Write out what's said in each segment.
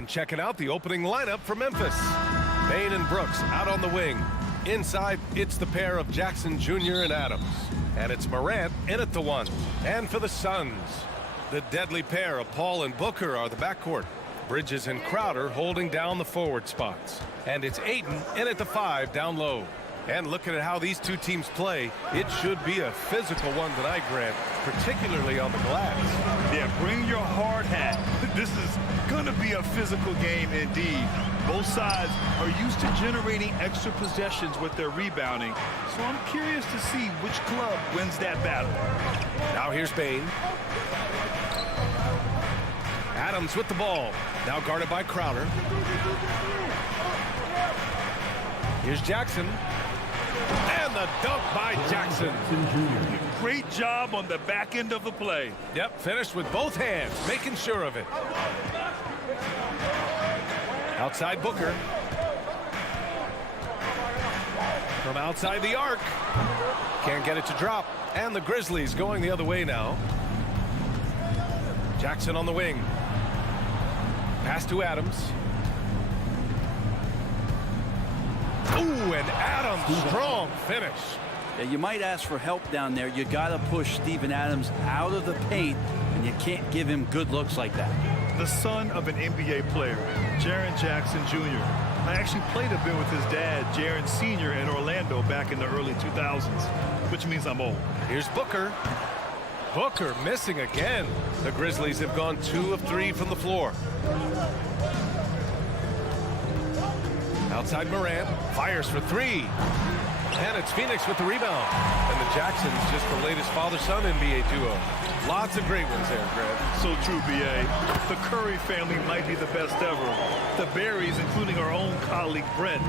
And checking out the opening lineup for Memphis. Bain and Brooks out on the wing. Inside, it's the pair of Jackson Jr. and Adams. And it's Morant in at the one. And for the Suns, the deadly pair of Paul and Booker are the backcourt. Bridges and Crowder holding down the forward spots. And it's Ayton in at the 5 down low. And looking at how these two teams play, it should be a physical one tonight, Grant, particularly on the glass. Yeah, bring your hard hat. This is going to be a physical game indeed. Both sides are used to generating extra possessions with their rebounding, so I'm curious to see which club wins that battle. Now here's Bain. Adams with the ball, now guarded by Crowder. Here's Jackson. And the dunk by Jackson. Great job on the back end of the play. Yep, finished with both hands, making sure of it. Outside Booker. From outside the arc. Can't get it to drop. And the Grizzlies going the other way now. Jackson on the wing. Pass to Adams. Ooh, and Adams, strong finish. Yeah, you might ask for help down there. You got to push Steven Adams out of the paint, and you can't give him good looks like that. The son of an NBA player, Jaren Jackson Jr. I actually played a bit with his dad, Jaren Sr. in Orlando back in the early 2000s, which means I'm old. Here's Booker. Booker missing again. The Grizzlies have gone 2 of 3 from the floor. Outside Morant, fires for 3. And it's Phoenix with the rebound. And the Jacksons, just the latest father-son NBA duo. Lots of great ones there, Greg. So true, B.A. The Curry family might be the best ever. The Berries, including our own colleague Brent.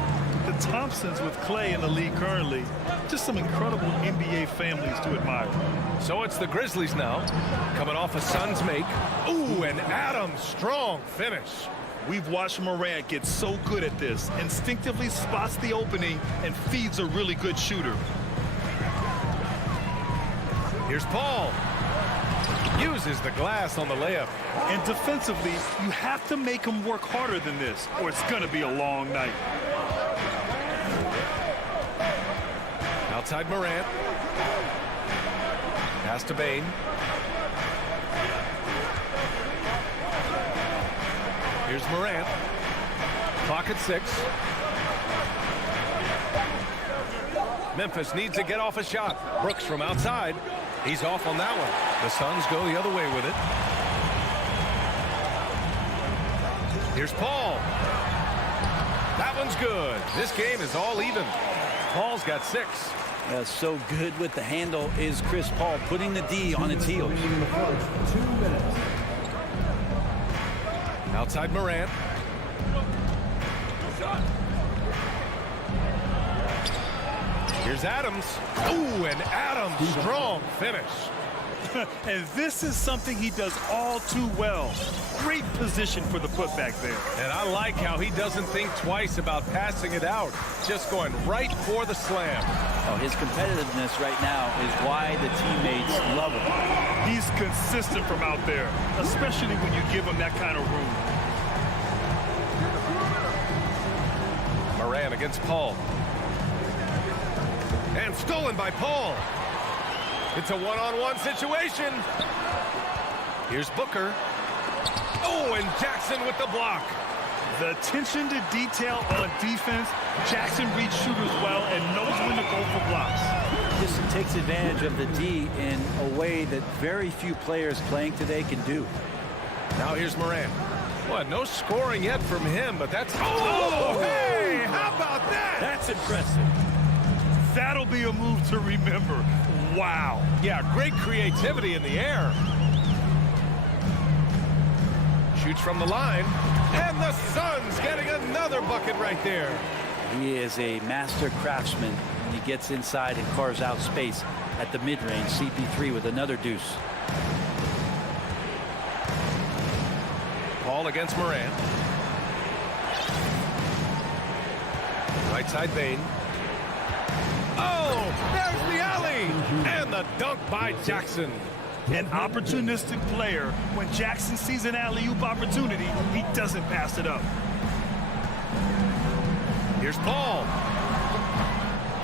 The Thompsons with Clay in the league currently. Just some incredible NBA families to admire. So it's the Grizzlies now, coming off a Suns make. Ooh, and Adams, strong finish. We've watched Morant get so good at this, instinctively spots the opening and feeds a really good shooter. Here's Paul. Uses the glass on the layup. And defensively, you have to make him work harder than this, or it's going to be a long night. Outside Morant. Pass to Bain. Here's Morant. Clock at 6. Memphis needs to get off a shot. Brooks from outside. He's off on that one. The Suns go the other way with it. Here's Paul. That one's good. This game is all even. Paul's got 6. So good with the handle is Chris Paul, putting the D on its heels. Outside Morant. Here's Adams. Ooh, and Adams, strong finish. And this is something he does all too well. Great position for the putback there. And I like how he doesn't think twice about passing it out. Just going right for the slam. Oh, his competitiveness right now is why the teammates love him. He's consistent from out there, especially when you give him that kind of room. Morant against Paul. And stolen by Paul. It's a one-on-one situation. Here's Booker. Oh, and Jackson with the block. The attention to detail on defense. Jackson reads shooters well and knows when to go for blocks. This takes advantage of the D in a way that very few players playing today can do. Now here's Morant. What, no scoring yet from him, but that's... Oh, hey, how about that? That's impressive. That'll be a move to remember. Wow. Yeah, great creativity in the air. Shoots from the line. And the Suns getting another bucket right there. He is a master craftsman. He gets inside and carves out space at the mid-range. CP3 with another deuce. Paul against Morant. Right side Bain. Oh, there's the alley! And the dunk by Jackson. An opportunistic player. When Jackson sees an alley-oop opportunity, he doesn't pass it up. Here's Paul.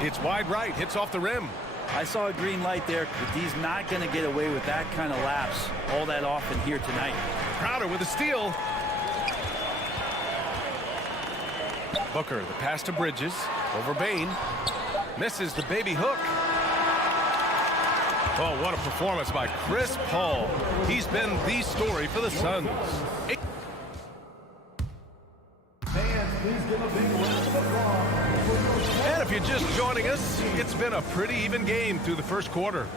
It's wide right, hits off the rim. I saw a green light there, but he's not going to get away with that kind of lapse all that often here tonight. Crowder with a steal. Booker, the pass to Bridges, over Bain. Misses the baby hook. Oh, what a performance by Chris Paul. He's been the story for the Suns. And if you're just joining us, it's been a pretty even game through the first quarter.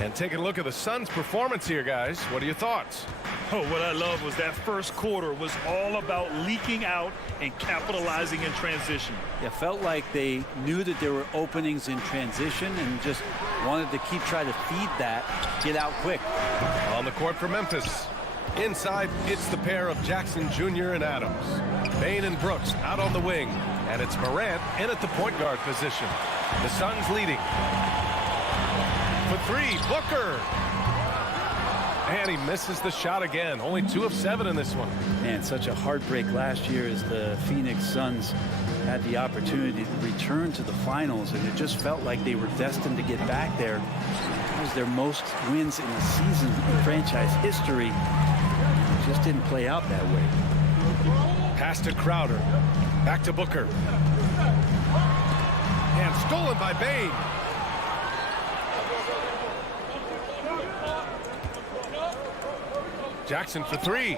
And taking a look at the Suns' performance here, guys. What are your thoughts? Oh, what I love was that first quarter was all about leaking out and capitalizing in transition. It felt like they knew that there were openings in transition and just wanted to keep trying to feed that, get out quick. On the court for Memphis. Inside, it's the pair of Jackson Jr. and Adams. Bain and Brooks out on the wing. And it's Morant in at the point guard position. The Suns leading. For three, Booker. And he misses the shot again. Only 2 of 7 in this one. Man, such a heartbreak last year as the Phoenix Suns had the opportunity to return to the finals, and it just felt like they were destined to get back there. It was their most wins in a season in franchise history. It just didn't play out that way. Pass to Crowder. Back to Booker. And stolen by Bain. Jackson for 3.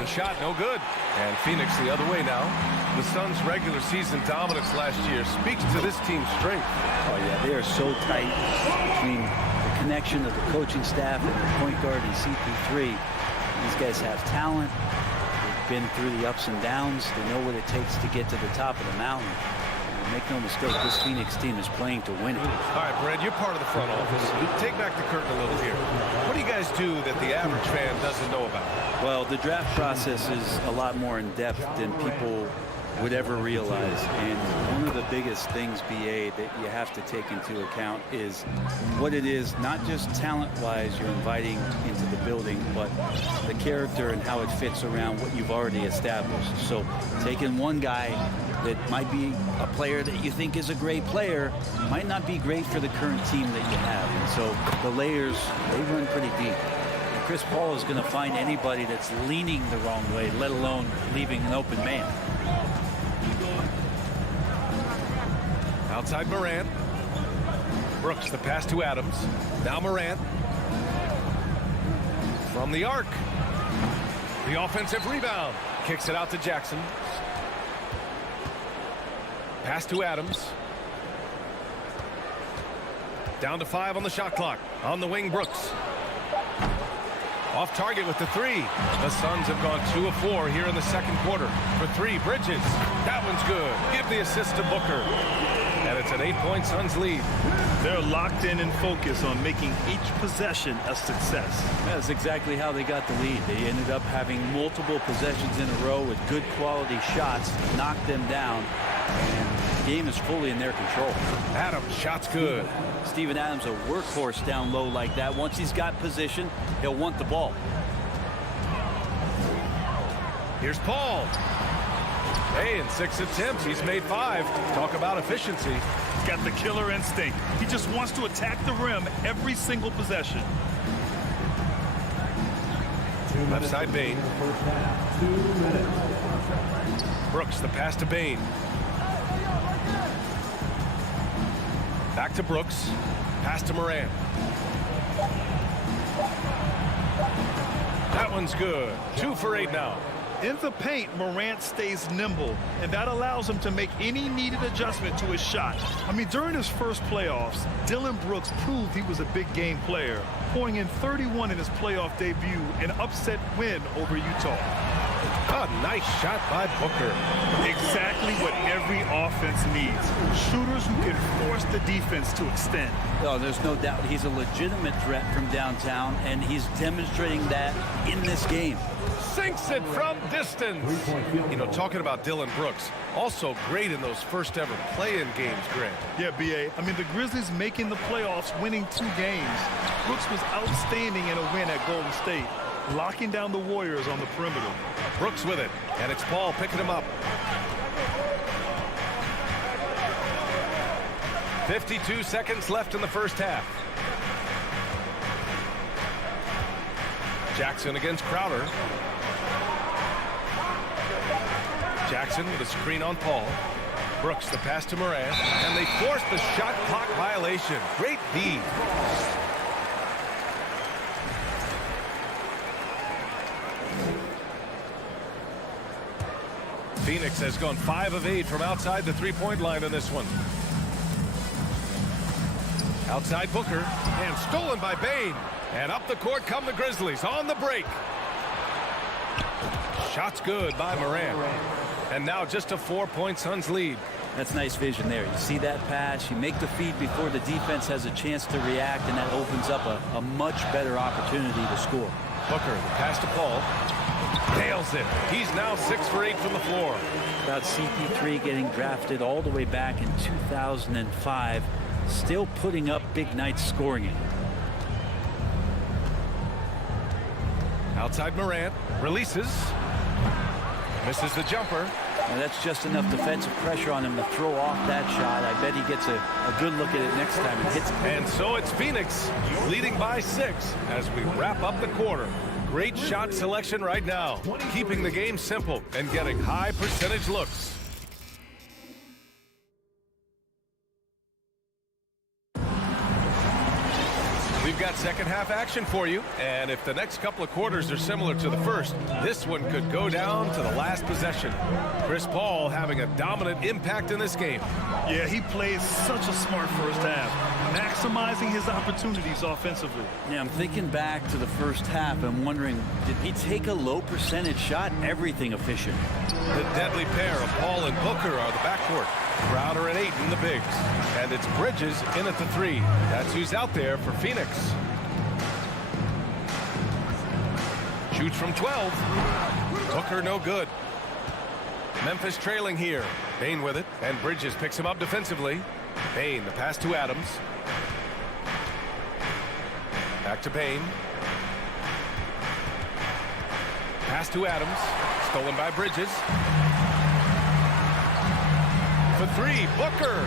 The shot no good. And Phoenix the other way now. The Suns' regular season dominance last year speaks to this team's strength. Oh yeah, they are so tight between the connection of the coaching staff and the point guard and CP3. These guys have talent. They've been through the ups and downs. They know what it takes to get to the top of the mountain. And make no mistake, this Phoenix team is playing to win it. All right, Brad, you're part of the front office. Take back the curtain a little here. What do you guys do that the average fan doesn't know about? Well, the draft process is a lot more in depth than people would ever realize. And one of the biggest things, BA, that you have to take into account is what it is, not just talent-wise you're inviting into the building, but the character and how it fits around what you've already established. So taking one guy that might be a player that you think is a great player might not be great for the current team that you have. And so the layers, they run pretty deep. And Chris Paul is going to find anybody that's leaning the wrong way, let alone leaving an open man. Outside Morant. Brooks, the pass to Adams. Now Morant. From the arc. The offensive rebound. Kicks it out to Jackson. Pass to Adams. Down to 5 on the shot clock. On the wing, Brooks. Off target with the 3. The Suns have gone 2 of 4 here in the second quarter. For 3, Bridges. That one's good. Give the assist to Booker. And it's an 8-point Suns lead. They're locked in and focused on making each possession a success. That's exactly how they got the lead. They ended up having multiple possessions in a row with good quality shots, knocked them down, and the game is fully in their control. Adams, shot's good. Steven Adams, a workhorse down low like that. Once he's got position, he'll want the ball. Here's Paul. Hey, in 6 attempts, he's made 5. Talk about efficiency. He's got the killer instinct. He just wants to attack the rim every single possession. Left side, Bain. Brooks, the pass to Bain. Back to Brooks. Pass to Morant. That one's good. 2 for 8 now. In the paint, Morant stays nimble, and that allows him to make any needed adjustment to his shot. I mean, during his first playoffs, Dillon Brooks proved he was a big game player, pouring in 31 in his playoff debut, an upset win over Utah. A nice shot by Booker. Exactly what every offense needs. Shooters who can force the defense to extend. Oh, there's no doubt he's a legitimate threat from downtown, and he's demonstrating that in this game. Sinks Makes it from distance. You know, talking about Dylan Brooks, also great in those first ever play-in games, Grant. Yeah, B.A. I mean, the Grizzlies making the playoffs, winning 2 games. Brooks was outstanding in a win at Golden State, locking down the Warriors on the perimeter. Brooks with it, and it's Paul picking him up. 52 seconds left in the first half. Jackson against Crowder. Jackson with a screen on Paul. Brooks the pass to Morant, and they force the shot clock violation. Great D. Phoenix has gone 5 of 8 from outside the three-point line in this one. Outside Booker, and stolen by Bane. And up the court come the Grizzlies on the break. Shots good by Morant. And now just a 4-point Suns lead. That's nice vision there. You see that pass, you make the feed before the defense has a chance to react, and that opens up a much better opportunity to score. Booker, the pass to Paul. Nails it. He's now 6 for 8 from the floor. About CP3 getting drafted all the way back in 2005. Still putting up big nights scoring it. Outside Morant. Releases. Misses the jumper. And that's just enough defensive pressure on him to throw off that shot. I bet he gets a good look at it next time and hits it. And so it's Phoenix leading by 6 as we wrap up the quarter. Great shot selection right now, keeping the game simple and getting high percentage looks. We've got second half action for you, and if the next couple of quarters are similar to the first, this one could go down to the last possession. Chris Paul having a dominant impact in this game. Yeah, he plays such a smart first half, maximizing his opportunities offensively. Yeah, I'm thinking back to the first half. I'm wondering, did he take a low percentage shot? Everything efficient. The deadly pair of Paul and Booker are the backcourt. Crowder and Ayton the bigs. And it's Bridges in at the 3. That's who's out there for Phoenix. Shoots from 12. Booker no good. Memphis trailing here. Bane with it, and Bridges picks him up defensively. Bane, the pass to Adams. Back to Bane. Pass to Adams. Stolen by Bridges. For 3, Booker.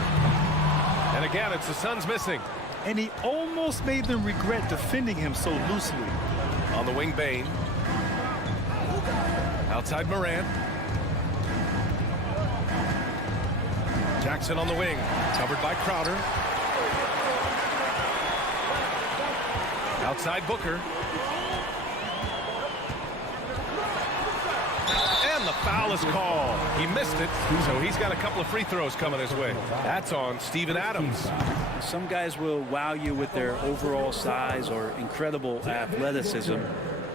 And again, it's the Suns missing. And he almost made them regret defending him so loosely. On the wing, Bane. Outside Morant. Jackson on the wing. Covered by Crowder. Outside Booker. And the foul is called. He missed it, so he's got a couple of free throws coming his way. That's on Steven Adams. Some guys will wow you with their overall size or incredible athleticism.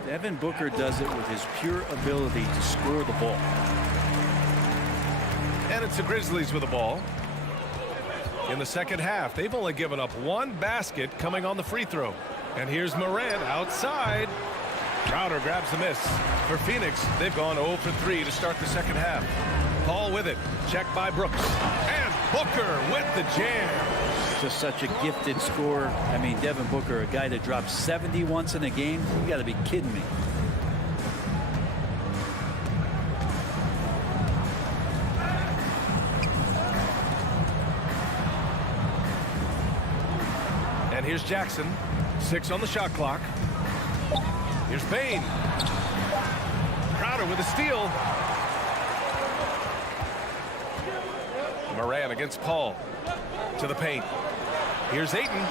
Devin Booker does it with his pure ability to score the ball. And it's the Grizzlies with the ball. In the second half, they've only given up 1 basket coming on the free throw. And here's Morant outside. Crowder grabs the miss. For Phoenix, they've gone 0 for 3 to start the second half. Paul with it. Checked by Brooks. And Booker with the jam. Just such a gifted scorer. I mean, Devin Booker, a guy that drops 70 once in a game. You got to be kidding me. And here's Jackson. 6 on the shot clock. Here's Bane. Crowder with a steal. Morant against Paul. To the paint. Here's Ayton.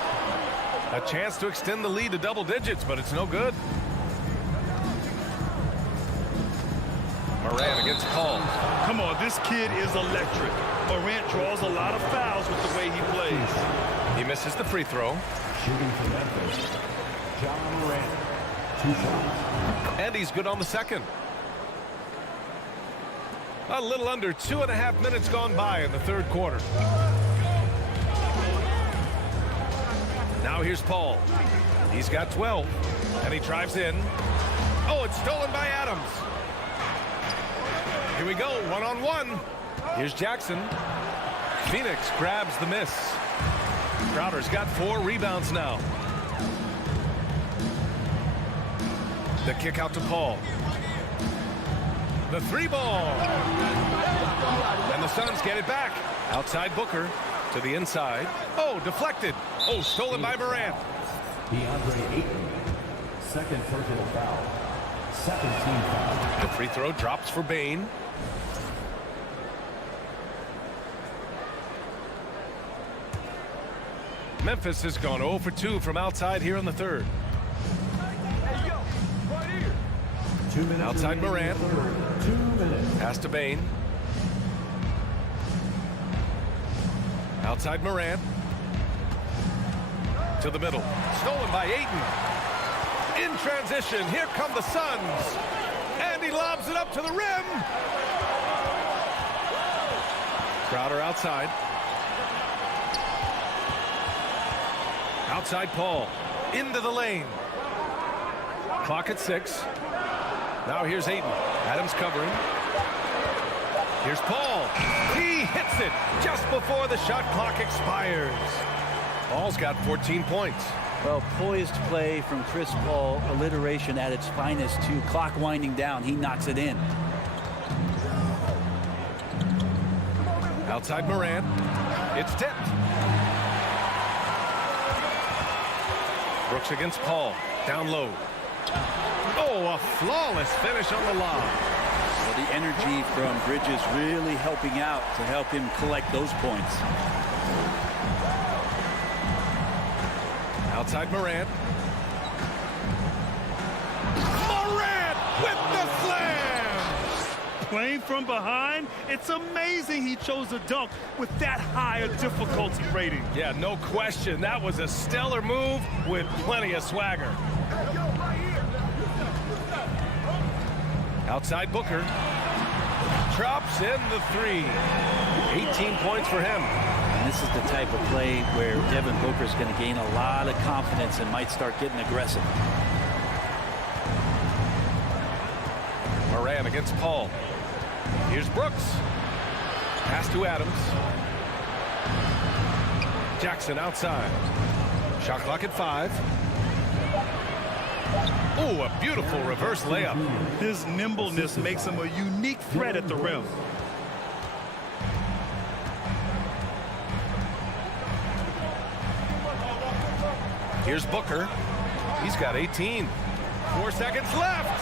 A chance to extend the lead to double digits, but it's no good. Morant against Paul. Come on, this kid is electric. Morant draws a lot of fouls with the way he plays. He misses the free throw. Shooting for Memphis, John Morant. 2 shots. And he's good on the second. A little under 2.5 minutes gone by in the third quarter. Now here's Paul. He's got 12, and he drives in. Oh, it's stolen by Adams. go, one-on-one. Here's Jackson. Phoenix grabs the miss. Crowder's got 4 rebounds now. The kick out to Paul. The 3-ball. And the Suns get it back. Outside Booker to the inside. Oh, deflected. Oh, stolen by Morant. DeAndre Ayton, second personal foul. Second team foul. The free throw drops for Bane. Memphis has gone 0 for 2 from outside here in the third. 2 minutes Outside Morant. 2 minutes. Pass to Bane. Outside Morant. To the middle. Stolen by Ayton. In transition, here come the Suns. And he lobs it up to the rim. Crowder outside. Outside Paul. Into the lane. Clock at 6. Now here's Ayton. Adams covering. Here's Paul. He hits it just before the shot clock expires. Paul's got 14 points. Well, poised play from Chris Paul, alliteration at its finest too. Clock winding down, he knocks it in. Outside Morant. It's tipped. Brooks against Paul. Down low. Oh, a flawless finish on the lob. Well, the energy from Bridges really helping out to help him collect those points. Outside Morant. Morant with the slam! Playing from behind, it's amazing he chose a dunk with that high a difficulty rating. Yeah, no question. That was a stellar move with plenty of swagger. Outside Booker. Drops in the 3. 18 points for him. And this is the type of play where Devin Booker is going to gain a lot of confidence and might start getting aggressive. Morant against Paul. Here's Brooks. Pass to Adams. Jackson outside. Shot clock at 5. Oh, a beautiful reverse layup. His nimbleness makes him a unique threat at the rim. Here's Booker. He's got 18. 4 seconds left.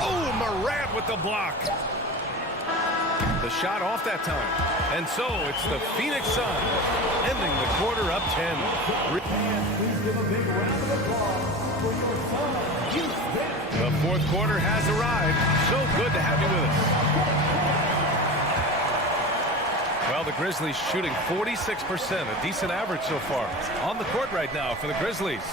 Oh, Morant with the block. The shot off that time. And so it's the Phoenix Suns ending the quarter up 10. Please give a big round of applause for your Suns. The fourth quarter has arrived. So good to have you with us. Well, the Grizzlies shooting 46%, a decent average so far. On the court right now for the Grizzlies.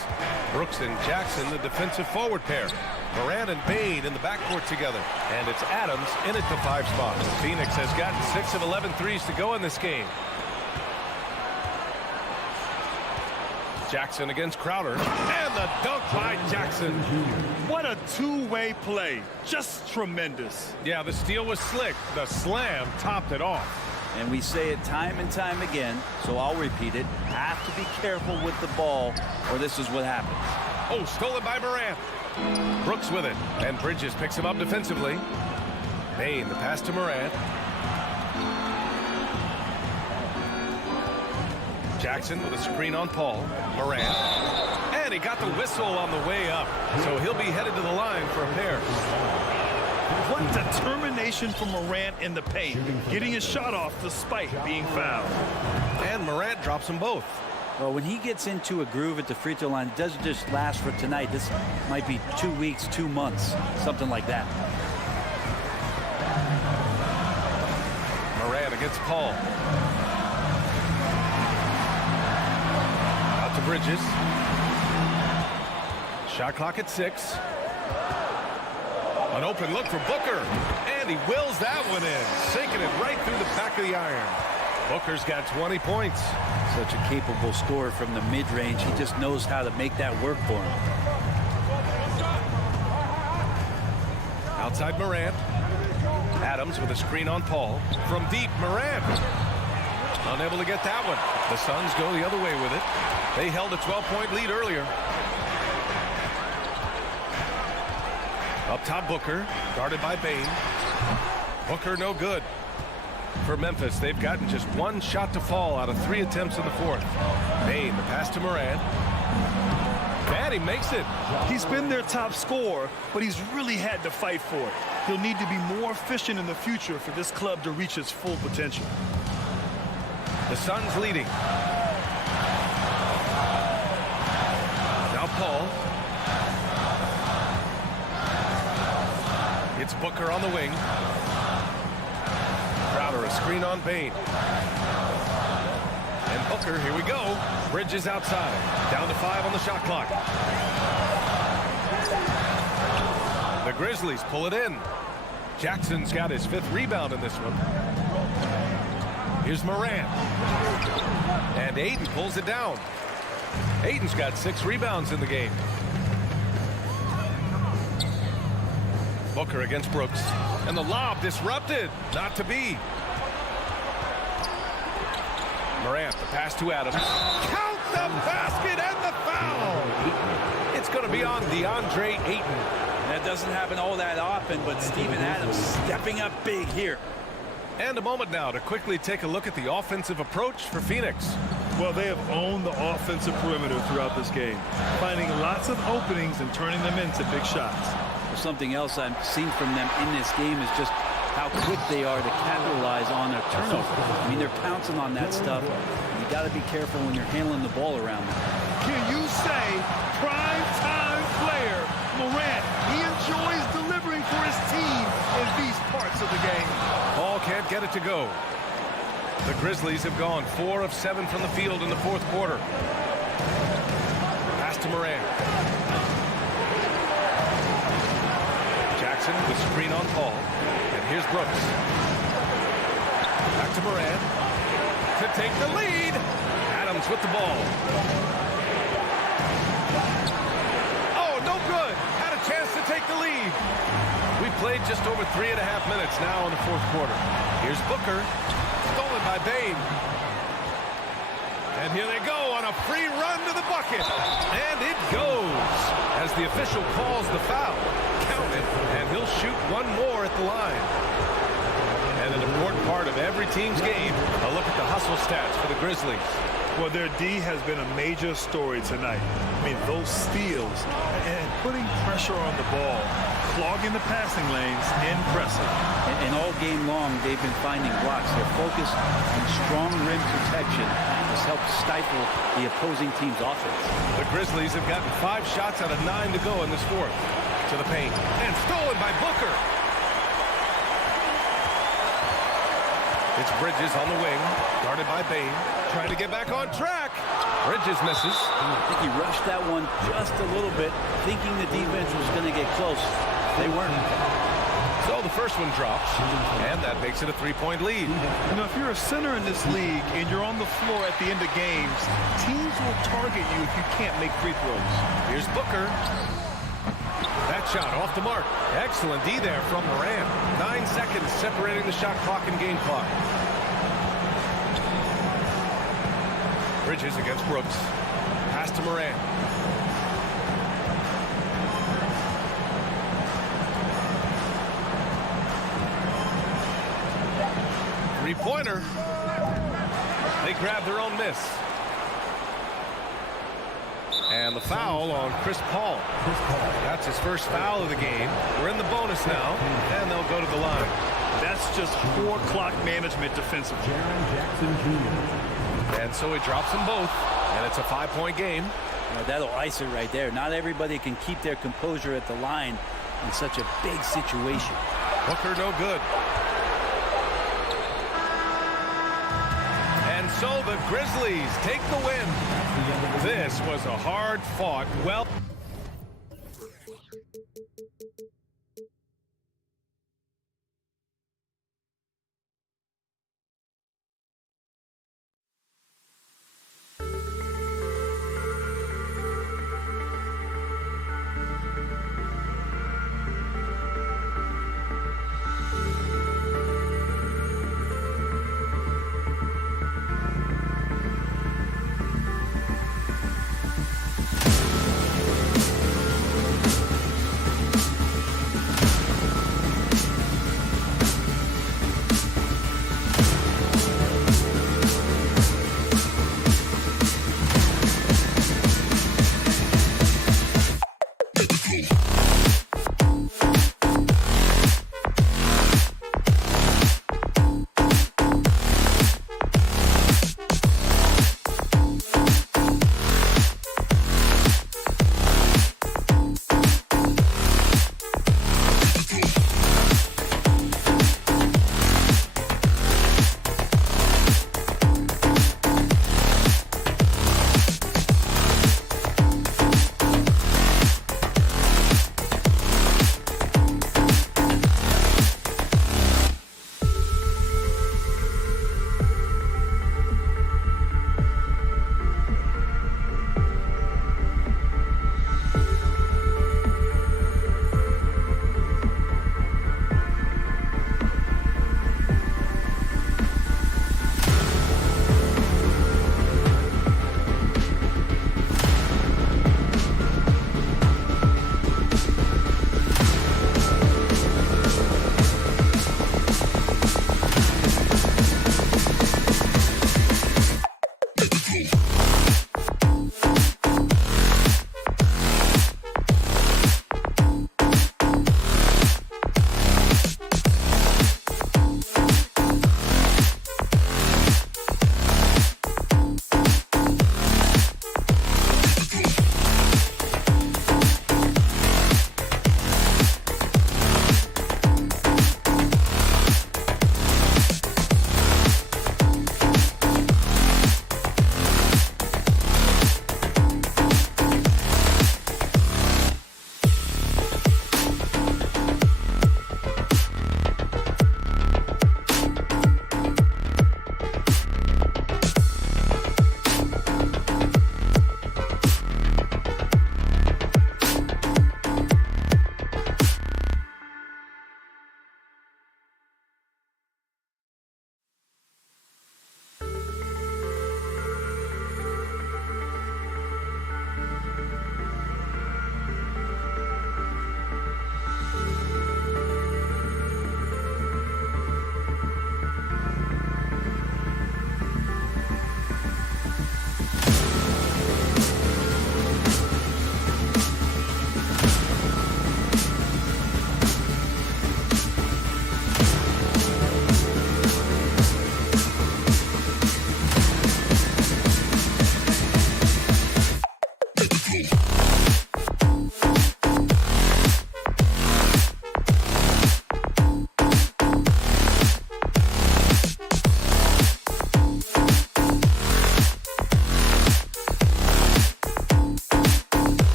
Brooks and Jackson, the defensive forward pair. Morant and Bane in the backcourt together. And it's Adams in at the 5 spot. Phoenix has gotten 6 of 11 threes to go in this game. Jackson against Crowder. And the dunk by Jackson. What a two-way play. Just tremendous. Yeah, the steal was slick. The slam topped it off. And we say it time and time again, so I'll repeat it. Have to be careful with the ball, or this is what happens. Oh, stolen by Morant. Brooks with it. And Bridges picks him up defensively. Bane, the pass to Morant. Jackson with a screen on Paul. Morant. And he got the whistle on the way up. So he'll be headed to the line for a pair. What determination from Morant in the paint, getting his shot off despite being fouled. And Morant drops them both. Well, when he gets into a groove at the free throw line, it doesn't just last for tonight. This might be 2 weeks, 2 months, something like that. Morant against Paul. Out to Bridges. Shot clock at 6. An open look for Booker. And he wills that one in, sinking it right through the back of the iron. Booker's got 20 points. Such a capable scorer from the mid-range. He just knows how to make that work for him. Outside Morant. Adams with a screen on Paul. From deep, Morant. Unable to get that one. The Suns go the other way with it. They held a 12-point lead earlier. Up top, Booker, guarded by Bane. Booker no good. For Memphis, they've gotten just one shot to fall out of 3 attempts in the fourth. Bane, the pass to Morant. And he makes it. He's been their top scorer, but he's really had to fight for it. He'll need to be more efficient in the future for this club to reach its full potential. The Suns leading. Now Paul. It's Booker on the wing. Crowder, a screen on Bane. And Booker, here we go. Bridges outside. Down to 5 on the shot clock. The Grizzlies pull it in. Jackson's got his 5th rebound in this one. Here's Morant. And Ayton pulls it down. Ayton's got 6 rebounds in the game. Booker against Brooks. And the lob disrupted. Not to be. Morant, the pass to Adams. Count the basket and the foul. It's going to be on DeAndre Ayton. That doesn't happen all that often, but Steven Adams stepping up big here. And a moment now to quickly take a look at the offensive approach for Phoenix. Well, they have owned the offensive perimeter throughout this game, finding lots of openings and turning them into big shots. Well, something else I've seen from them in this game is just how quick they are to capitalize on their turnover. I mean, they're pouncing on that stuff. You got to be careful when you're handling the ball around them. Can you say prime time player Morant? He enjoys delivering for his team in these parts of the game. Paul can't get it to go. The Grizzlies have gone 4 of 7 from the field in the fourth quarter. Pass to Morant. Jackson with screen on Paul. And here's Brooks. Back to Morant. To take the lead. Adams with the ball. Oh, no good. Had a chance to take the lead. We played just over 3.5 minutes now in the fourth quarter. Here's Booker. Stolen by Bane. And here they go on a free run to the bucket. And it goes as the official calls the foul. Count it, and he'll shoot one more at the line. And an important part of every team's game, a look at the hustle stats for the Grizzlies. Well, their D has been a major story tonight. I mean, those steals and putting pressure on the ball, clogging the passing lanes, impressive. And all game long, they've been finding blocks. Their focus on strong rim protection has helped stifle the opposing team's offense. The Grizzlies have gotten 5 shots out of 9 to go in this fourth. To the paint. And stolen by Booker. It's Bridges on the wing. Guarded by Bane. Trying to get back on track. Bridges misses. I think he rushed that one just a little bit, thinking the defense was going to get close. They weren't. So the first one drops, and that makes it a 3-point lead. You know, if you're a center in this league and you're on the floor at the end of games, teams will target you if you can't make free throws. Here's Booker. That shot off the mark. Excellent D there from Morant. 9 seconds separating the shot clock and game clock. Bridges against Brooks. Pass to Morant. Three-pointer. They grab their own miss. And the foul on Chris Paul. That's his first foul of the game. We're in the bonus now, and they'll go to the line. That's just poor clock management defensively. And so he drops them both, and it's a 5-point game. You know, that'll ice it right there. Not everybody can keep their composure at the line in such a big situation. Booker no good. And so the Grizzlies take the win. This was a hard-fought, well...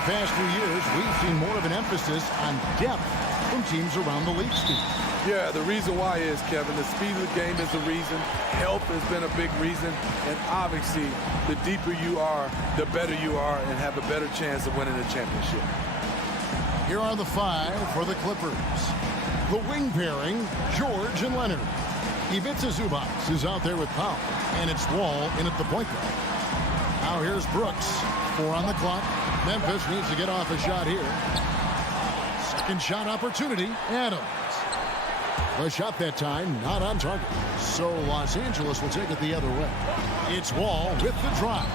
the past few years, we've seen more of an emphasis on depth from teams around the league, Steve. Yeah, the reason why is, Kevin, the speed of the game is the reason. Health has been a big reason. And obviously, the deeper you are, the better you are and have a better chance of winning a championship. Here are the 5 for the Clippers. The wing pairing, George and Leonard. Ivica Zubac is out there with Powell, and it's Wall in at the point guard. Now here's Brooks. 4 on the clock. Memphis needs to get off a shot here. Second shot opportunity, Adams. The shot that time, not on target. So Los Angeles will take it the other way. It's Wall with the drive.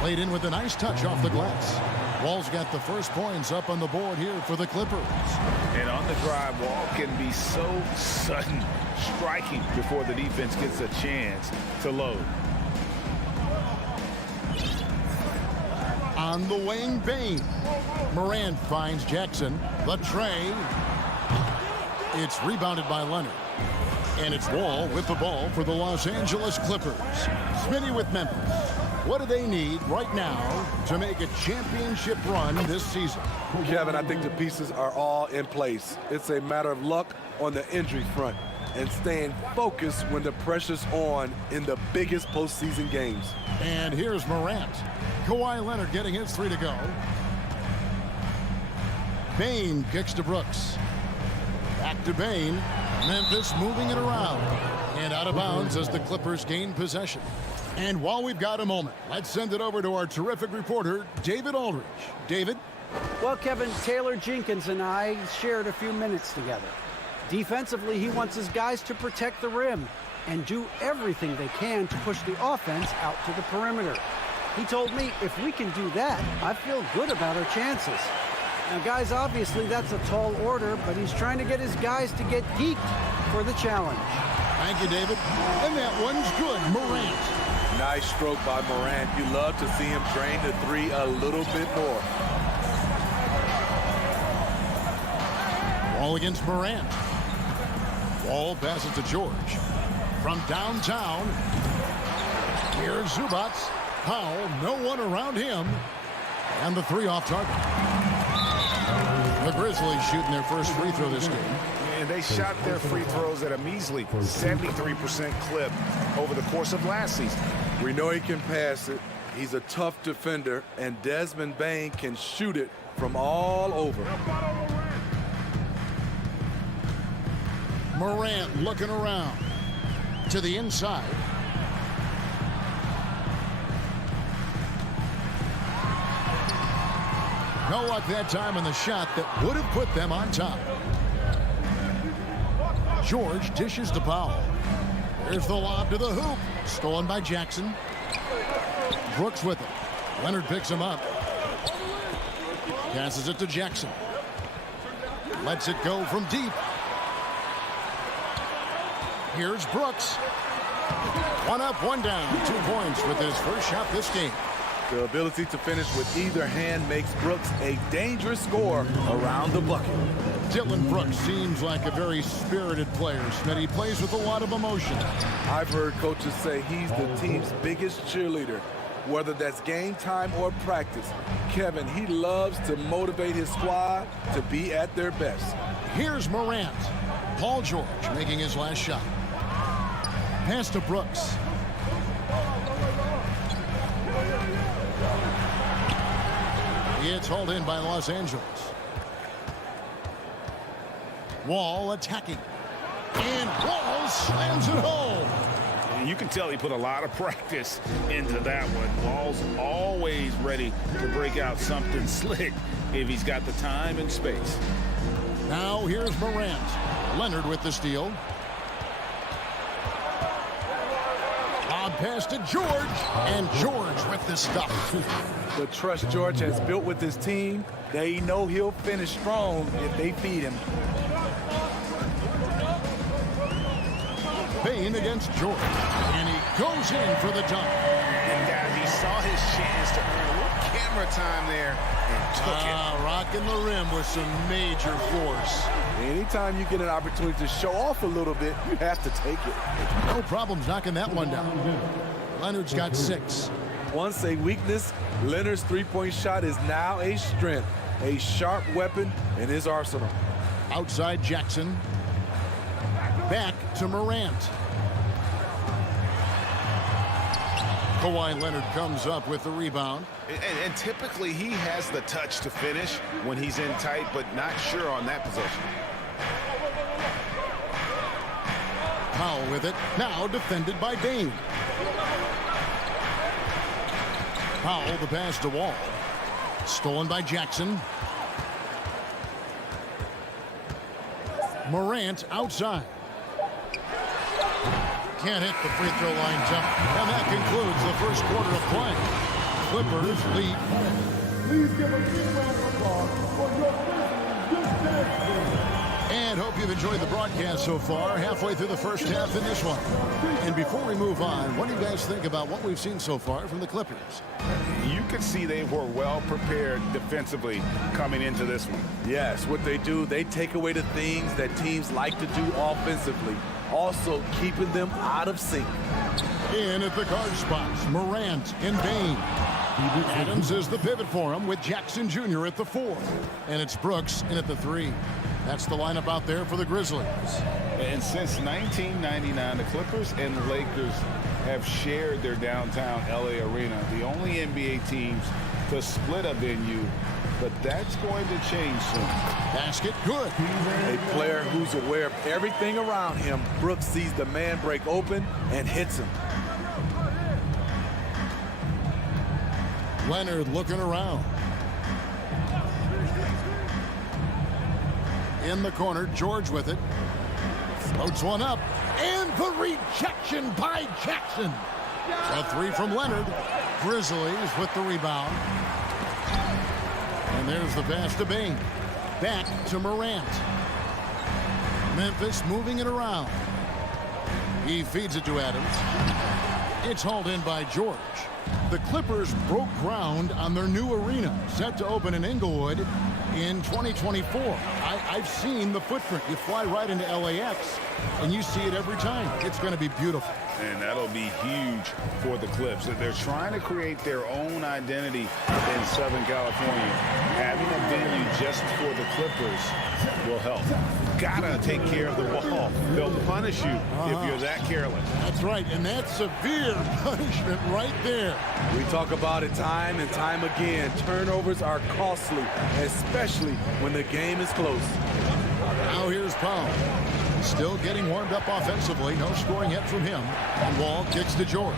Played in with a nice touch off the glass. Wall's got the first points up on the board here for the Clippers. And on the drive, Wall can be so sudden, striking before the defense gets a chance to load. On the wing, Bain. Morant finds Jackson. The tray. It's rebounded by Leonard. And it's Wall with the ball for the Los Angeles Clippers. Smitty with Memphis. What do they need right now to make a championship run this season? Kevin, I think the pieces are all in place. It's a matter of luck on the injury front and staying focused when the pressure's on in the biggest postseason games. And here's Morant. Kawhi Leonard getting his 3 to go. Bain kicks to Brooks. Back to Bain. Memphis moving it around. And out of bounds as the Clippers gain possession. And while we've got a moment, let's send it over to our terrific reporter, David Aldridge. David? Well, Kevin, Taylor Jenkins and I shared a few minutes together. Defensively, he wants his guys to protect the rim and do everything they can to push the offense out to the perimeter. He told me if we can do that, I feel good about our chances. Now, guys, obviously that's a tall order, but he's trying to get his guys to get geeked for the challenge. Thank you, David. And that one's good. Morant. Nice stroke by Morant. You love to see him drain the 3 a little bit more. Wall against Morant. Wall passes to George. From downtown, here's Zubac. Powell, no one around him. And the 3 off target. The Grizzlies shooting their first free throw this game. And they shot their free throws at a measly 73% clip over the course of last season. We know he can pass it. He's a tough defender, and Desmond Bain can shoot it from all over. Morant looking around to the inside. No luck that time on the shot that would have put them on top. George dishes to Powell. There's the lob to the hoop. Stolen by Jackson. Brooks with it. Leonard picks him up. Passes it to Jackson. Lets it go from deep. Here's Brooks. 1 up, 1 down. 2 points with his first shot this game. The ability to finish with either hand makes Brooks a dangerous scorer around the bucket. Dylan Brooks seems like a very spirited player, Smitty. He plays with a lot of emotion. I've heard coaches say he's the team's biggest cheerleader, whether that's game time or practice. Kevin, he loves to motivate his squad to be at their best. Here's Morant. Paul George making his last shot. Pass to Brooks. It's hauled in by Los Angeles. Wall attacking. And Wall slams it home. And you can tell he put a lot of practice into that one. Wall's always ready to break out something slick if he's got the time and space. Now here's Morant. Leonard with the steal. Lob pass to George. And George with the stuff. The trust George has built with his team, they know he'll finish strong if they feed him. Bain against George. And he goes in for the dunk. And guys, he saw his chance to earn a little camera time there and took it. Rocking the rim with some major force. Anytime you get an opportunity to show off a little bit, you have to take it. No problems knocking that one down. Leonard's got 6. Once a weakness, Leonard's three-point shot is now a strength, a sharp weapon in his arsenal. Outside Jackson. Back to Morant. Kawhi Leonard comes up with the rebound. And typically he has the touch to finish when he's in tight, but not sure on that possession. Powell with it. Now defended by Bain. Powell, the pass to Wall. Stolen by Jackson. Morant outside. Can't hit the free throw line jump. And that concludes the first quarter of play. Clippers lead. Please give a big round of applause for your Grizzlies. And hope you've enjoyed the broadcast so far. Halfway through the first half in this one. And before we move on, what do you guys think about what we've seen so far from the Clippers? You could see they were well prepared defensively coming into this one. Yes, what they do, they take away the things that teams like to do offensively, also keeping them out of sync. In at the guard spots, Morant and Bain. Adams is the pivot for him with Jackson Jr. at the 4. And it's Brooks in at the 3. That's the lineup out there for the Grizzlies. And since 1999, the Clippers and the Lakers have shared their downtown LA arena, the only NBA teams to split a venue, but that's going to change soon. Basket good. A player who's aware of everything around him. Brooks sees the man break open and hits him. Leonard looking around. In the corner, George with it. Floats one up. And the rejection by Jackson. A 3 from Leonard. Grizzlies with the rebound. And there's the pass to Bain. Back to Morant. Memphis moving it around. He feeds it to Adams. It's hauled in by George. The Clippers broke ground on their new arena, set to open in Inglewood in 2024. I've seen the footprint. You fly right into LAX, and you see it every time. It's going to be beautiful. And that'll be huge for the Clips. They're trying to create their own identity in Southern California. Having a venue just for the Clippers will help. Gotta take care of the wall. They'll punish you if you're that careless. That's right, and that's severe punishment right there. We talk about it time and time again. Turnovers are costly, especially when the game is close. Now here's Powell. Still getting warmed up offensively. No scoring yet from him. And Wall kicks to George.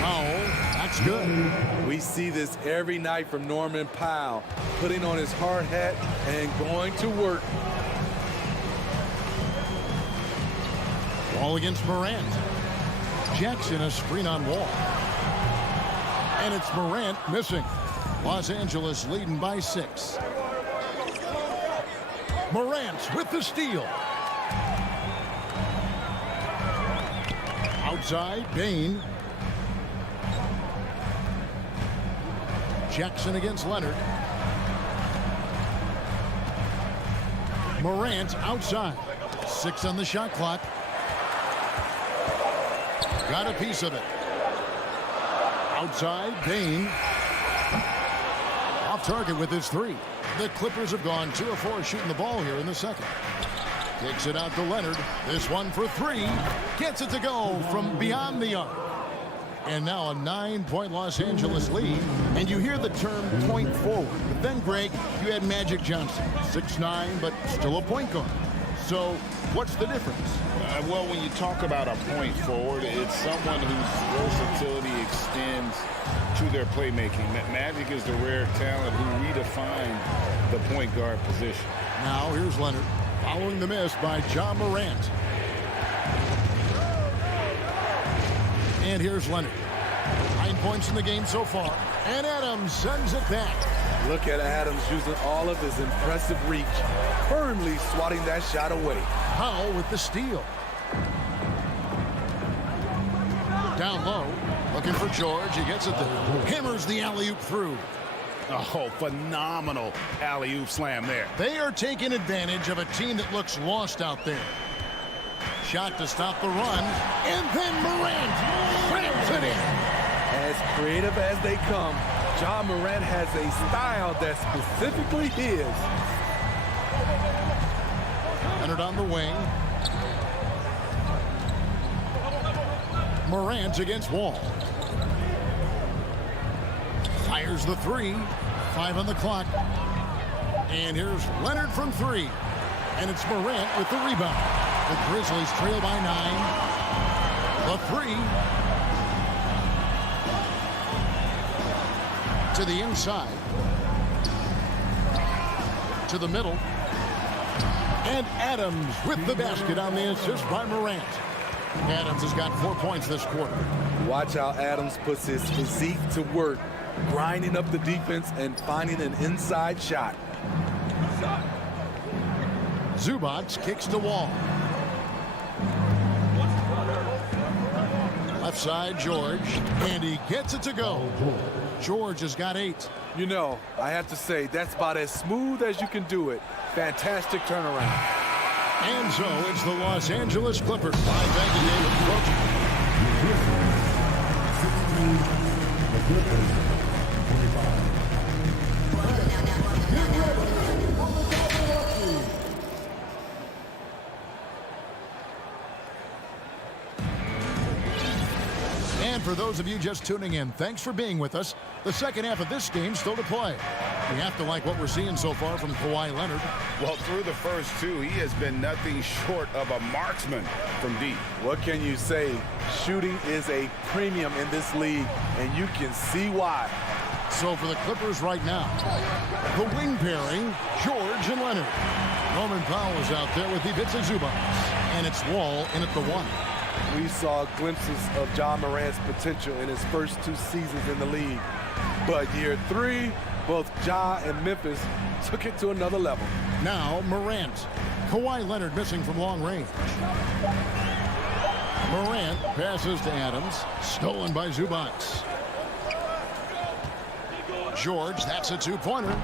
Powell, that's good. We see this every night from Norman Powell, putting on his hard hat and going to work. Wall against Morant. Jackson a screen on Wall. And it's Morant missing. Los Angeles leading by 6. Morant with the steal. Outside, Bain. Jackson against Leonard. Morant outside. 6 on the shot clock. Got a piece of it. Outside, Bain. Off target with his 3. The Clippers have gone 2 of 4 shooting the ball here in the second. Kicks it out to Leonard. This one for 3. Gets it to go from beyond the arc. And now a 9-point Los Angeles lead. And you hear the term point forward. But then, Greg, you had Magic Johnson. 6'9", but still a point guard. So what's the difference? Well, when you talk about a point forward, it's someone whose versatility extends to their playmaking. Magic is the rare talent who redefined the point guard position. Now here's Leonard. Following the miss by John Morant. And here's Leonard. 9 points in the game so far. And Adams sends it back. Look at Adams using all of his impressive reach, firmly swatting that shot away. Powell with the steal. Down low, looking for George. He gets it there. Hammers the alley-oop through. Oh, phenomenal alley-oop slam there. They are taking advantage of a team that looks lost out there. Shot to stop the run, and then Morant slams it in. As creative aggressive as they come. Ja Morant has a style that's specifically his. Leonard on the wing. Morant against Wall. Fires the three. 5 on the clock. And here's Leonard from 3. And it's Morant with the rebound. The Grizzlies trail by 9. The 3. To the inside. To the middle. And Adams with the basket on the assist by Morant. Adams has got 4 points this quarter. Watch how Adams puts his physique to work, grinding up the defense and finding an inside shot. Zubac kicks to Wall. Left side, George. And he gets it to go. George has got 8. You know, I have to say, that's about as smooth as you can do it. Fantastic turnaround. And so it's the Los Angeles Clippers. 5-back game approaching. And for those of you just tuning in, thanks for being with us. The second half of this game still to play. We have to like what we're seeing so far from Kawhi Leonard. Well, through the first 2, he has been nothing short of a marksman from deep. What can you say? Shooting is a premium in this league, and you can see why. So for the Clippers right now, the wing pairing, George and Leonard. Norman Powell is out there with Ivica Zubac. And it's Wall in at the 1. We saw glimpses of Ja Morant's potential in his first 2 seasons in the league. But year 3, both Ja and Memphis took it to another level. Now Morant. Kawhi Leonard missing from long range. Morant passes to Adams. Stolen by Zubac. George, that's a 2-pointer.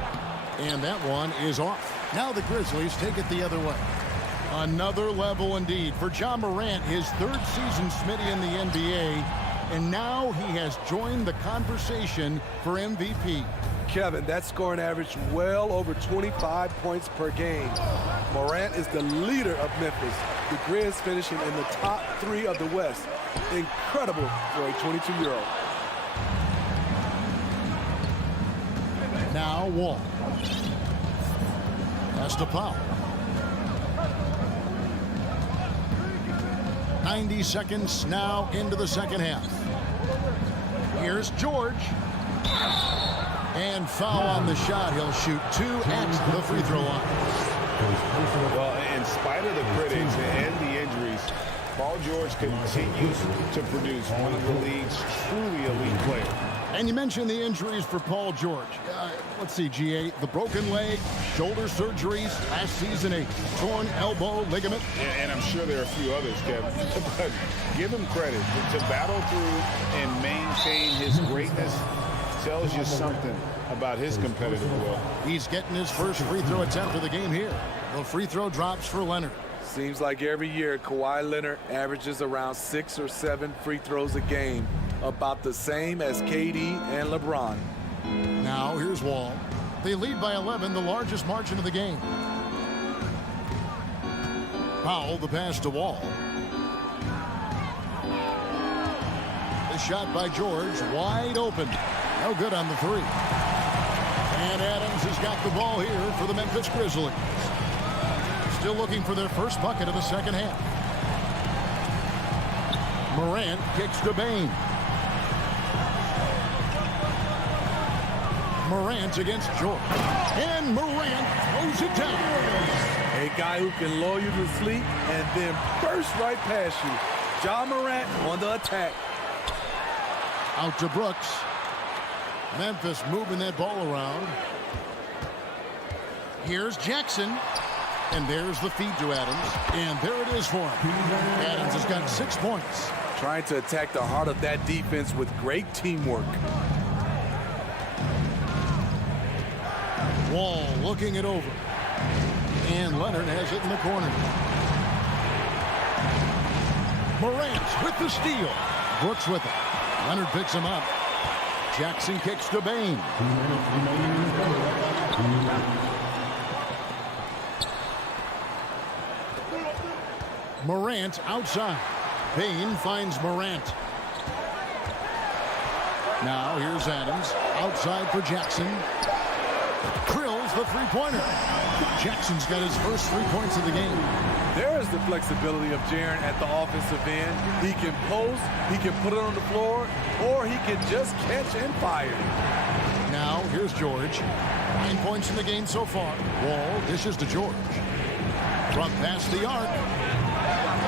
And that one is off. Now the Grizzlies take it the other way. Another level indeed for Ja Morant, his 3rd season Smitty in the NBA, and now he has joined the conversation for MVP. Kevin, that scoring average well over 25 points per game. Morant is the leader of Memphis. The Grizz finishing in the top 3 of the West. Incredible for a 22-year-old. Now Wall. Pass to Powell. 90 seconds now into the second half. Here's George. And foul on the shot. He'll shoot 2 at the free throw line. Well, in spite of the critics and the injuries, Paul George continues to produce one of the league's truly elite players. And you mentioned the injuries for Paul George. Let's see, GA, the broken leg, shoulder surgeries, last season a torn elbow ligament. And I'm sure there are a few others, Kevin. But give him credit. To battle through and maintain his greatness tells you something about his competitive will. He's getting his first free throw attempt of the game here. The free throw drops for Leonard. Seems like every year Kawhi Leonard averages around 6 or 7 free throws a game. About the same as KD and LeBron. Now here's Wall. They lead by 11, the largest margin of the game. Powell, the pass to Wall. The shot by George, wide open. No good on the 3. And Adams has got the ball here for the Memphis Grizzlies. Still looking for their first bucket of the second half. Morant kicks to Bain. Morant against George. And Morant throws it down. A guy who can lull you to sleep and then burst right past you. Ja Morant on the attack. Out to Brooks. Memphis moving that ball around. Here's Jackson. And there's the feed to Adams. And there it is for him. Adams has got 6 points. Trying to attack the heart of that defense with great teamwork. Wall looking it over. And Leonard has it in the corner. Morant with the steal. Brooks with it. Leonard picks him up. Jackson kicks to Bain. Morant outside. Bain finds Morant. Now here's Adams. Outside for Jackson. Drills the three-pointer. Jackson's got his first 3 points of the game. There is the flexibility of Jaren at the offensive end. He can post, he can put it on the floor, or he can just catch and fire. Now here's George. 9 points in the game so far. Wall dishes to George. From past the arc.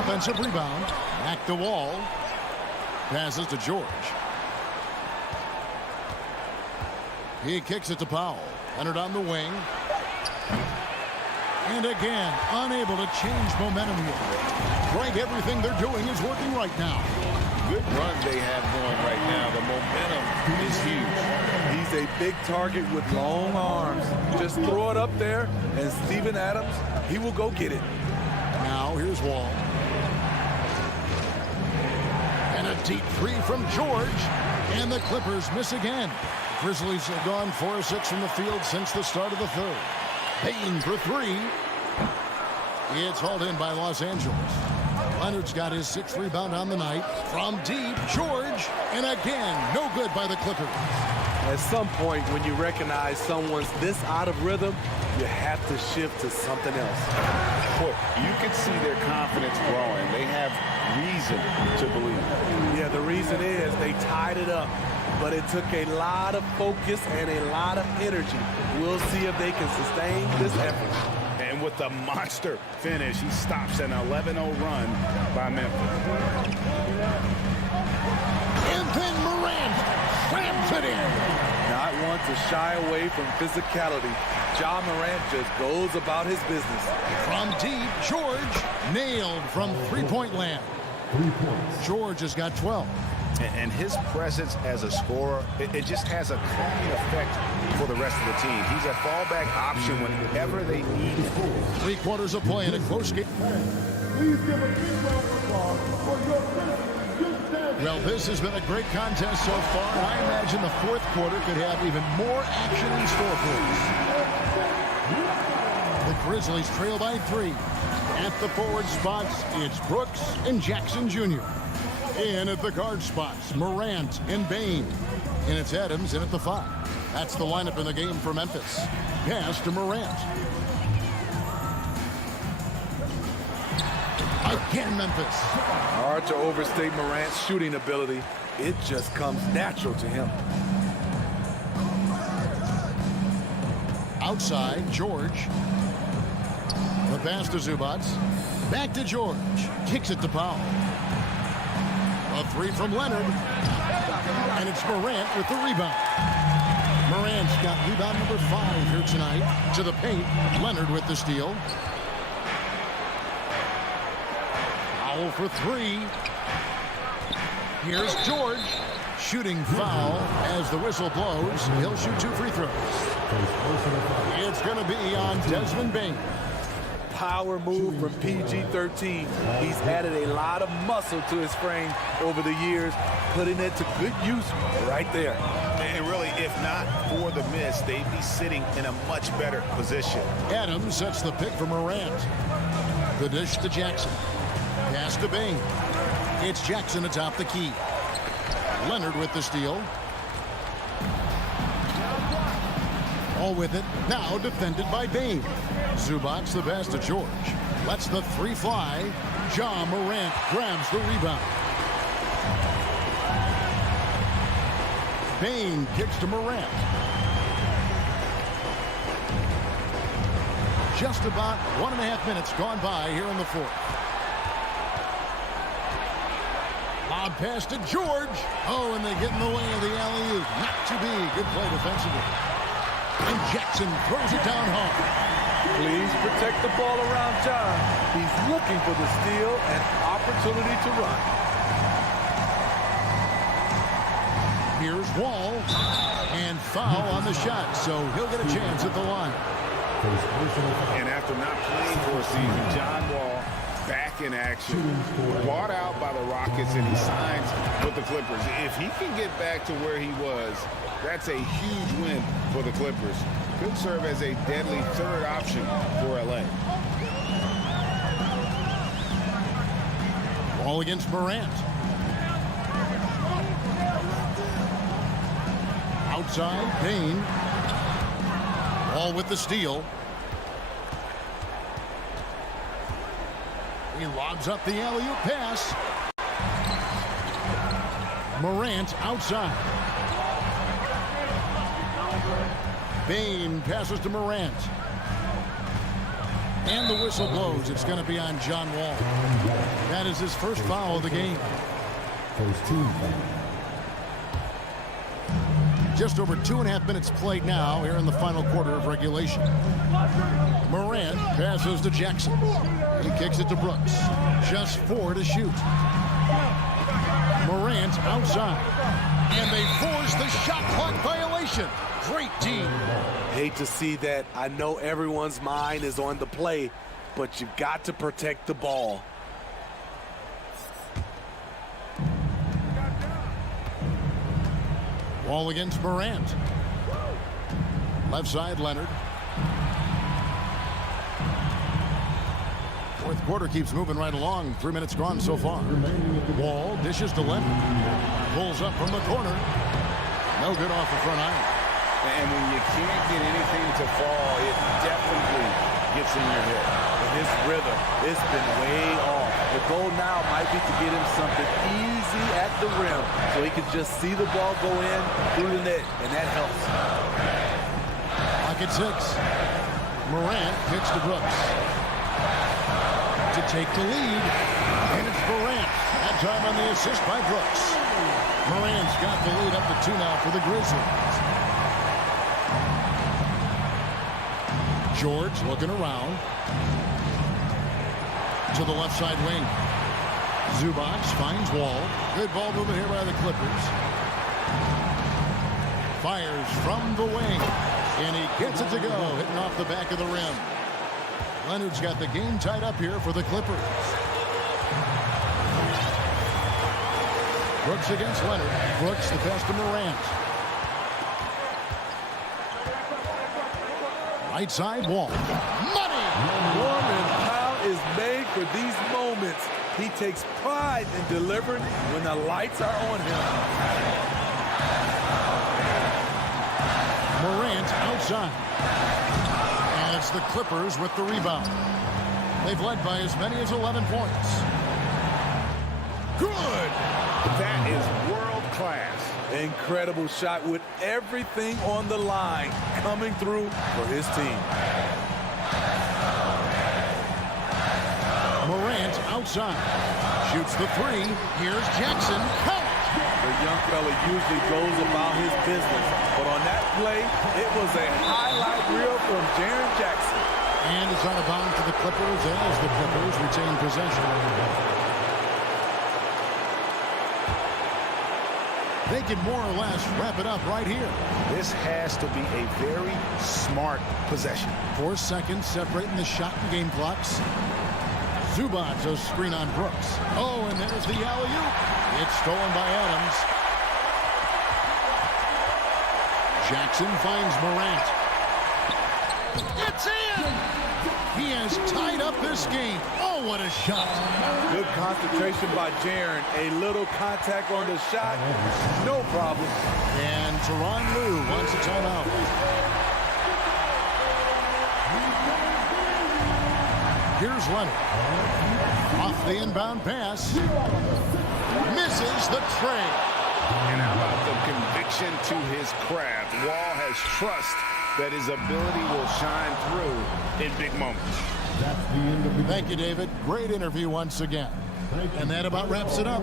Offensive rebound. Back to Wall. Passes to George. He kicks it to Powell. Leonard on the wing. And again, unable to change momentum here. Greg, everything they're doing is working right now. Good run they have going right now. The momentum is huge. He's a big target with long arms. Just throw it up there, and Steven Adams, he will go get it. Now here's Wall. And a deep three from George. And the Clippers miss again. Grizzlies have gone 4 of 6 from the field since the start of the third. Payton for 3. It's hauled in by Los Angeles. Leonard's got his 6th rebound on the night. From deep, George. And again, no good by the Clippers. At some point, when you recognize someone's this out of rhythm, you have to shift to something else. Boy, you can see their confidence growing. They have reason to believe. Yeah, the reason is they tied it up, but it took a lot of focus and a lot of energy. We'll see if they can sustain this effort. And with the monster finish, he stops an 11-0 run by Memphis. And then Morant slams it in. Not one to shy away from physicality. Ja Morant just goes about his business. From deep, George nailed from three-point land. 3 points. George has got 12. And his presence as a scorer, it just has a calming effect for the rest of the team. He's a fallback option whenever they need him. 3 quarters of play in a close game. Please give a big round of applause for your Grizzlies. Well, this has been a great contest so far, and I imagine the 4th quarter could have even more action in store for us. The Grizzlies trail by 3. At the forward spots, it's Brooks and Jackson Jr. In at the guard spots, Morant and Bain. And it's Adams in at the 5. That's the lineup in the game for Memphis. Pass to Morant. Again, Memphis. Hard to overstate Morant's shooting ability. It just comes natural to him. Outside, George. The pass to Zubac. Back to George. Kicks it to Powell. A 3 from Leonard. And it's Morant with the rebound. Morant's got rebound number 5 here tonight. To the paint. Leonard with the steal. Powell for 3. Here's George. Shooting foul as the whistle blows. He'll shoot 2 free throws. It's going to be on Desmond Bain. Power move from PG-13. He's added a lot of muscle to his frame over the years, putting it to good use right there. And really, if not for the miss, they'd be sitting in a much better position. Adams sets the pick for Morant. The dish to Jackson. Pass to Bain. It's Jackson atop the key. Leonard with the steal. All with it. Now defended by Bain. Zubac the pass to George. Lets the 3 fly. Ja Morant grabs the rebound. Bain kicks to Morant. Just about 1.5 minutes gone by here in the 4th. Lob pass to George. Oh, and they get in the way of the alley-oop. Not to be. Good play defensively. And Jackson throws it down hard. Please protect the ball around John. He's looking for the steal and opportunity to run. Here's Wall. And foul on the shot, so he'll get a chance at the line. And after not playing for a season, John Wall back in action. Bought out by the Rockets, and he signs with the Clippers. If he can get back to where he was, that's a huge win for the Clippers. Could serve as a deadly third option for LA. Ball against Morant. Outside, Payne. Ball with the steal. He lobs up the alley-oop pass. Morant outside. Payne passes to Morant. And the whistle blows. It's going to be on John Wall. That is his first foul of the game. First team. Just over 2.5 minutes played now here in the final quarter of regulation. Morant passes to Jackson. He kicks it to Brooks. Just 4 to shoot. Morant outside. And they force the shot clock violation. Great team. Hate to see that. I know everyone's mind is on the play, but you've got to protect the ball. Ball against Morant. Left side, Leonard. Fourth quarter keeps moving right along. 3 minutes gone so far. Wall dishes to Leonard. Pulls up from the corner. No good off the front iron. And when you can't get anything to fall, it definitely gets in your head. And his rhythm, it's been way off. The goal now might be to get him something easy at the rim so he can just see the ball go in through the net, and that helps. Clock at 6. Morant kicks to Brooks. To take the lead. And it's Morant. That time on the assist by Brooks. Morant's got the lead up to 2 now for the Grizzlies. George looking around. To the left side wing. Zubac finds Wall. Good ball movement here by the Clippers. Fires from the wing. And he gets it to go. Hitting off the back of the rim. Leonard's got the game tied up here for the Clippers. Brooks against Leonard. Brooks the pass to Morant. Right side, Wall. Money! Norman Powell is made for these moments. He takes pride in delivering when the lights are on him. Morant outside. And it's the Clippers with the rebound. They've led by as many as 11 points. Good! That is world class. Incredible shot with everything on the line coming through for his team. Morant outside. Shoots the 3. Here's Jackson. Count! The young fella usually goes about his business, but on that play, it was a highlight reel from Jaren Jackson. And it's out of bounds to the Clippers as the Clippers retain possession. They can more or less wrap it up right here. This has to be a very smart possession. 4 seconds separating the shot and game clocks. Zubac a screen on Brooks. Oh, and there's the alley-oop. It's stolen by Adams. Jackson finds Morant. It's in! He has tied up this game. Oh, what a shot. Good concentration by Jaren. A little contact on the shot. No problem. And Tyronn Lue wants a timeout. Here's Leonard. Off the inbound pass. Misses the tray. And how about the conviction to his craft? Wall has trust that his ability will shine through in big moments. Thank you, David. Great interview once again. And that about wraps it up.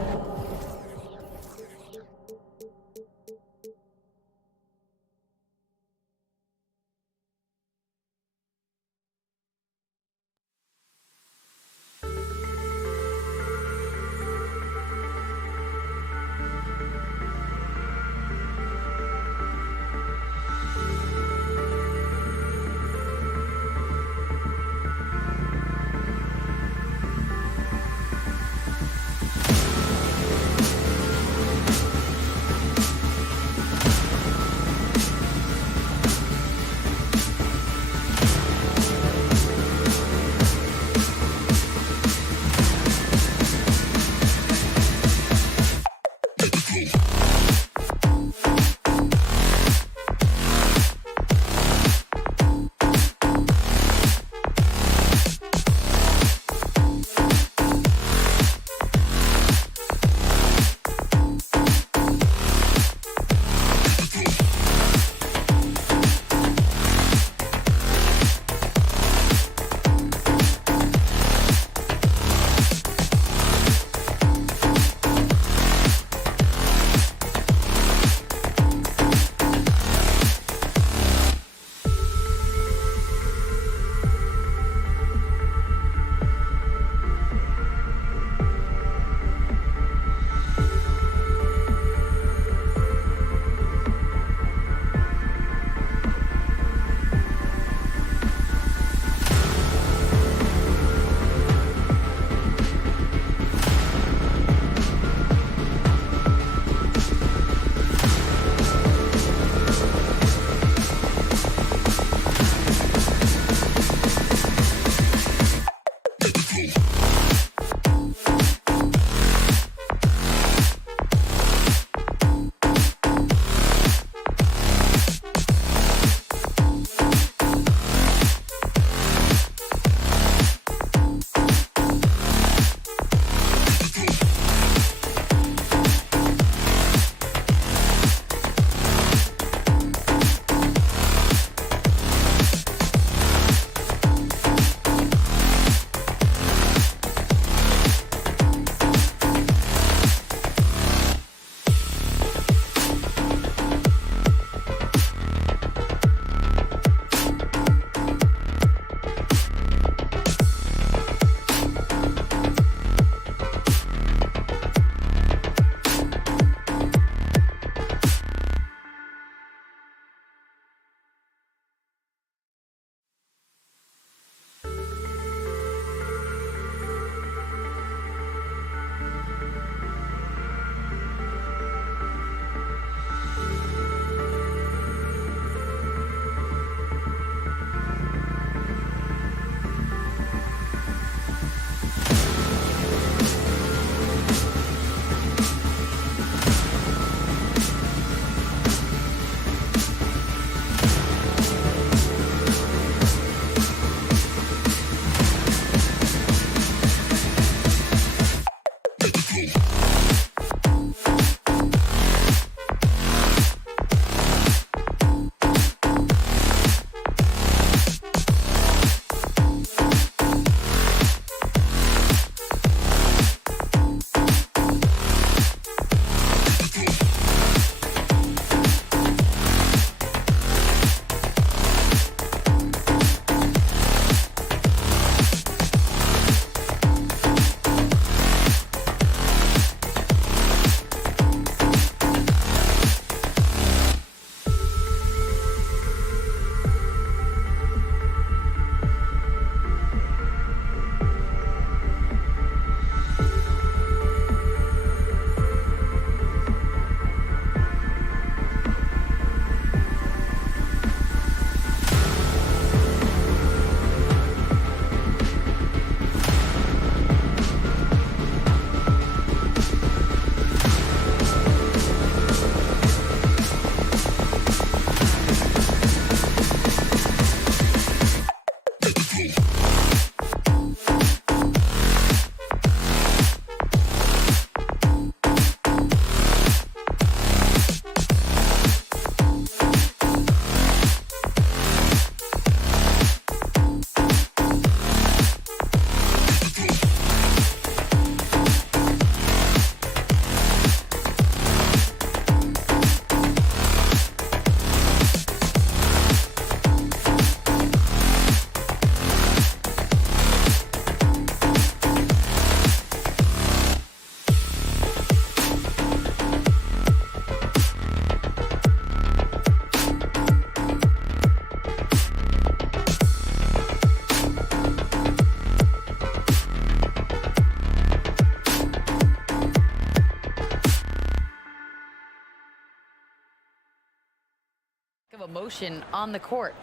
of emotion on the court.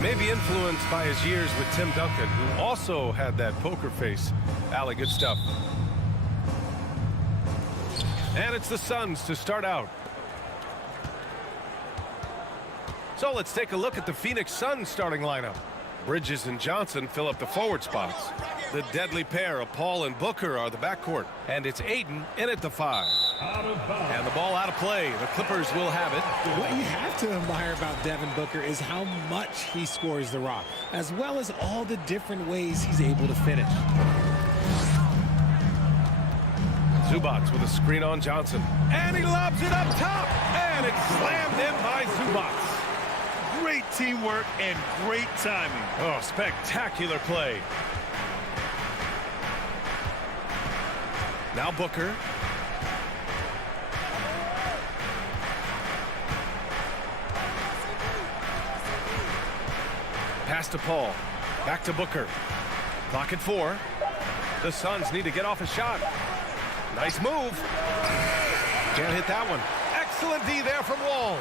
Maybe influenced by his years with Tim Duncan, who also had that poker face. Allie, good stuff. And it's the Suns to start out. So let's take a look at the Phoenix Suns starting lineup. Bridges and Johnson fill up the forward spots. The deadly pair of Paul and Booker are the backcourt. And it's Aiden in at the 5. And the ball out of play. The Clippers will have it. What you have to admire about Devin Booker is how much he scores the rock, as well as all the different ways he's able to finish. Zubac with a screen on Johnson. And he lobs it up top. And it's slammed in by Zubac. Great teamwork and great timing. Oh, spectacular play. Now Booker. Pass to Paul. Back to Booker. Clock at 4. The Suns need to get off a shot. Nice move. Can't hit that one. Excellent D there from Wall.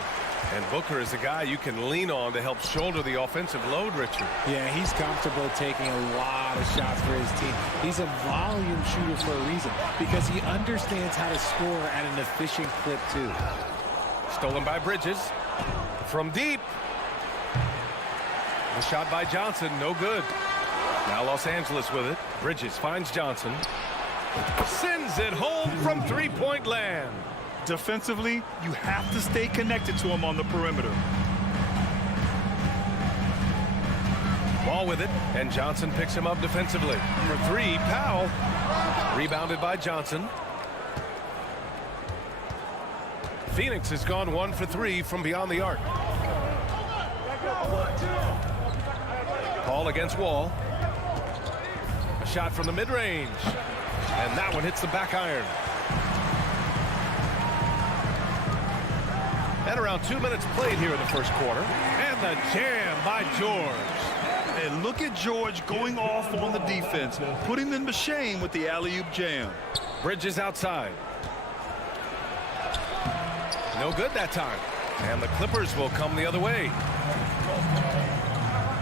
And Booker is a guy you can lean on to help shoulder the offensive load, Richard. Yeah, he's comfortable taking a lot of shots for his team. He's a volume shooter for a reason, because he understands how to score at an efficient clip, too. Stolen by Bridges. From deep. The shot by Johnson, no good. Now Los Angeles with it. Bridges finds Johnson. Sends it home from three-point land. Defensively, you have to stay connected to him on the perimeter. Ball with it, and Johnson picks him up defensively. For 3, Powell. Rebounded by Johnson. Phoenix has gone 1 for 3 from beyond the arc. Paul against Wall. A shot from the mid-range. And that one hits the back iron. And around 2 minutes played here in the first quarter. And the jam by George. And look at George going off on the defense, putting them to shame with the alley-oop jam. Bridges outside. No good that time. And the Clippers will come the other way.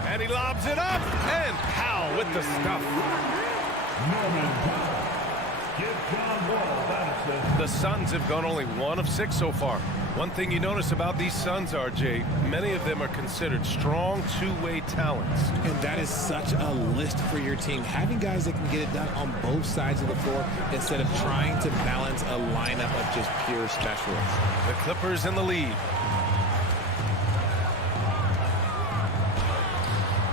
And he lobs it up. And Powell with the stuff. The Suns have gone only 1 of 6 so far. One thing you notice about these Suns, RJ, many of them are considered strong two-way talents. And that is such a list for your team. Having guys that can get it done on both sides of the floor instead of trying to balance a lineup of just pure specialists. The Clippers in the lead.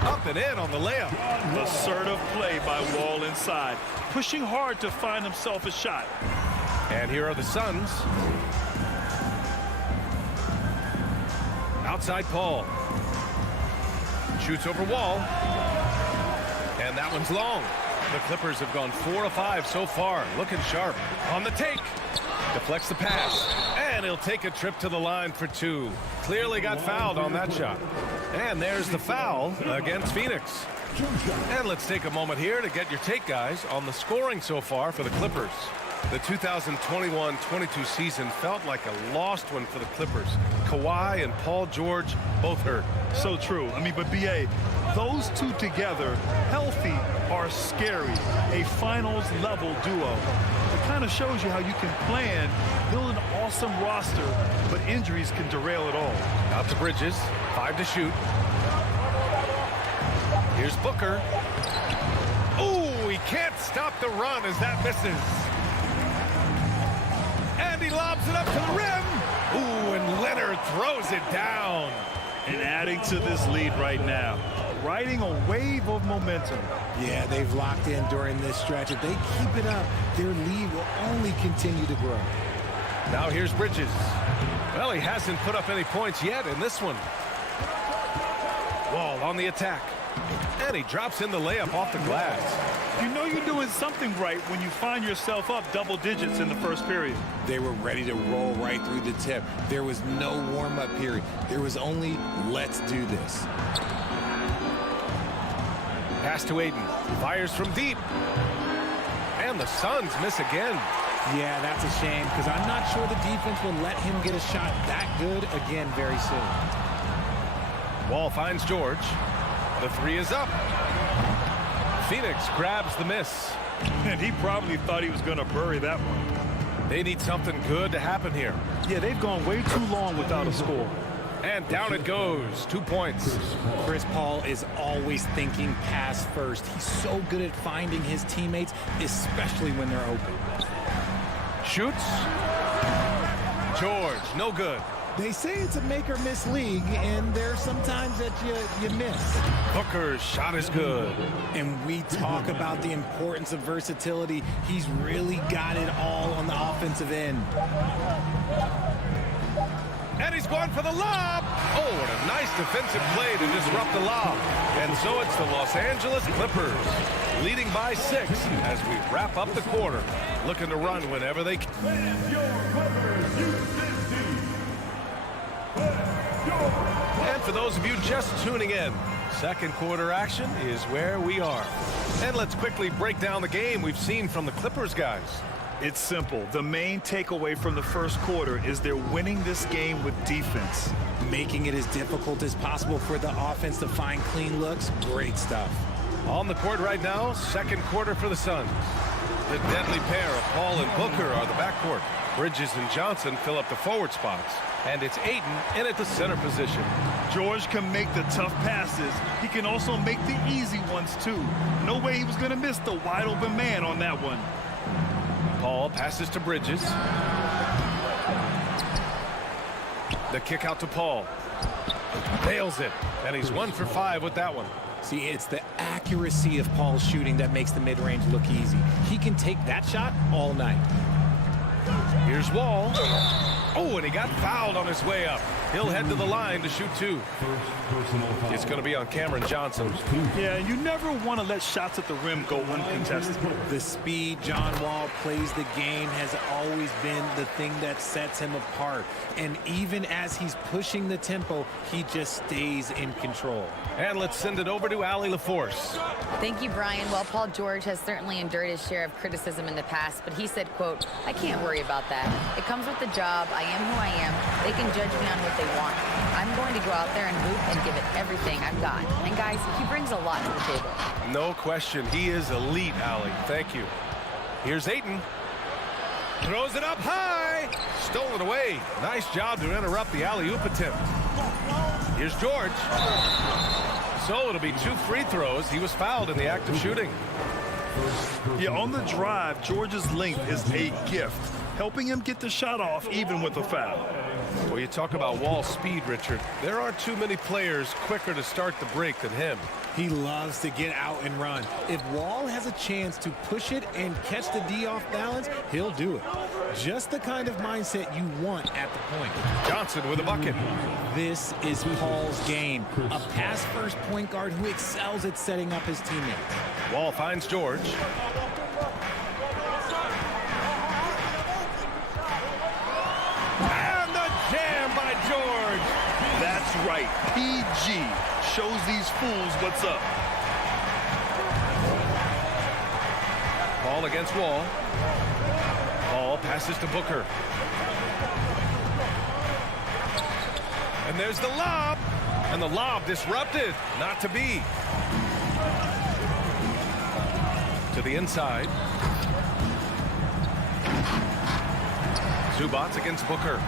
Up and in on the layup. Assertive play by Wall inside, pushing hard to find himself a shot. And here are the Suns. Outside Paul. Shoots over Wall. And that one's long. The Clippers have gone 4 of 5 so far. Looking sharp. On the take. Deflects the pass. And he'll take a trip to the line for 2. Clearly got fouled on that shot. And there's the foul against Phoenix. And let's take a moment here to get your take, guys, on the scoring so far for the Clippers. The 2021-22 season felt like a lost one for the Clippers. Kawhi and Paul George both hurt. So true. I mean, but B.A., those two together, healthy, are scary. A finals-level duo. It kind of shows you how you can plan, build an awesome roster, but injuries can derail it all. Out to Bridges. 5 to shoot. Here's Booker. Ooh, he can't stop the run as that misses. And he lobs it up to the rim. Ooh, and Leonard throws it down. And adding to this lead right now, riding a wave of momentum. Yeah, they've locked in during this stretch. If they keep it up, their lead will only continue to grow. Now here's Bridges. Well, he hasn't put up any points yet in this one. Wall on the attack. And he drops in the layup off the glass. You know you're doing something right when you find yourself up double digits in the first period. They were ready to roll right through the tip. There was no warm-up period. There was only, let's do this. Pass to Aiden. Fires from deep. And the Suns miss again. Yeah, that's a shame, because I'm not sure the defense will let him get a shot that good again very soon. Wall finds George. The three is up. Phoenix grabs the miss. And he probably thought he was going to bury that one. They need something good to happen here. Yeah, they've gone way too long without a score. And down it goes. 2 points. Chris Paul is always thinking pass first. He's so good at finding his teammates, especially when they're open. Shoots. George, no good. They say it's a make or miss league, and there's sometimes that you miss. Booker's shot is good. And we talk about the importance of versatility. He's really got it all on the offensive end. And he's going for the lob. Oh, what a nice defensive play to disrupt the lob. And so it's the Los Angeles Clippers leading by 6 as we wrap up the quarter, looking to run whenever they can. And for those of you just tuning in, second quarter action is where we are. And let's quickly break down the game we've seen from the Clippers guys. It's simple. The main takeaway from the first quarter is they're winning this game with defense. Making it as difficult as possible for the offense to find clean looks. Great stuff. On the court right now, second quarter for the Suns. The deadly pair of Paul and Booker are the backcourt. Bridges and Johnson fill up the forward spots. And it's Ayton in at the center position. George can make the tough passes. He can also make the easy ones, too. No way he was going to miss the wide open man on that one. Paul passes to Bridges. The kick out to Paul. Nails it. And he's 1 for 5 with that one. See, it's the accuracy of Paul's shooting that makes the mid-range look easy. He can take that shot all night. Here's Wall. Oh, and he got fouled on his way up. He'll head to the line to shoot 2. It's going to be on Cameron Johnson. Yeah, you never want to let shots at the rim go uncontested. The speed John Wall plays the game has always been the thing that sets him apart. And even as he's pushing the tempo, he just stays in control. And let's send it over to Allie LaForce. Thank you, Brian. Well, Paul George has certainly endured his share of criticism in the past, but he said, quote, "I can't worry about that. It comes with the job. I am who I am. They can judge me on what they want. I'm going to go out there and hoop and give it everything I've got." And guys, he brings a lot to the table. No question. He is elite, Allie. Thank you. Here's Ayton. Throws it up high. Stolen away. Nice job to interrupt the alley-oop attempt. Here's George. So it'll be 2 free throws. He was fouled in the act of shooting. Yeah, on the drive, George's length is a gift, helping him get the shot off even with a foul. Well, you talk about Wall's speed, Richard. There aren't too many players quicker to start the break than him. He loves to get out and run. If Wall has a chance to push it and catch the D off balance, he'll do it. Just the kind of mindset you want at the point. Johnson with a bucket. This is Paul's game. A pass-first point guard who excels at setting up his teammates. Wall finds George. And the jam by George. That's right. PG shows these fools what's up. Ball against Wall. Paul passes to Booker. And there's the lob. And the lob disrupted. Not to be. To the inside. Zubats against Booker.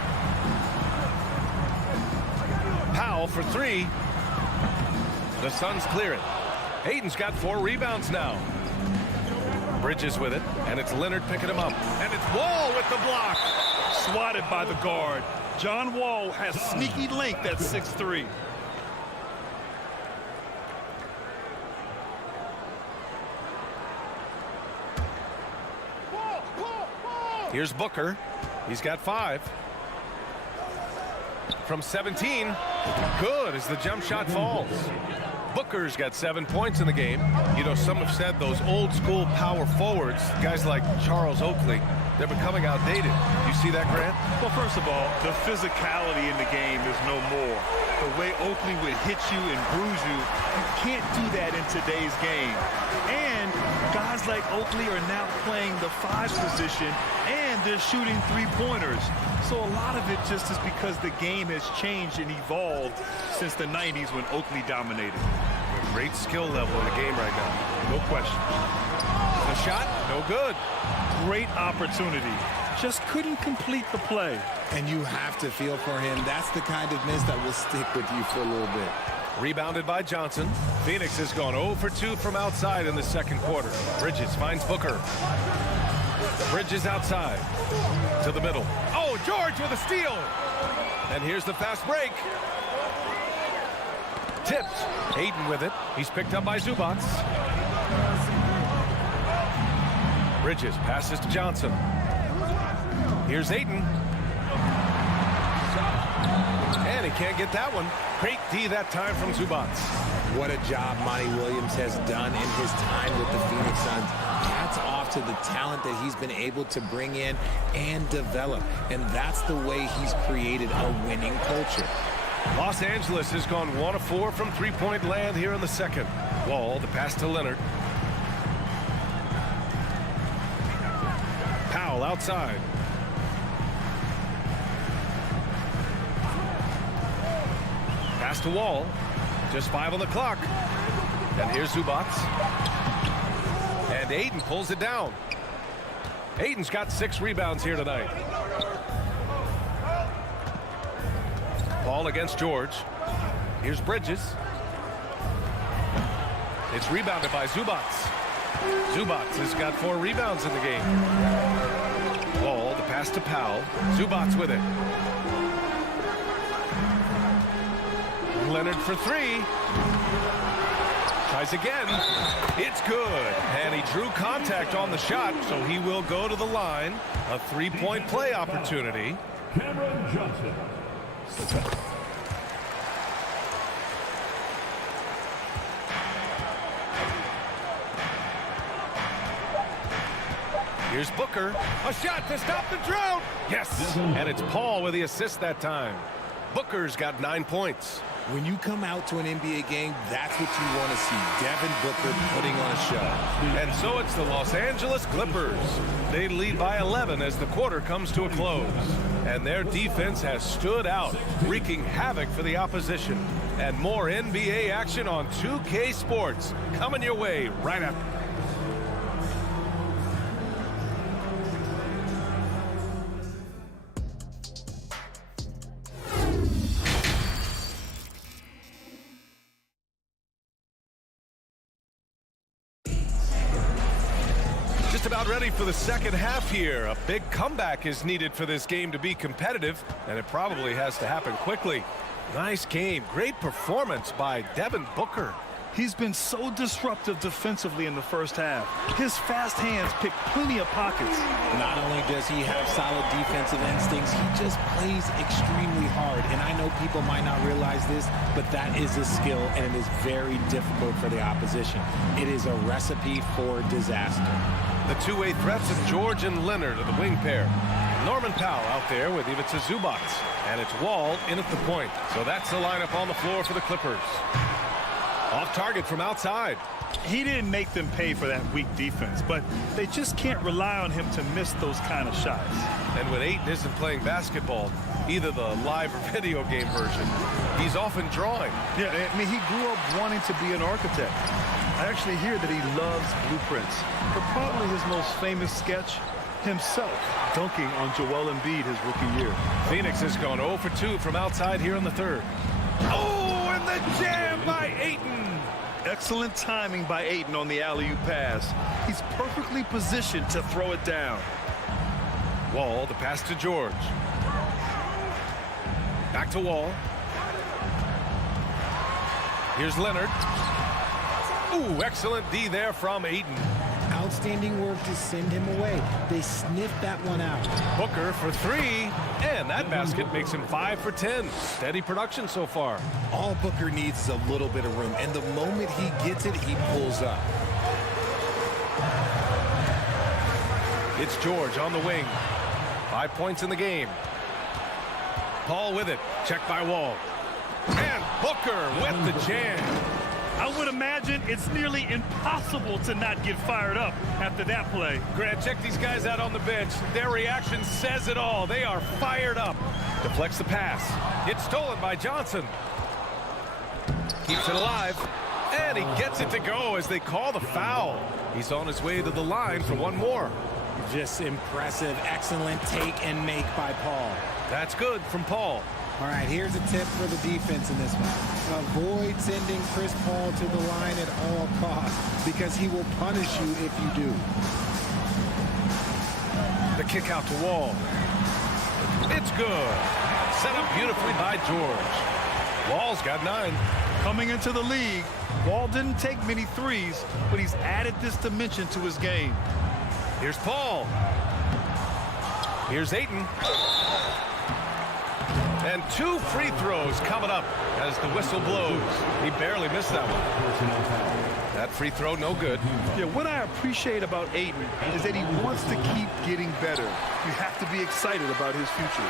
Powell for 3. The Suns clear it. Hayden's got 4 rebounds now. Bridges with it, and it's Leonard picking him up. And it's Wall with the block. Swatted by the guard. John Wall has sneaky length at 6'3". Here's Booker. He's got 5. From 17. Good as the jump shot falls. Booker's got 7 points in the game. You know, some have said those old school power forwards, guys like Charles Oakley, they're becoming outdated. You see that, Grant? Well, first of all, the physicality in the game is no more. the way Oakley would hit you and bruise you. You can't do that in today's game. And guys like Oakley are now playing the 5 position, and they're shooting 3-pointers. So a lot of it just is because the game has changed and evolved since the 90s when Oakley dominated. A great skill level in the game right now, no question. The shot, no good. Great opportunity. Just couldn't complete the play. And you have to feel for him. That's the kind of miss that will stick with you for a little bit. Rebounded by Johnson. Phoenix has gone 0 for 2 from outside in the second quarter. Bridges finds Booker. Bridges outside to the middle. Oh, George with a steal. And here's the fast break. Tipped. Hayden with it. He's picked up by Zubac. Bridges passes to Johnson. Here's Ayton. And he can't get that one. Great D that time from Zubac. What a job Monty Williams has done in his time with the Phoenix Suns. Hats off to the talent that he's been able to bring in and develop. And that's the way he's created a winning culture. Los Angeles has gone 1 of 4 from three-point land here in the second. Wall, the pass to Leonard. Powell outside. Pass to Wall. Just 5 on the clock. And here's Zubac. And Ayton pulls it down. Ayton's got 6 rebounds here tonight. Ball against George. Here's Bridges. It's rebounded by Zubac. Zubac has got 4 rebounds in the game. Ball, the pass to Powell. Zubac with it. Leonard for 3. Tries again. It's good. And he drew contact on the shot, so he will go to the line. A 3-point play opportunity. Cameron Johnson. Here's Booker. A shot to stop the drought. Yes. And it's Paul with the assist that time. Booker's got 9 points. When you come out to an NBA game, that's what you want to see. Devin Booker putting on a show. And so it's the Los Angeles Clippers. They lead by 11 as the quarter comes to a close. And their defense has stood out, wreaking havoc for the opposition. And more NBA action on 2K Sports coming your way right after. Just about ready for the second half here. A big comeback is needed for this game to be competitive, and it probably has to happen quickly. Nice game. Great performance by Devin Booker. He's been so disruptive defensively in the first half. His fast hands pick plenty of pockets. Not only does he have solid defensive instincts, he just plays extremely hard. And I know people might not realize this, but that is a skill, and it is very difficult for the opposition. It is a recipe for disaster. The two-way threats of George and Leonard are the wing pair. Norman Powell out there with Ivica Zubac. And it's Wall in at the point. So that's the lineup on the floor for the Clippers. Off target from outside. He didn't make them pay for that weak defense, but they just can't rely on him to miss those kind of shots. And when Ayton isn't playing basketball, either the live or video game version, he's often drawing. Yeah, I mean, he grew up wanting to be an architect. I actually hear that he loves blueprints, but probably his most famous sketch, himself dunking on Joel Embiid his rookie year. Phoenix has gone 0 for 2 from outside here in the third. Oh, and the jam by Ayton. Excellent timing by Ayton on the alley-oop pass. He's perfectly positioned to throw it down. Wall, the pass to George. Back to Wall. Here's Leonard. Ooh, excellent D there from Ayton. Outstanding work to send him away. They sniffed that one out. Booker for 3, and that basket makes him 5 for 10. Steady production so far. All Booker needs is a little bit of room, and the moment he gets it, he pulls up. It's George on the wing. 5 points in the game. Paul with it. Checked by Wall. And Booker with the jam. I would imagine it's nearly impossible to not get fired up after that play. Grant, check these guys out on the bench. Their reaction says it all. They are fired up. Deflects the pass. It's stolen by Johnson. Keeps it alive. And he gets it to go as they call the foul. He's on his way to the line for one more. Just impressive, excellent take and make by Paul. That's good from Paul. All right, here's a tip for the defense in this one. Avoid sending Chris Paul to the line at all costs because he will punish you if you do. The kick out to Wall. It's good. Set up beautifully by George. Wall's got 9. Coming into the league, Wall didn't take many threes, but he's added this dimension to his game. Here's Paul. Here's Ayton. And 2 free throws coming up as the whistle blows. He barely missed that one. That free throw, no good. Yeah, what I appreciate about Ayton is that he wants to keep getting better. You have to be excited about his future.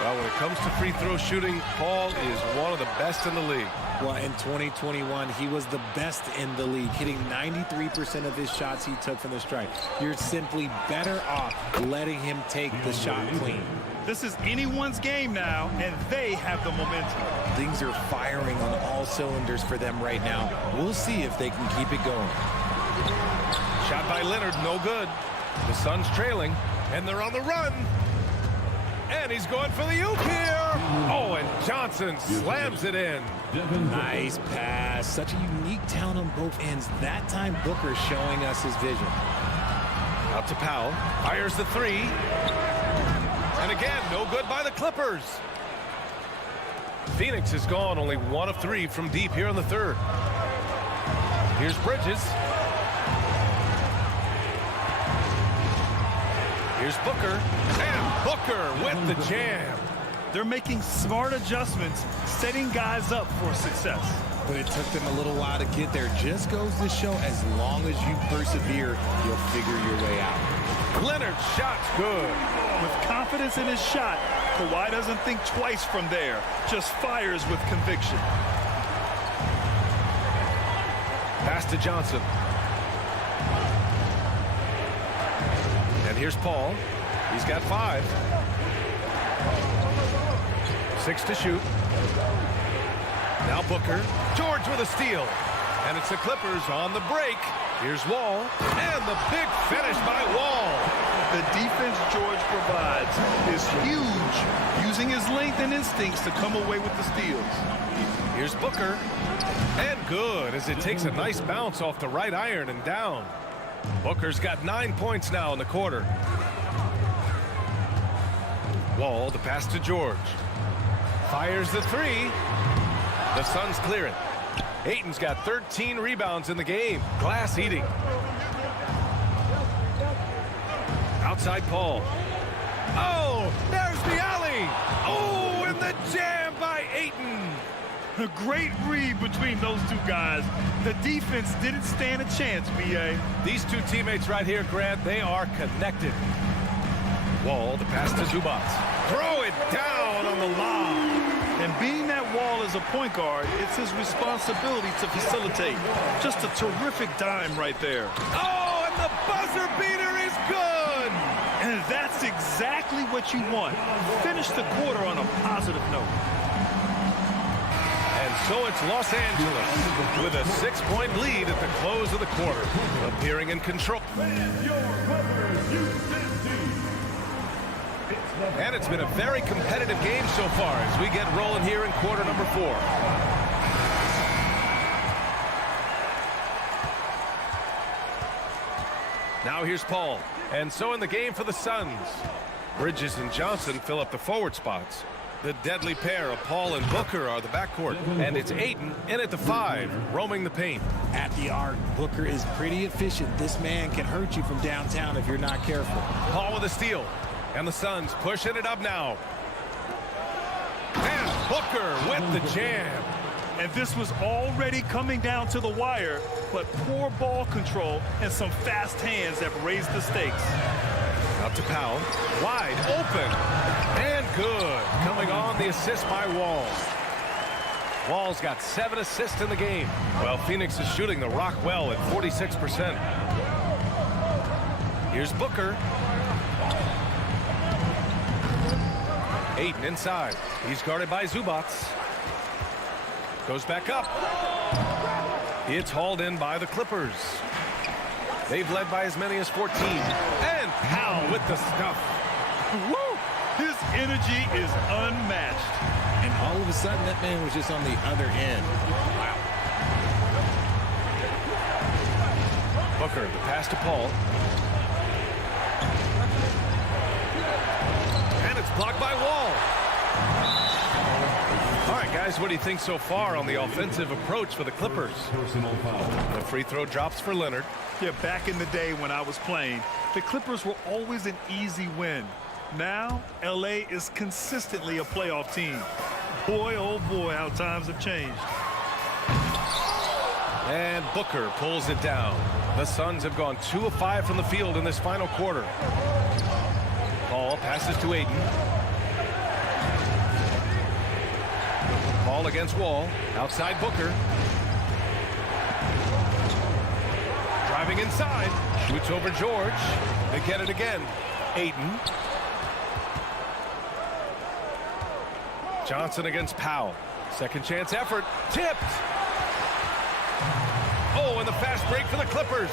Well, when it comes to free throw shooting, Paul is one of the best in the league. Well, in 2021, he was the best in the league, hitting 93% of his shots he took from the stripe. You're simply better off letting him take the shot clean. This is anyone's game now, and they have the momentum. Things are firing on all cylinders for them right now. We'll see if they can keep it going. Shot by Leonard, no good. The Suns trailing, and they're on the run. And he's going for the oop here. Oh, and Johnson slams it in. Nice pass. Such a unique talent on both ends. That time, Booker showing us his vision. Out to Powell. Fires the 3. And again, no good by the Clippers. Phoenix has gone only 1 of 3 from deep here in the 3rd. Here's Bridges. Here's Booker. And Booker with the jam. They're making smart adjustments, setting guys up for success. But it took them a little while to get there. Just goes to show as long as you persevere, you'll figure your way out. Leonard's shot's good. With confidence in his shot, Kawhi doesn't think twice from there, just fires with conviction. Pass to Johnson. And here's Paul. He's got 5. 6 to shoot. Now Booker. George with a steal. And it's the Clippers on the break. Here's Wall. And the big finish by Wall. The defense George provides is huge, using his length and instincts to come away with the steals. Here's Booker. And good as it takes a nice bounce off the right iron and down. Booker's got 9 points now in the quarter. Wall, the pass to George. Fires the 3. The Suns clear it. Ayton's got 13 rebounds in the game. Glass eating. Outside Paul. Oh, there's the alley. Oh, and the jam by Ayton. A great read between those two guys. The defense didn't stand a chance, B.A. These two teammates right here, Grant, they are connected. Wall, the pass to Zubac. Throw it down on the lob. And being that Wall is a point guard, it's his responsibility to facilitate. Just a terrific dime right there. Oh, and the buzzer beater is good. And that's exactly what you want. Finish the quarter on a positive note. And so it's Los Angeles with a 6-point lead at the close of the quarter, appearing in control. And it's been a very competitive game so far as we get rolling here in quarter number 4. Now here's Paul. And so in the game for the Suns, Bridges and Johnson fill up the forward spots. The deadly pair of Paul and Booker are the backcourt. And it's Ayton in at the 5, roaming the paint. At the arc, Booker is pretty efficient. This man can hurt you from downtown if you're not careful. Paul with a steal. And the Suns pushing it up now. And Booker with the jam. And this was already coming down to the wire, but poor ball control and some fast hands have raised the stakes. Up to Powell. Wide open. And good. Coming on the assist by Wall. Wall's got 7 assists in the game, while Phoenix is shooting the rock well at 46%. Here's Booker. Ayton inside. He's guarded by Zubac. Goes back up. It's hauled in by the Clippers. They've led by as many as 14. And Powell with the stuff. Woo! His energy is unmatched. And all of a sudden, that man was just on the other end. Wow. Booker, the pass to Paul. And it's blocked by Wall. All right, guys, what do you think so far on the offensive approach for the Clippers? The free throw drops for Leonard. Yeah, back in the day when I was playing, the Clippers were always an easy win. Now, LA is consistently a playoff team. Boy, oh boy, how times have changed. And Booker pulls it down. The Suns have gone 2 of 5 from the field in this final quarter. Paul passes to Ayton. Paul against Wall. Outside Booker. Driving inside. Shoots over George. They get it again. Ayton. Johnson against Powell. Second chance effort. Tipped. Oh, and the fast break for the Clippers.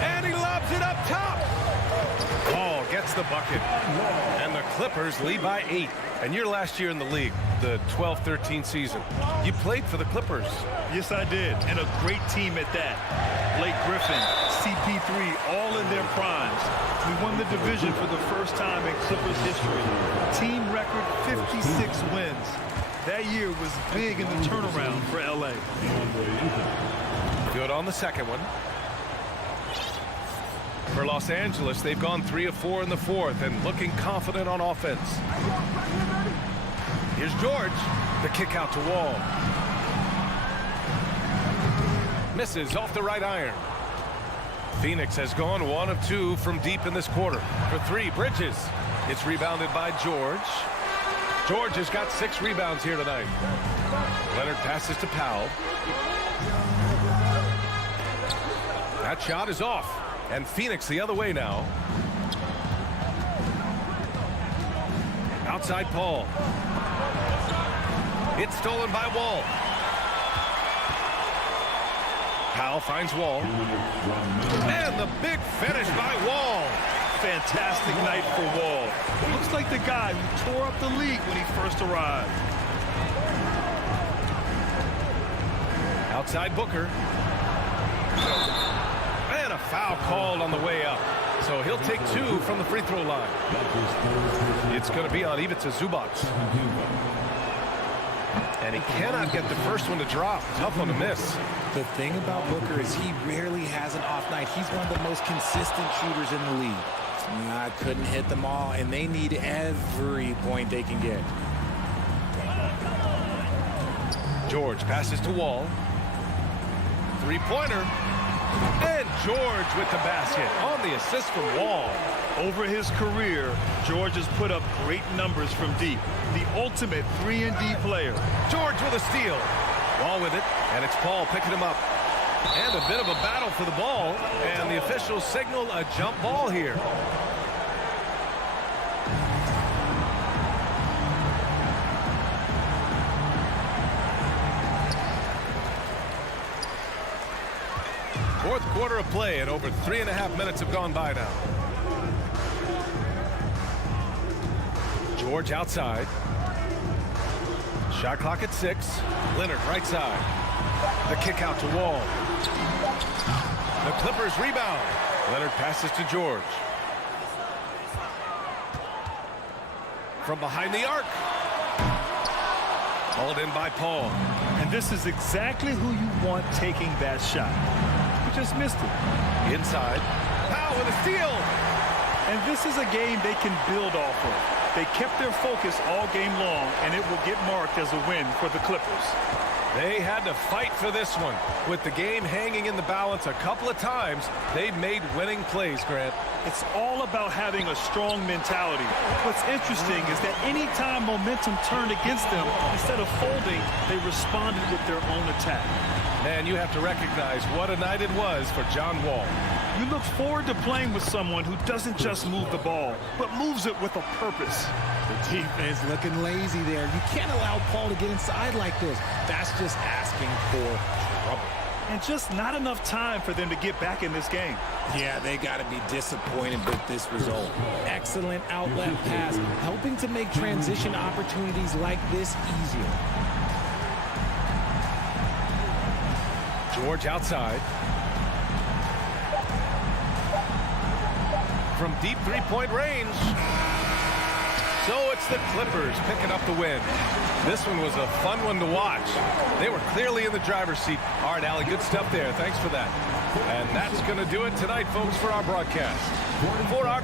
And he lobs it up top. Paul gets the bucket. And the Clippers lead by 8. And your last year in the league, the 12-13 season, you played for the Clippers. Yes, I did. And a great team at that. Blake Griffin, CP3, all in their primes. We won the division for the first time in Clippers history. Team record 56 wins. That year was big in the turnaround for LA. Good on the second one. For Los Angeles, they've gone 3 of 4 in the fourth and looking confident on offense. Here's George. The kick out to Wall. Misses off the right iron. Phoenix has gone 1 of 2 from deep in this quarter. For 3, Bridges. It's rebounded by George. George has got 6 rebounds here tonight. Leonard passes to Powell. That shot is off. And Phoenix the other way now. Outside Paul. It's stolen by Wall. Powell finds Wall. And the big finish by Wall. Fantastic night for Wall. Looks like the guy who tore up the league when he first arrived. Outside Booker. And a foul called on the way up. So he'll take 2 from the free throw line. It's going to be on Ivica Zubac. And he cannot get the first one to drop. Tough one to miss. The thing about Booker is he rarely has an off night. He's one of the most consistent shooters in the league. I couldn't hit them all, and they need every point they can get. George passes to Wall. Three-pointer. And George with the basket on the assist from Wall. Over his career, George has put up great numbers from deep. The ultimate 3-and-D player. George with a steal. Wall with it, and it's Paul picking him up. And a bit of a battle for the ball, and the officials signal a jump ball here. Fourth quarter of play, and over 3.5 minutes have gone by now. George outside. Shot clock at 6. Leonard right side. The kick out to Wall. The Clippers rebound. Leonard passes to George. From behind the arc. Hauled in by Paul. And this is exactly who you want taking that shot. He just missed it. Inside. Powell with a steal. And this is a game they can build off of. They kept their focus all game long, and it will get marked as a win for the Clippers. They had to fight for this one. With the game hanging in the balance a couple of times, they've made winning plays, Grant. It's all about having a strong mentality. What's interesting is that anytime momentum turned against them, instead of folding, they responded with their own attack. Man, you have to recognize what a night it was for John Wall. You look forward to playing with someone who doesn't just move the ball, but moves it with a purpose. The defense looking lazy there. You can't allow Paul to get inside like this. That's just asking for trouble. And just not enough time for them to get back in this game. Yeah, they got to be disappointed with this result. Excellent outlet pass, helping to make transition opportunities like this easier. George outside. From deep three-point range. So it's the Clippers picking up the win. This one was a fun one to watch. They were clearly in the driver's seat. All right, Allie, good stuff there. Thanks for that. And that's going to do it tonight, folks, for our broadcast. For our...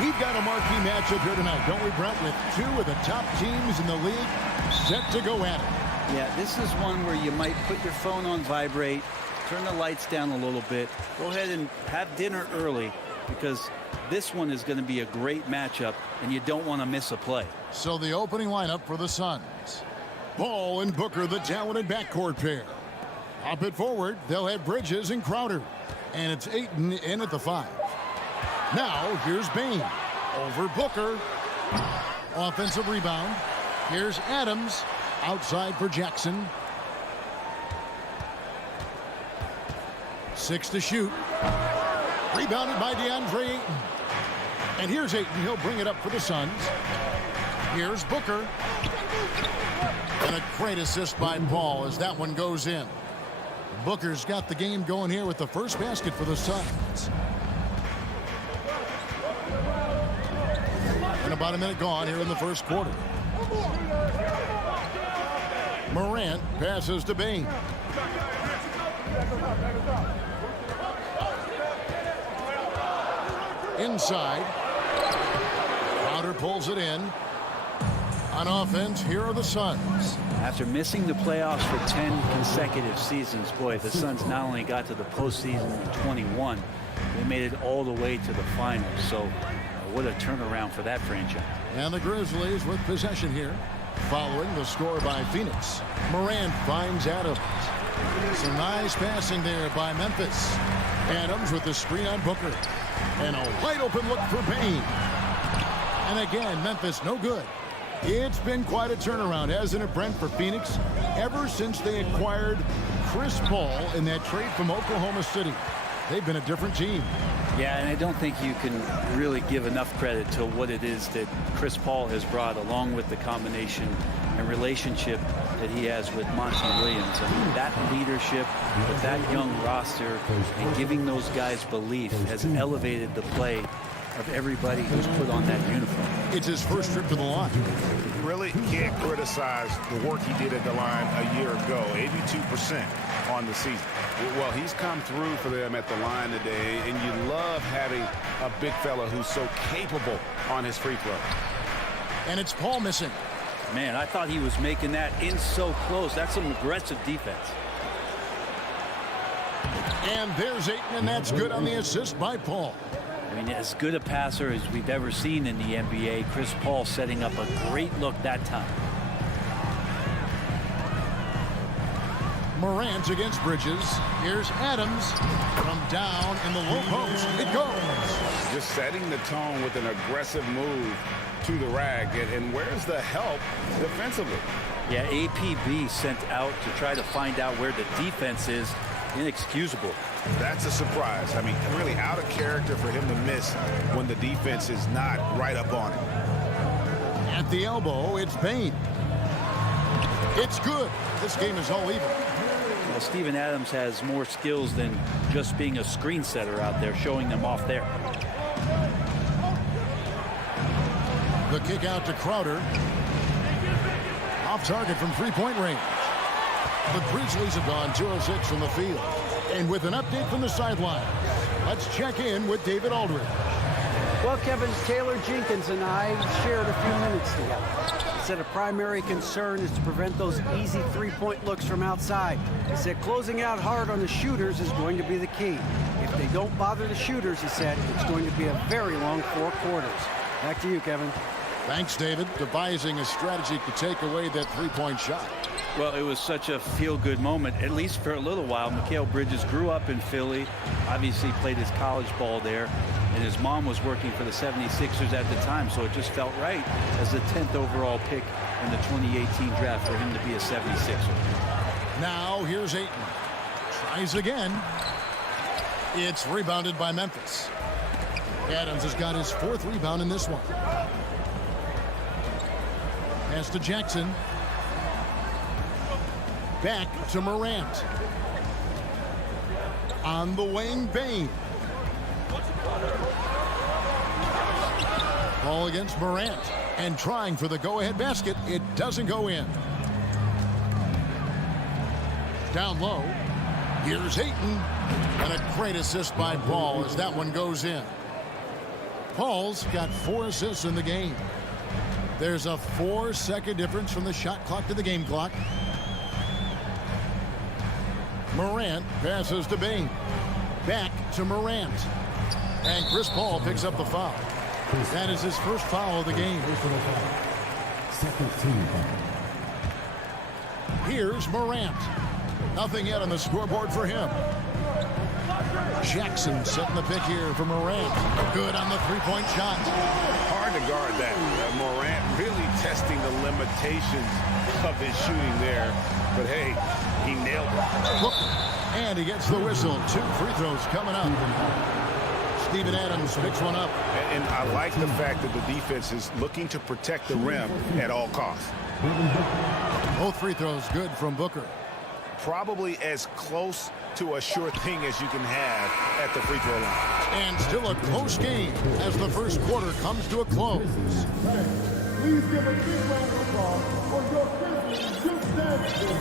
We've got a marquee matchup here tonight, don't we, Brent? With two of the top teams in the league set to go at it. Yeah, this is one where you might put your phone on vibrate, turn the lights down a little bit, go ahead and have dinner early, because this one is going to be a great matchup, and you don't want to miss a play. So the opening lineup for the Suns. Ball and Booker, the talented backcourt pair. Up it forward, they'll have Bridges and Crowder. And it's Ayton in at the 5. Now, here's Bain. Over Booker. Offensive rebound. Here's Adams. Outside for Jackson. 6 to shoot. Rebounded by DeAndre Ayton. And here's Ayton. He'll bring it up for the Suns. Here's Booker. And a great assist by Paul as that one goes in. Booker's got the game going here with the first basket for the Suns. And about a minute gone here in the first quarter. Morant passes to Bain. Inside. Crowder pulls it in. On offense, here are the Suns. After missing the playoffs for 10 consecutive seasons, boy, the Suns not only got to the postseason in 21, they made it all the way to the finals. So what a turnaround for that franchise. And the Grizzlies with possession here. Following the score by Phoenix. Morant finds Adams. Some nice passing there by Memphis. Adams with the screen on Booker. And a wide open look for Bain. And again, Memphis no good. It's been quite a turnaround, hasn't it, Brent, for Phoenix? Ever since they acquired Chris Paul in that trade from Oklahoma City, they've been a different team. Yeah, and I don't think you can really give enough credit to what it is that Chris Paul has brought, along with the combination and relationship that he has with Monty Williams. I mean, that leadership with that young roster and giving those guys belief has elevated the play of everybody who's put on that uniform. It's his first trip to the line. Really can't criticize the work he did at the line a year ago. 82% on the season. Well, he's come through for them at the line today, and you love having a big fella who's so capable on his free throw. And it's Paul missing. Man, I thought he was making that in so close. That's some aggressive defense. And there's Ayton, and that's good on the assist by Paul. I mean, as good a passer as we've ever seen in the NBA. Chris Paul setting up a great look that time. Morant against Bridges. Here's Adams from down in the low post. It goes. Just setting the tone with an aggressive move to the rack. And where's the help defensively? Yeah, APB sent out to try to find out where the defense is. Inexcusable. That's a surprise. I mean, really out of character for him to miss when the defense is not right up on it. At the elbow, it's Bain. It's good. This game is all even. Well, Steven Adams has more skills than just being a screen setter out there, showing them off there. The kick out to Crowder. Off target from three-point range. The Grizzlies have gone 2 of 6 from the field. And with an update from the sideline, let's check in with David Aldridge. Well, Kevin, Taylor Jenkins and I shared a few minutes together. He said a primary concern is to prevent those easy three-point looks from outside. He said closing out hard on the shooters is going to be the key. If they don't bother the shooters, he said, it's going to be a very long 4 quarters. Back to you, Kevin. Thanks, David. Devising a strategy to take away that three-point shot. Well, it was such a feel-good moment, at least for a little while. Mikal Bridges grew up in Philly, obviously played his college ball there, and his mom was working for the 76ers at the time, so it just felt right as the 10th overall pick in the 2018 draft for him to be a 76er. Now here's Ayton. Tries again. It's rebounded by Memphis. Adams has got his 4th rebound in this one. Pass to Jackson. Back to Morant. On the wing, Bain. Ball against Morant. And trying for the go-ahead basket. It doesn't go in. Down low. Here's Ayton. And a great assist by Paul as that one goes in. Paul's got 4 assists in the game. There's a 4-second difference from the shot clock to the game clock. Morant passes to Bain. Back to Morant. And Chris Paul picks up the foul. That is his first foul of the game. Here's Morant. Nothing yet on the scoreboard for him. Jackson setting the pick here for Morant. Good on the three-point shot. Hard to guard that. Morant really testing the limitations of his shooting there. But hey, he nailed it. And he gets the whistle. 2 free throws coming up. Steven Adams picks one up. And I like the fact that the defense is looking to protect the rim at all costs. Both free throws good from Booker. Probably as close to a sure thing as you can have at the free throw line. And still a close game as the first quarter comes to a close. Please give a big round of applause for your Grizzlies gymnastics.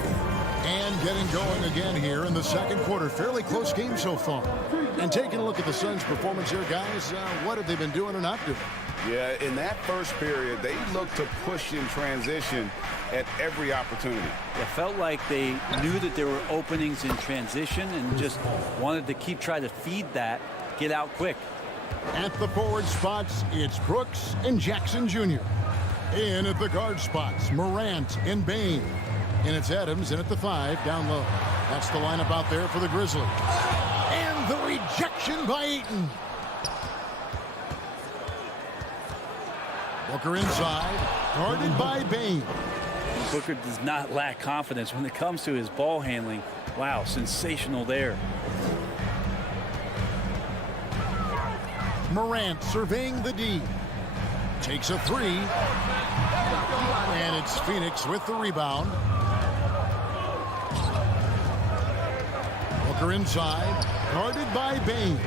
And getting going again here in the second quarter. Fairly close game so far. And taking a look at the Suns' performance here, guys, what have they been doing or not doing? Yeah, in that first period, they looked to push in transition at every opportunity. It felt like they knew that there were openings in transition and just wanted to keep trying to feed that, get out quick. At the forward spots, it's Brooks and Jackson Jr. In at the guard spots, Morant and Bain. And it's Adams in at the 5 down low. That's the lineup out there for the Grizzlies. And the rejection by Ayton. Booker inside, guarded by Bain. Booker does not lack confidence when it comes to his ball handling. Wow, sensational there. Morant surveying the D. Takes a 3. And it's Phoenix with the rebound. Booker inside, guarded by Bain.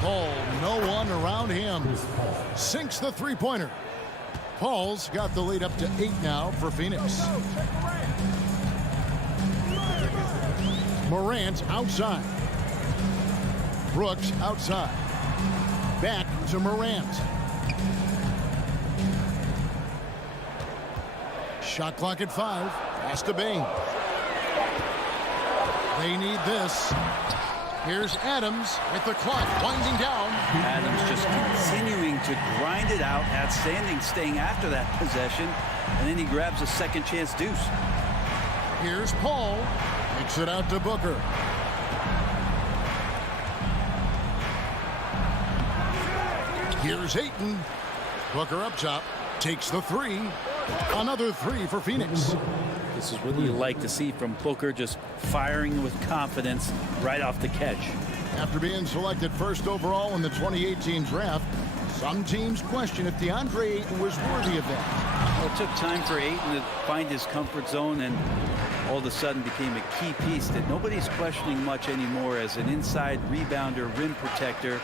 Paul, no one around him. Sinks the three-pointer. Paul's got the lead up to 8 now for Phoenix. Morant outside. Brooks outside. Back to Morant. Shot clock at 5. Pass to Bain. They need this. Here's Adams with the clock winding down. Adams just continuing to grind it out. Outstanding staying after that possession. And then he grabs a second chance deuce. Here's Paul. Takes it out to Booker. Here's Ayton. Booker up top. Takes the 3. Another 3 for Phoenix. This is what you like to see from Booker, just firing with confidence right off the catch. After being selected first overall in the 2018 draft, some teams question if DeAndre Ayton was worthy of that. Well, it took time for Ayton to find his comfort zone and all of a sudden became a key piece that nobody's questioning much anymore as an inside rebounder, rim protector,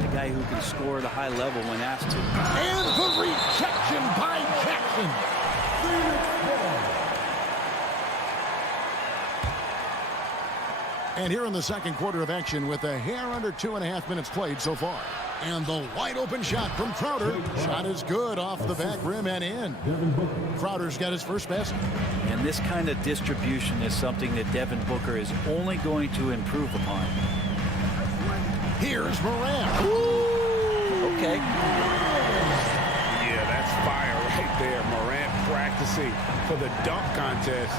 a guy who can score at a high level when asked to. And the rejection by Jackson. And here in the second quarter of action with a hair under 2.5 minutes played so far. And the wide open shot from Crowder. Shot is good off the back rim and in. Crowder's got his first basket. And this kind of distribution is something that Devin Booker is only going to improve upon. Here's Morant. Ooh. Okay. Yeah, that's fire right there. Morant practicing for the dunk contest.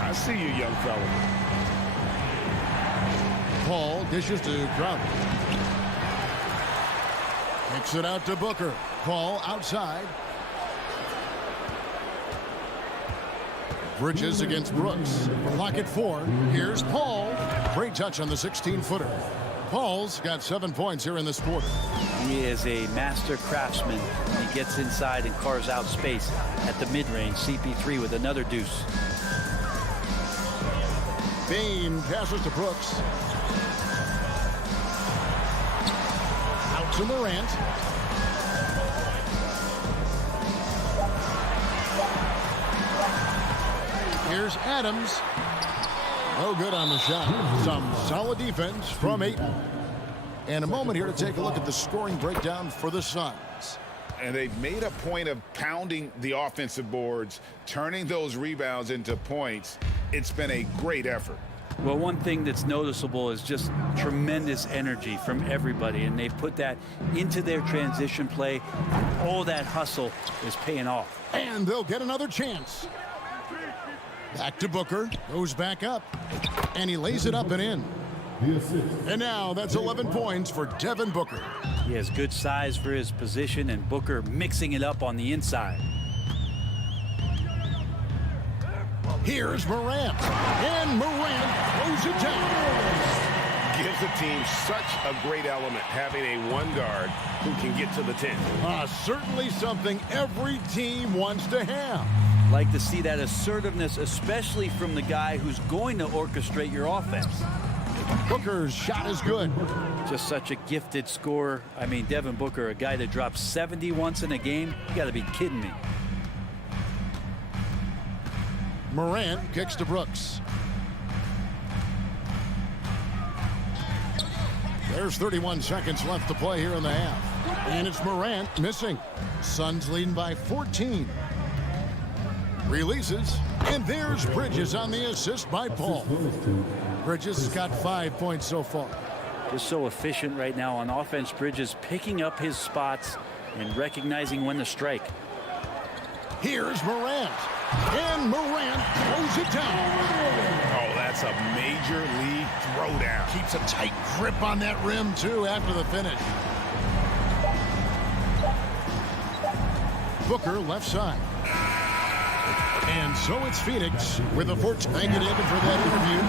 I see you, young fella. Paul dishes to Crowder. Takes it out to Booker. Paul outside. Bridges against Brooks. Clock at 4. Here's Paul. Great touch on the 16-footer. Paul's got 7 points here in this quarter. He is a master craftsman. He gets inside and carves out space at the mid-range. CP3 with another deuce. Bain passes to Brooks. Out to Morant. Here's Adams. No good on the shot. Some solid defense from Ayton. And a moment here to take a look at the scoring breakdown for the Suns. And they've made a point of pounding the offensive boards, turning those rebounds into points. It's been a great effort. Well, one thing that's noticeable is just tremendous energy from everybody, and they put that into their transition play. All that hustle is paying off. And they'll get another chance. Back to Booker, goes back up, and he lays it up and in. And now that's 11 points for Devin Booker. He has good size for his position, and Booker mixing it up on the inside. Here's Morant, and Morant throws it down. Gives the team such a great element, having a one guard who can get to the 10. Certainly something every team wants to have. Like to see that assertiveness, especially from the guy who's going to orchestrate your offense. Booker's shot is good. Just such a gifted scorer. I mean, Devin Booker, a guy that drops 70 once in a game. You got to be kidding me. Morant kicks to Brooks. There's 31 seconds left to play here in the half. And it's Morant missing. Suns leading by 14. Releases. And there's Bridges on the assist by Paul. Bridges has got 5 points so far. Just so efficient right now on offense. Bridges picking up his spots and recognizing when to strike. Here's Morant. And Morant throws it down. Oh, that's a major league throwdown. Keeps a tight grip on that rim, too, after the finish. Booker left side. And so it's Phoenix with a 14. Thank you, David, for that interview.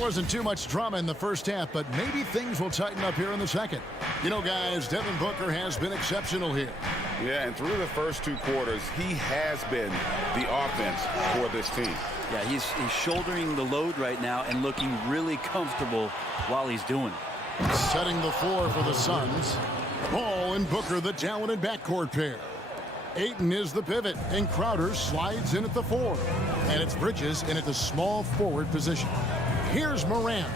Wasn't too much drama in the first half, but maybe things will tighten up here in the second. You know, guys, Devin Booker has been exceptional here. Yeah, and through the first 2 quarters, he has been the offense for this team. Yeah, he's shouldering the load right now and looking really comfortable while he's doing it. Setting the floor for the Suns. Ball and Booker, the talented backcourt pair. Ayton is the pivot, and Crowder slides in at the 4. And it's Bridges in at the small forward position. Here's Morant,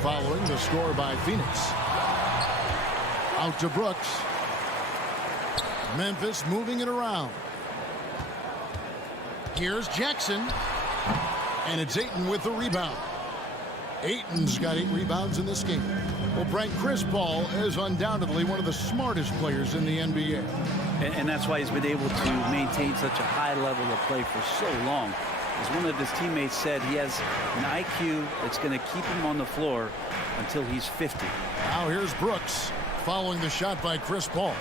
following the score by Phoenix. Out to Brooks. Memphis moving it around. Here's Jackson. And it's Ayton with the rebound. Ayton's got 8 rebounds in this game. Well, Brent, Chris Paul is undoubtedly one of the smartest players in the NBA. And that's why he's been able to maintain such a high level of play for so long. As one of his teammates said, he has an IQ that's going to keep him on the floor until he's 50. Now here's Brooks following the shot by Chris Paul.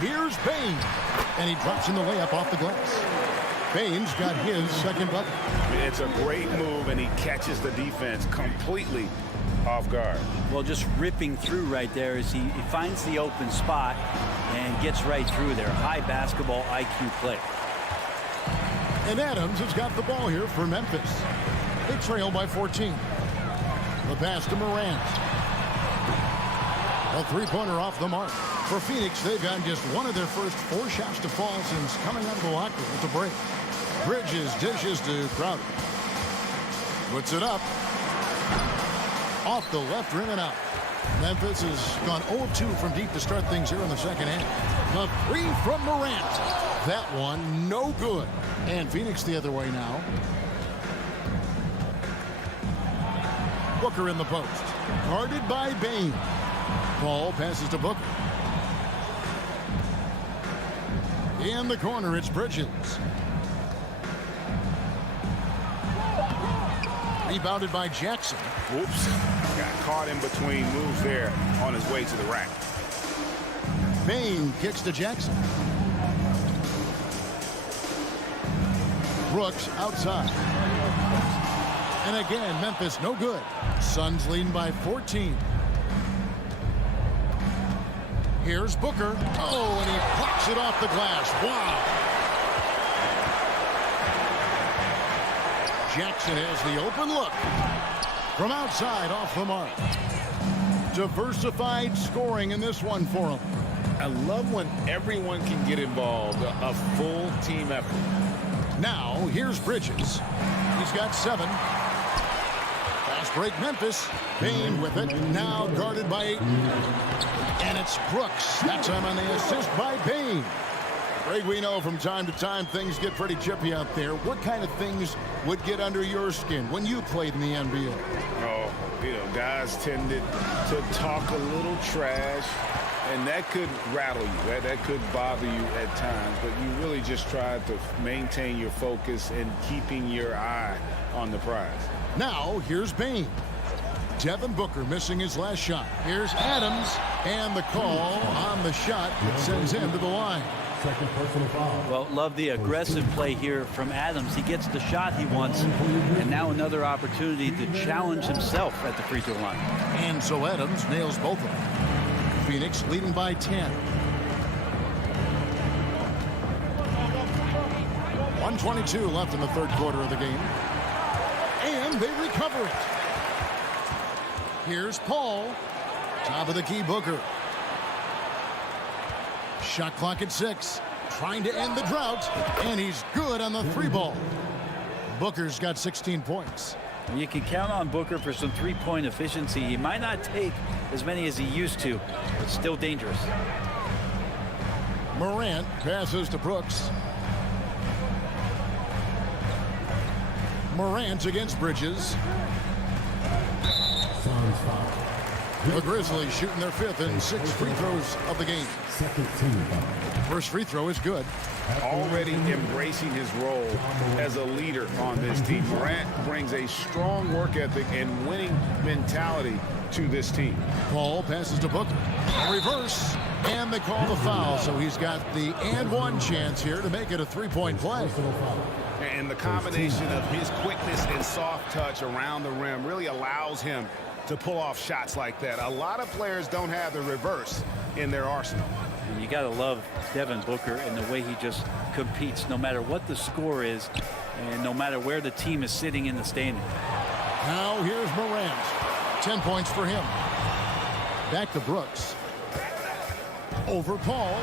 Here's Bain, and he drops in the layup off the glass. Bain's got his second bucket. It's a great move, and he catches the defense completely off guard. Well, just ripping through right there as he finds the open spot and gets right through there. High basketball IQ play. And Adams has got the ball here for Memphis. They trail by 14. The pass to Morant. A 3-pointer off the mark. For Phoenix, they've gotten just one of their first 4 shots to fall since coming out of the locker room at the break. Bridges dishes to Crowder. Puts it up. Off the left rim and out. Memphis has gone 0-2 from deep to start things here in the second half. The 3 from Morant. That one no good. And Phoenix the other way now. Booker in the post. Guarded by Bain. Ball passes to Booker. In the corner, it's Bridges. Rebounded by Jackson. Oops. Got caught in between moves there on his way to the rack. Bain kicks to Jackson. Brooks outside. And again, Memphis no good. Suns leading by 14. Here's Booker. Oh, and he pops it off the glass. Wow. Jackson has the open look. From outside, off the mark. diversified scoring in this one for him. I love when everyone can get involved, a full team effort. Now, here's Bridges. He's got 7. Fast break Memphis. Bain with it. Now guarded by Ayton. And it's Brooks. That time on the assist by Bain. Greg, we know from time to time things get pretty chippy out there. What kind of things would get under your skin when you played in the NBA? Oh, guys tended to talk a little trash, and that could rattle you. That could bother you at times, but you really just tried to maintain your focus and keeping your eye on the prize. Now, here's Bain. Devin Booker missing his last shot. Here's Adams, and the call on the shot that sends him to the line. Second personal foul. Well, love the aggressive play here from Adams. He gets the shot he wants, and now another opportunity to challenge himself at the free throw line. And so Adams nails both of them. Phoenix leading by 10. 1:22 left in the third quarter of the game. And they recover it. Here's Paul. Top of the key, Booker. Shot clock at 6. Trying to end the drought. And he's good on the 3-ball. Booker's got 16 points. You can count on Booker for some three-point efficiency. He might not take as many as he used to, but still dangerous. Morant passes to Brooks. Morant against Bridges. Suns foul. The Grizzlies shooting their 5th and 6th free throws of the game. Second team foul. First free throw is good. Already embracing his role as a leader on this team. Morant brings a strong work ethic and winning mentality to this team. Paul passes to Booker. Reverse, and they call the foul, so he's got the and one chance here to make it a 3-point play. And the combination of his quickness and soft touch around the rim really allows him to pull off shots like that. A lot of players don't have the reverse in their arsenal. And you got to love Devin Booker and the way he just competes, no matter what the score is and no matter where the team is sitting in the standing. Now here's Morant. 10 points for him. Back to Brooks. Over Paul.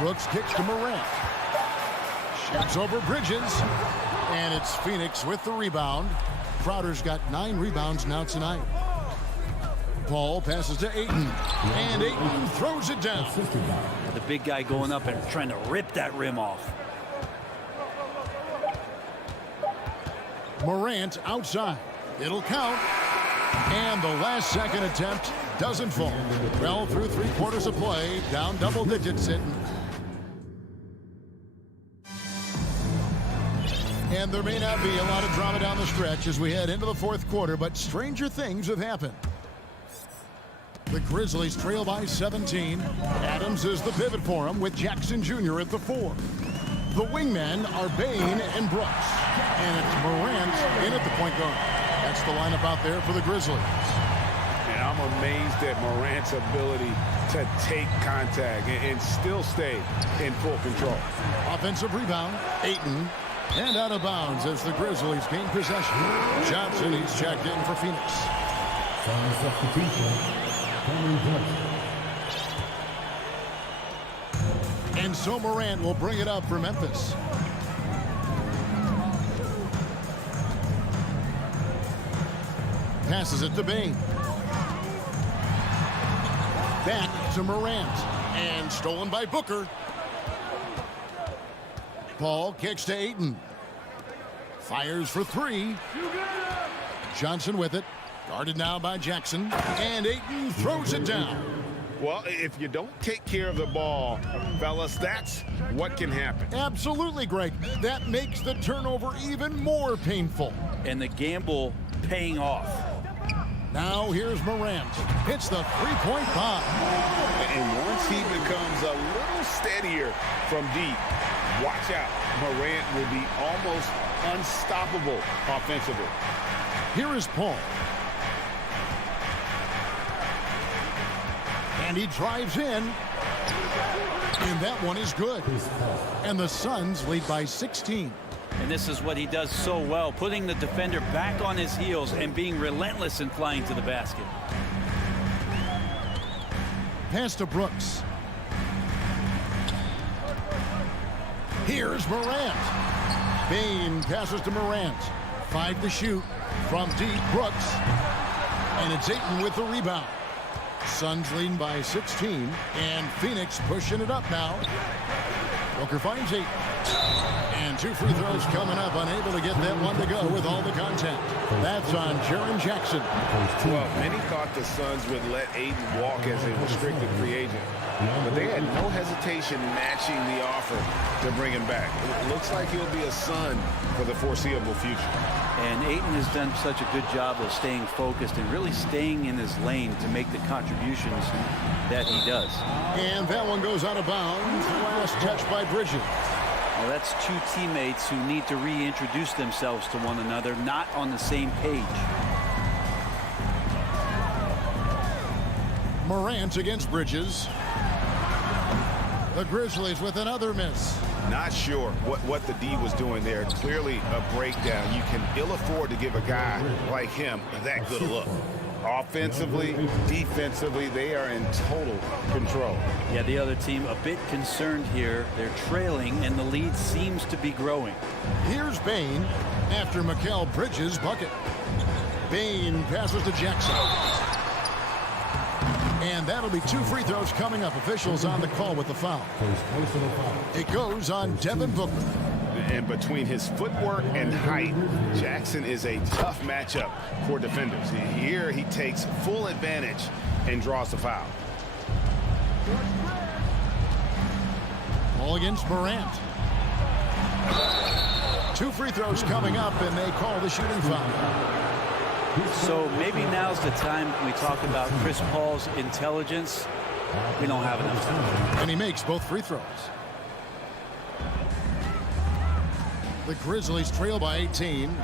Brooks kicks to Morant. Ships over Bridges. And it's Phoenix with the rebound. Crowder's got 9 rebounds now tonight. Paul passes to Ayton. And Ayton throws it down. The big guy going up and trying to rip that rim off. Morant outside. It'll count. And the last second attempt doesn't fall. Well, through 3 quarters of play, down double digits. And there may not be a lot of drama down the stretch as we head into the 4th quarter, but stranger things have happened. The Grizzlies trail by 17. Adams is the pivot for him with Jackson Jr. at the 4. The wingmen are Bain and Brooks. And it's Morant in at the point guard. That's the lineup out there for the Grizzlies. And I'm amazed at Morant's ability to take contact and still stay in full control. Offensive rebound, Ayton. And out of bounds as the Grizzlies gain possession. Johnson, he's checked in for Phoenix. Final substitution. And so Morant will bring it up for Memphis. Passes it to Bain. Back to Morant. And stolen by Booker. Paul kicks to Ayton. Fires for 3. Johnson with it. Guarded now by Jackson. And Ayton throws it down. Well, if you don't take care of the ball, fellas, that's what can happen. Absolutely, Greg. That makes the turnover even more painful. And the gamble paying off. Now here's Morant. Hits the 3-point bomb. And once he becomes a little steadier from deep, watch out. Morant will be almost unstoppable offensively. Here is Paul. And he drives in. And that one is good. And the Suns lead by 16. And this is what he does so well, putting the defender back on his heels and being relentless in flying to the basket. Pass to Brooks. Here's Morant. Bane passes to Morant. 5 to shoot from deep. Brooks. And it's Ayton with the rebound. Suns leading by 16. And Phoenix pushing it up now. Booker finds Ayton. And 2 free throws coming up. Unable to get that one to go with all the contact. That's on Jaren Jackson. Well, many thought the Suns would let Ayton walk as a restricted free agent. But they had no hesitation matching the offer to bring him back. It looks like he'll be a Sun for the foreseeable future. And Ayton has done such a good job of staying focused and really staying in his lane to make the contributions that he does. And that one goes out of bounds. Last touch by Bridges. Well, that's 2 teammates who need to reintroduce themselves to one another, not on the same page. Morant against Bridges. The Grizzlies with another miss. Not sure what the D was doing there. Clearly a breakdown. You can ill afford to give a guy like him that good a look. Offensively, defensively, they are in total control. Yeah, the other team a bit concerned here. They're trailing, and the lead seems to be growing. Here's Bane after Mikal Bridges' bucket. Bane passes to Jackson. And that'll be 2 free throws coming up. Officials on the call with the foul. It goes on Devin Booker. And between his footwork and height, Jackson is a tough matchup for defenders. Here he takes full advantage and draws the foul. Ball against Morant. 2 free throws coming up, and they call the shooting foul. So maybe now's the time we talk about Chris Paul's intelligence. We don't have enough time. And he makes both free throws. The Grizzlies trail by 18.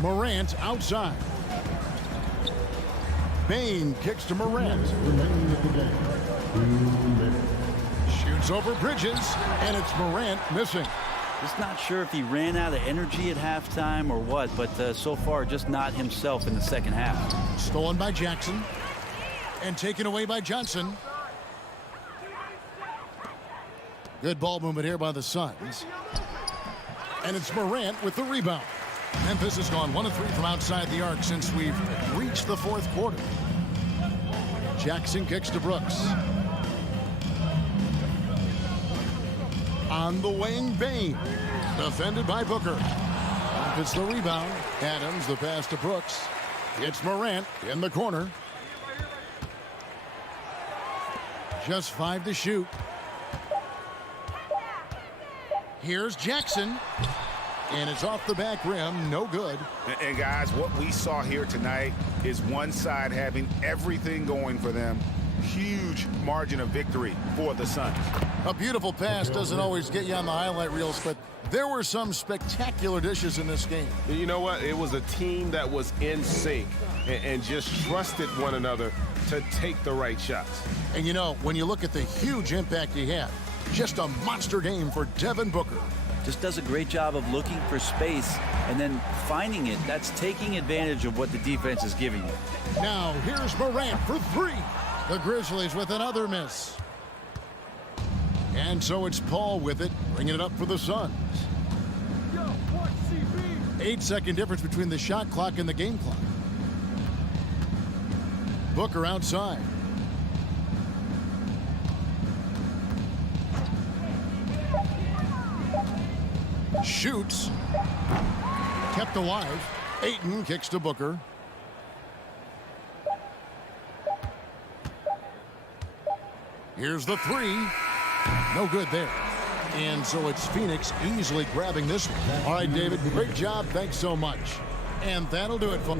Morant outside. Bane kicks to Morant. Shoots over Bridges, and it's Morant missing. Just not sure if he ran out of energy at halftime or what, but so far just not himself in the second half. Stolen by Jackson and taken away by Johnson. Good ball movement here by the Suns. And it's Morant with the rebound. Memphis has gone 1 of 3 from outside the arc since we've reached the 4th quarter. Jackson kicks to Brooks. On the wing, Bane. Defended by Booker. It's the rebound. Adams, the pass to Brooks. It's Morant in the corner. Just 5 to shoot. Here's Jackson. And it's off the back rim. No good. And guys, what we saw here tonight is one side having everything going for them. Huge margin of victory for the Suns. A beautiful pass doesn't always get you on the highlight reels, but there were some spectacular dishes in this game. You know what? It was a team that was in sync and just trusted one another to take the right shots. And you know, when you look at the huge impact he had, just a monster game for Devin Booker. Just does a great job of looking for space and then finding it. That's taking advantage of what the defense is giving you. Now here's Morant for 3. The Grizzlies with another miss. And so it's Paul with it, bringing it up for the Suns. 8-second difference between the shot clock and the game clock. Booker outside. Shoots. Kept alive. Ayton kicks to Booker. Here's the 3. No good there. And so it's Phoenix easily grabbing this one. All right, David, great job. Thanks so much. And that'll do it for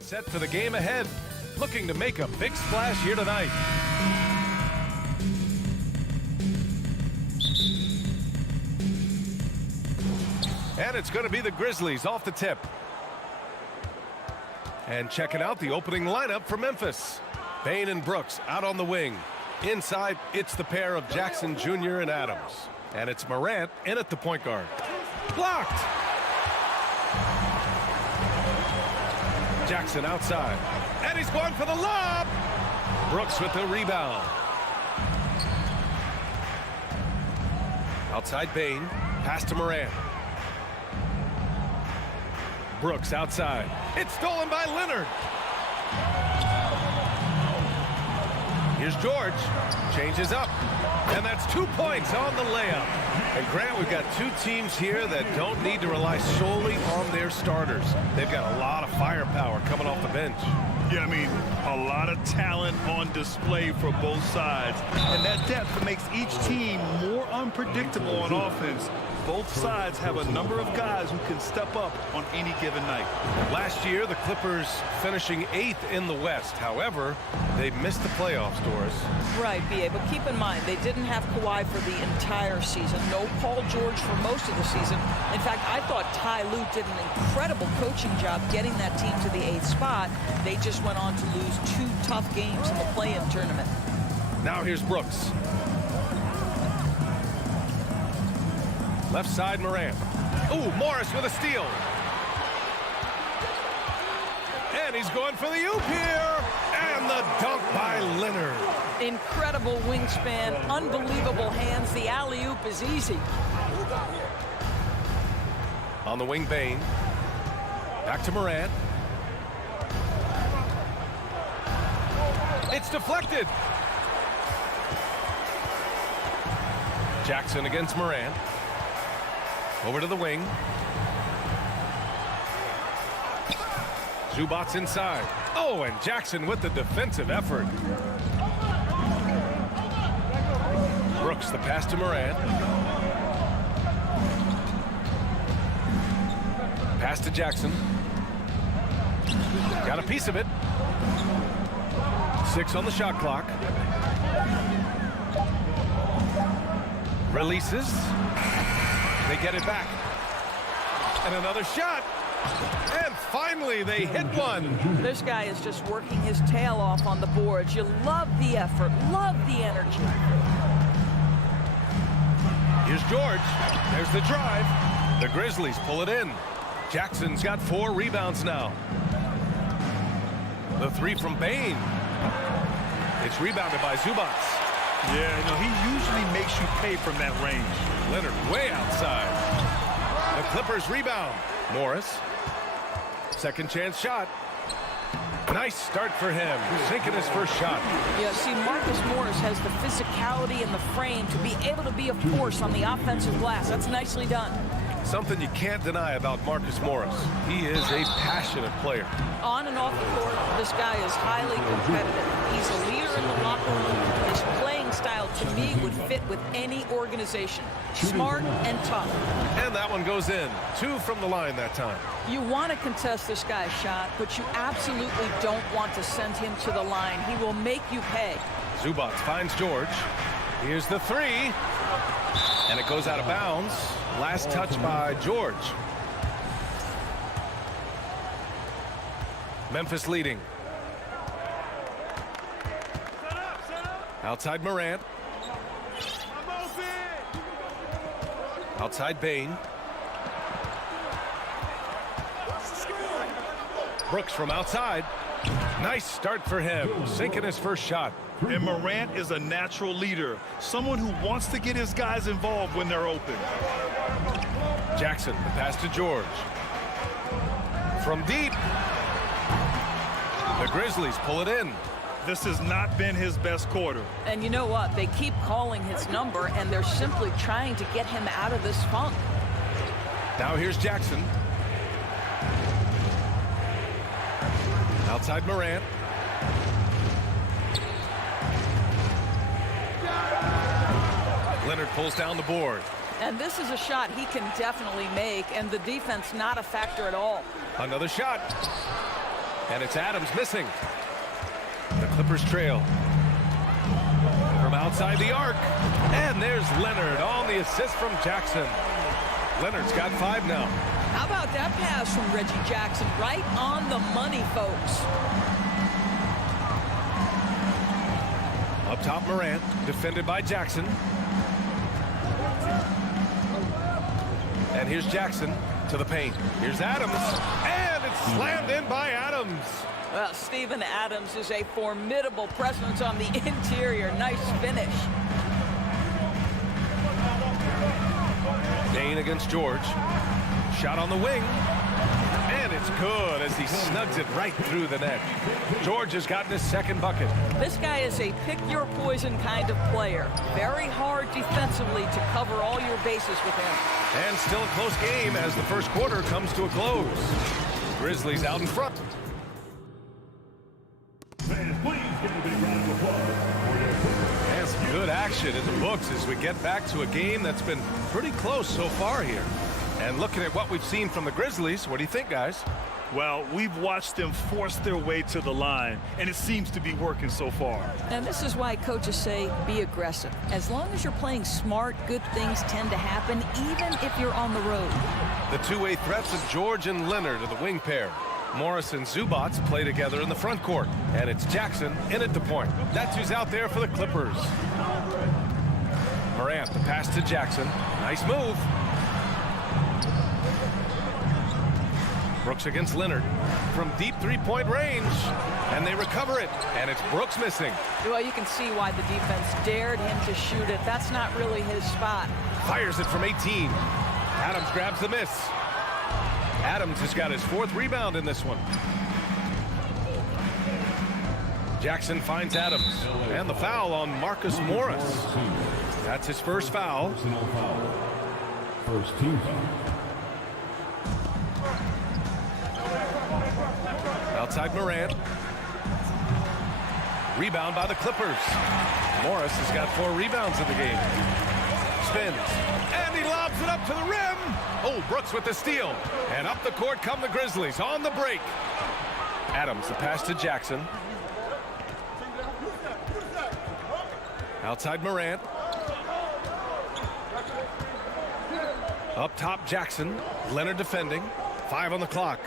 Set for the game ahead, looking to make a big splash here tonight. And it's going to be the Grizzlies off the tip. And checking out the opening lineup for Memphis. Bane and Brooks out on the wing. Inside, it's the pair of Jackson Jr. and Adams. And it's Morant in at the point guard. Blocked! Jackson outside. And he's going for the lob! Brooks with the rebound. Outside Bane. Pass to Morant. Brooks outside. It's stolen by Leonard. Here's George. Changes up. And that's 2 points on the layup. And Grant, we've got two teams here that don't need to rely solely on their starters. They've got a lot of firepower coming off the bench. Yeah, I mean, a lot of talent on display for both sides. And that depth makes each team more unpredictable on offense. Both sides have a number of guys who can step up on any given night. Last year, the Clippers finishing 8th in the West. However, they missed the playoffs, Doris. Right, B.A., but keep in mind, they didn't have Kawhi for the entire season. No Paul George for most of the season. In fact, I thought Ty Lue did an incredible coaching job getting that team to the 8th spot. They just went on to lose 2 tough games in the play-in tournament. Now here's Brooks. Left side, Morant. Ooh, Morris with a steal. And he's going for the oop here. And the dunk by Leonard. Incredible wingspan, unbelievable hands. The alley-oop is easy. On the wing, Bane. Back to Morant. It's deflected. Jackson against Morant. Over to the wing. Zubac's inside. Oh, and Jackson with the defensive effort. Brooks, the pass to Morant. Pass to Jackson. Got a piece of it. 6 on the shot clock. Releases. They get it back. And another shot. And finally, they hit one. This guy is just working his tail off on the boards. You love the effort, love the energy. Here's George. There's the drive. The Grizzlies pull it in. Jackson's got 4 rebounds now. The 3 from Bane. It's rebounded by Zubac. Yeah, you know, he usually makes you pay from that range. Leonard way outside. The Clippers rebound. Morris. Second chance shot. Nice start for him. Sinking his first shot. Yeah, see, Marcus Morris has the physicality and the frame to be able to be a force on the offensive glass. That's nicely done. Something you can't deny about Marcus Morris. He is a passionate player. On and off the court, this guy is highly competitive. He's a leader in the locker room. His playing style, to me, would fit with any organization. Smart and tough. And that one goes in. 2 from the line that time. You want to contest this guy's shot, but you absolutely don't want to send him to the line. He will make you pay. Zubac finds George. Here's the 3. And it goes out of bounds. Last touch by George. Memphis leading. Outside Morant. Outside Bane. Brooks from outside. Nice start for him. Sinking his first shot. And Morant is a natural leader. Someone who wants to get his guys involved when they're open. Jackson, the pass to George. From deep. The Grizzlies pull it in. This has not been his best quarter. And you know what? They keep calling his number, and they're simply trying to get him out of this funk. Now here's Jackson. Outside Morant. Leonard pulls down the board. And this is a shot he can definitely make, and the defense not a factor at all. Another shot. And it's Adams missing. The Clippers trail. From outside the arc. And there's Leonard on the assist from Jackson. Leonard's got 5 now. How about that pass from Reggie Jackson? Right on the money, folks. Up top, Morant, defended by Jackson. And here's Jackson to the paint. Here's Adams, and it's slammed in by Adams. Well, Steven Adams is a formidable presence on the interior. Nice finish. Dane against George. Shot on the wing. And it's good as he snugs it right through the net. George has gotten his 2nd bucket. This guy is a pick-your-poison kind of player. Very hard defensively to cover all your bases with him. And still a close game as the first quarter comes to a close. Grizzlies out in front. And some good action in the books as we get back to a game that's been pretty close so far here. And looking at what we've seen from the Grizzlies, what do you think, guys? Well, we've watched them force their way to the line, and it seems to be working so far. And this is why coaches say be aggressive. As long as you're playing smart, good things tend to happen, even if you're on the road. The two-way threats of George and Leonard are the wing pair. Morris and Zubats play together in the front court. And it's Jackson in at the point. That's who's out there for the Clippers. Morant, the pass to Jackson. Nice move. Brooks against Leonard from deep 3-point range, and they recover it, and it's Brooks missing. Well, you can see why the defense dared him to shoot it. That's not really his spot. Fires it from 18. Adams grabs the miss. Adams has got his 4th rebound in this one. Jackson finds Adams, and the foul on Marcus Morris. That's his first foul. First team foul. Outside Morant. Rebound by the Clippers. Morris has got 4 rebounds in the game. Spins. And he lobs it up to the rim. Oh, Brooks with the steal. And up the court come the Grizzlies on the break. Adams, the pass to Jackson. Outside Morant. Up top Jackson. Leonard defending. 5 on the clock.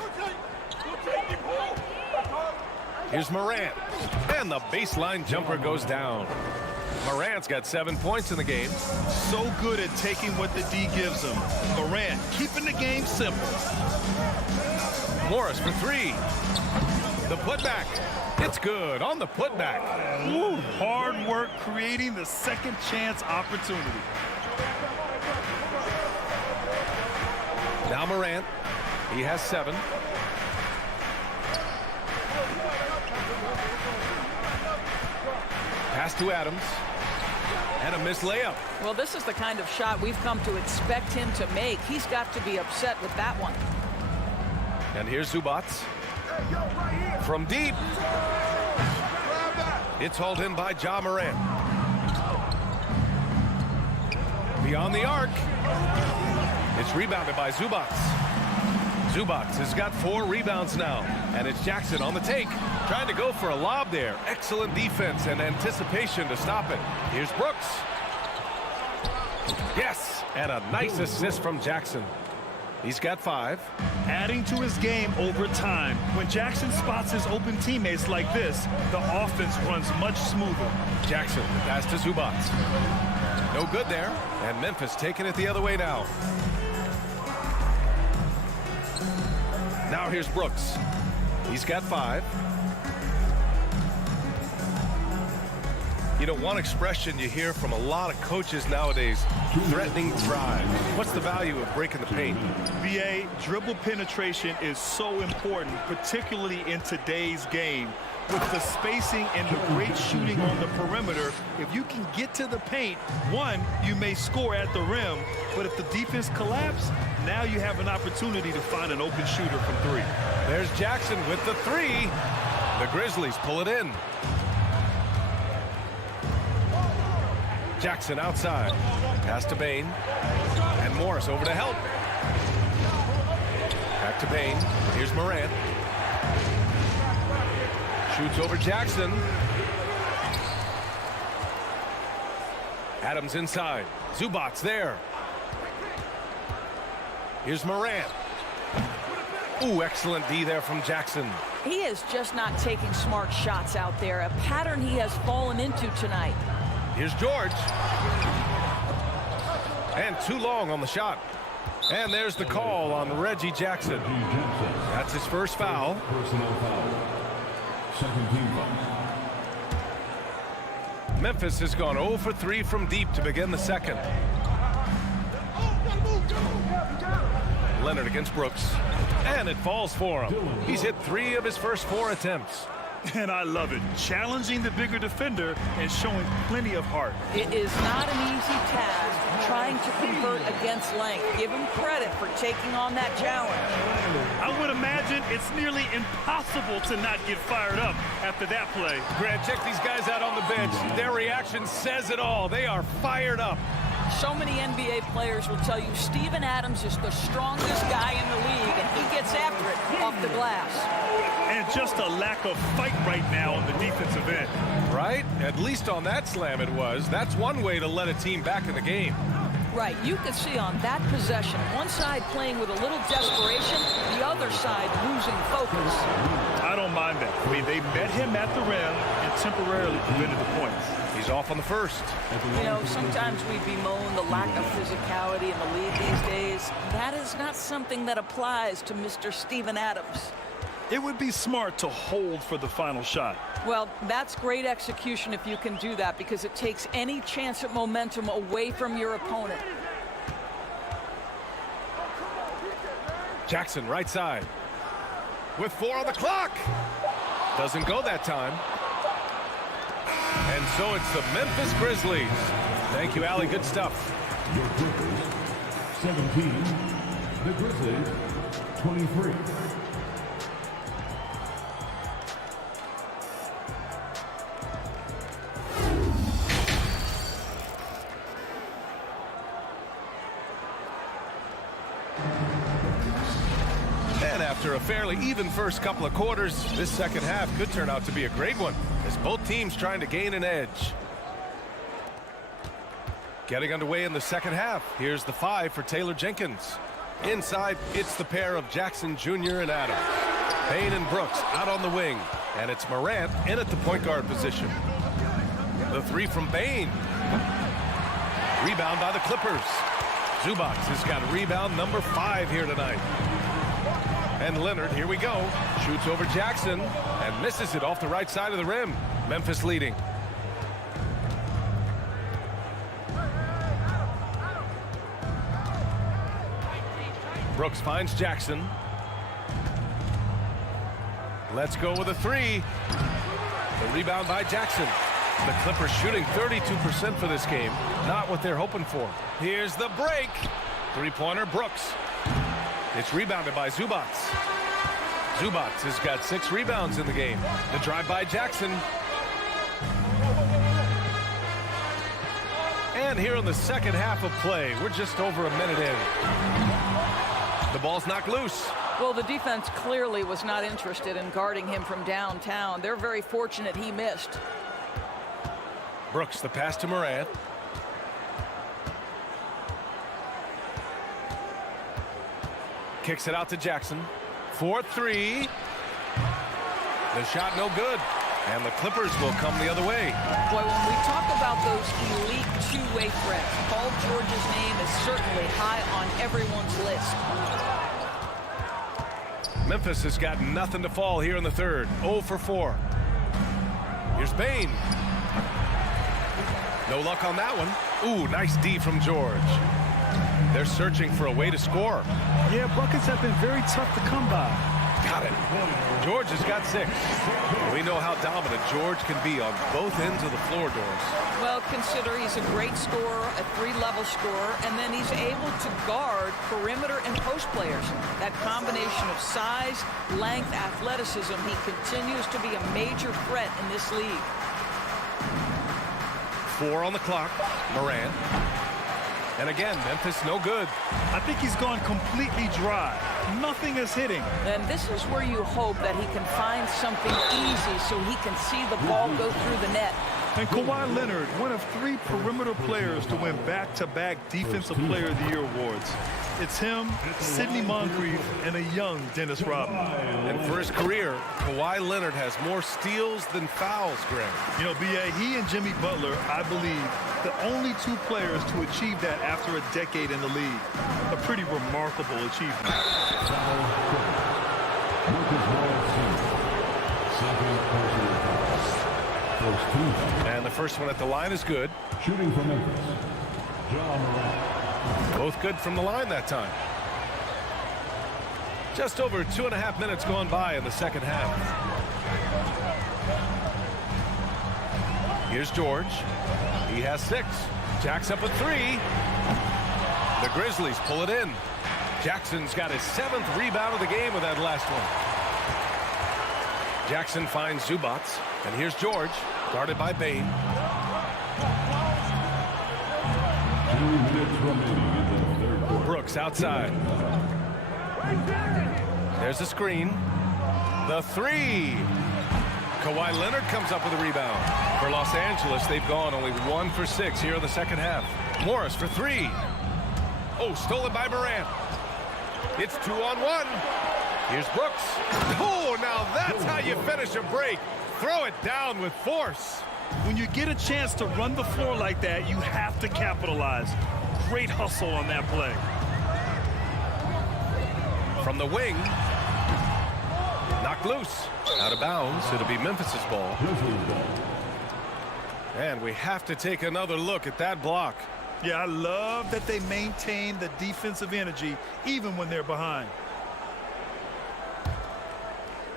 Here's Morant, and the baseline jumper goes down. Morant's got 7 points in the game. So good at taking what the D gives him. Morant keeping the game simple. Morris for 3. The putback. It's good on the putback. Ooh, hard work creating the second chance opportunity. Now Morant. He has 7. Pass to Adams. And a missed layup. Well, this is the kind of shot we've come to expect him to make. He's got to be upset with that one. And here's Zubats. From deep. It's hauled in by Ja Morant. Beyond the arc. It's rebounded by Zubats. Zubats has got 4 rebounds now. And it's Jackson on the take. Trying to go for a lob there. Excellent defense and anticipation to stop it. Here's Brooks. Yes, and a nice assist from Jackson. He's got 5. Adding to his game over time. When Jackson spots his open teammates like this, the offense runs much smoother. Jackson, pass to Zubats. No good there, and Memphis taking it the other way now. Now here's Brooks. He's got 5. You know, one expression you hear from a lot of coaches nowadays, threatening drive. What's the value of breaking the paint? BA, dribble penetration is so important, particularly in today's game. With the spacing and the great shooting on the perimeter, if you can get to the paint, 1, you may score at the rim, but if the defense collapses, now you have an opportunity to find an open shooter from 3. There's Jackson with the 3. The Grizzlies pull it in. Jackson outside. Pass to Bain. And Morris over to help. Back to Bain. Here's Morant. Shoots over Jackson. Adams inside. Zubac's there. Here's Morant. Ooh, excellent D there from Jackson. He is just not taking smart shots out there, a pattern he has fallen into tonight. Here's George. And too long on the shot. And there's the call on Reggie Jackson. That's his first foul. Personal foul. Second team foul. Memphis has gone 0 for 3 from deep to begin the second. Leonard against Brooks. And it falls for him. He's hit 3 of his first 4 attempts. And I love it. Challenging the bigger defender and showing plenty of heart. It is not an easy task trying to convert against length. Give him credit for taking on that challenge. I would imagine it's nearly impossible to not get fired up after that play. Grant, check these guys out on the bench. Their reaction says it all. They are fired up. So many NBA players will tell you Steven Adams is the strongest guy in the league, and he gets after it off the glass. And just a lack of fight right now on the defensive end. Right? At least on that slam it was. That's one way to let a team back in the game. Right. You could see on that possession, one side playing with a little desperation, the other side losing focus. I don't mind that. I mean, they met him at the rim and temporarily prevented the points. He's off on the first. You know, sometimes we bemoan the lack of physicality in the league these days. That is not something that applies to Mr. Steven Adams. It would be smart to hold for the final shot. Well, that's great execution if you can do that, because it takes any chance at momentum away from your opponent. Jackson, right side. With 4 on the clock. Doesn't go that time. And so it's the Memphis Grizzlies. Thank you, Allie. Good stuff. Your Clippers, 17. The Grizzlies, 23. And after a fairly even first couple of quarters, this second half could turn out to be a great one, as both teams trying to gain an edge. Getting underway in the second half. Here's the 5 for Taylor Jenkins. Inside, it's the pair of Jackson Jr. and Adams. Payne and Brooks out on the wing. And it's Morant in at the point guard position. The 3 from Payne. Rebound by the Clippers. Zubac has got rebound number 5 here tonight. And Leonard, here we go. Shoots over Jackson and misses it off the right side of the rim. Memphis leading. Brooks finds Jackson. Let's go with a 3. The rebound by Jackson. The Clippers shooting 32% for this game. Not what they're hoping for. Here's the break. 3-pointer Brooks. It's rebounded by Zubac. Zubac has got 6 rebounds in the game. The drive by Jackson. And here in the second half of play, we're just over a minute in. The ball's knocked loose. Well, the defense clearly was not interested in guarding him from downtown. They're very fortunate he missed. Brooks, the pass to Morant. Kicks it out to Jackson. 4-3. The shot no good. And the Clippers will come the other way. Boy, when we talk about those elite two-way threats, Paul George's name is certainly high on everyone's list. Memphis has got nothing to fall here in the third. 0 for 4. Here's Payne. No luck on that one. Ooh, nice D from George. They're searching for a way to score. Yeah, buckets have been very tough to come by. Got it. George has got 6. We know how dominant George can be on both ends of the floor, Doris. Well, consider he's a great scorer, a 3-level scorer, and then he's able to guard perimeter and post players. That combination of size, length, athleticism, he continues to be a major threat in this league. 4 on the clock. Morant. And again, Memphis no good. I think he's gone completely dry. Nothing is hitting. And this is where you hope that he can find something easy so he can see the ball go through the net. And Kawhi Leonard, one of 3 perimeter players to win back-to-back Defensive Player of the Year awards. It's him, Sidney Moncrief, and a young Dennis Rodman. And for his career, Kawhi Leonard has more steals than fouls, Greg. You know, B.A., he and Jimmy Butler, I believe, the only 2 players to achieve that after a decade in the league. A pretty remarkable achievement. And the first one at the line is good. Shooting for Memphis, John Morant. Both good from the line that time. Just over 2.5 minutes gone by in the second half. Here's George. He has 6. Jacks up a 3. The Grizzlies pull it in. Jackson's got his 7th rebound of the game with that last one. Jackson finds Zubac. And here's George, guarded by Bain. 2 minutes remaining in the third quarter. Brooks outside. There's a screen. The 3. Kawhi Leonard comes up with a rebound. For Los Angeles, they've gone only 1 for 6 here in the second half. Morris for 3. Oh, stolen by Morant. It's 2-on-1. Here's Brooks. Oh, now that's how you finish a break. Throw it down with force. When you get a chance to run the floor like that, you have to capitalize. Great hustle on that play. From the wing. Knocked loose. Out of bounds. It'll be Memphis's ball. And we have to take another look at that block. Yeah, I love that they maintain the defensive energy even when they're behind.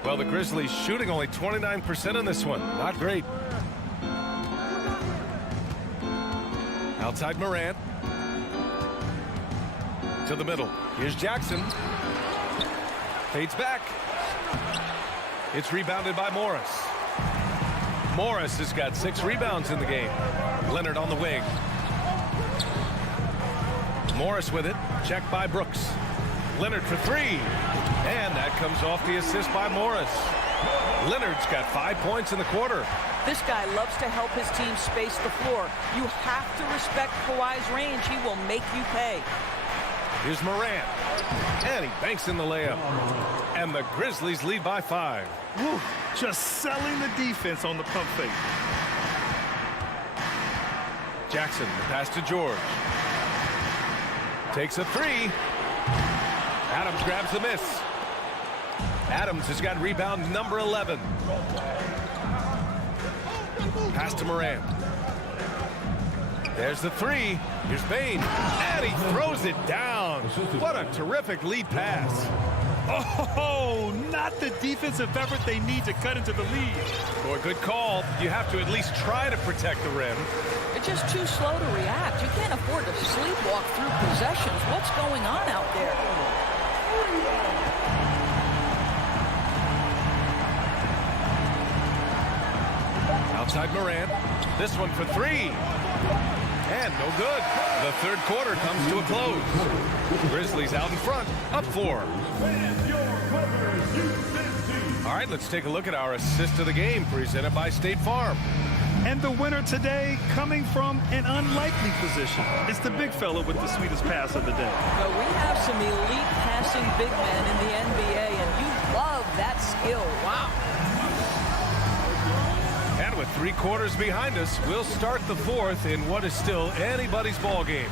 Well, the Grizzlies shooting only 29% in this one. Not great. Outside Morant. To the middle. Here's Jackson. Fades back. It's rebounded by Morris. Morris has got 6 rebounds in the game. Leonard on the wing. Morris with it. Checked by Brooks. Leonard for 3. And that comes off the assist by Morris. Leonard's got 5 points in the quarter. This guy loves to help his team space the floor. You have to respect Kawhi's range. He will make you pay. Here's Morant. And he banks in the layup. And the Grizzlies lead by 5. Whew, just selling the defense on the pump fake. Jackson, the pass to George. Takes a 3. Adams grabs the miss. Adams has got rebound number 11. Pass to Morant. There's the 3. Here's Bain. And he throws it down. What a terrific lead pass. Oh, not the defensive effort they need to cut into the lead. Boy, good call. You have to at least try to protect the rim. It's just too slow to react. You can't afford to sleepwalk through possessions. What's going on out there? Outside Morant. This one for 3. And no good. The third quarter comes to a close. Grizzlies out in front, up 4. All right, let's take a look at our assist of the game presented by State Farm. And the winner today coming from an unlikely position. It's the big fella with the sweetest pass of the day. Well, we have some elite passing big men in the NBA, and you love that skill. Wow. And with 3 quarters behind us, we'll start the 4th in what is still anybody's ball game.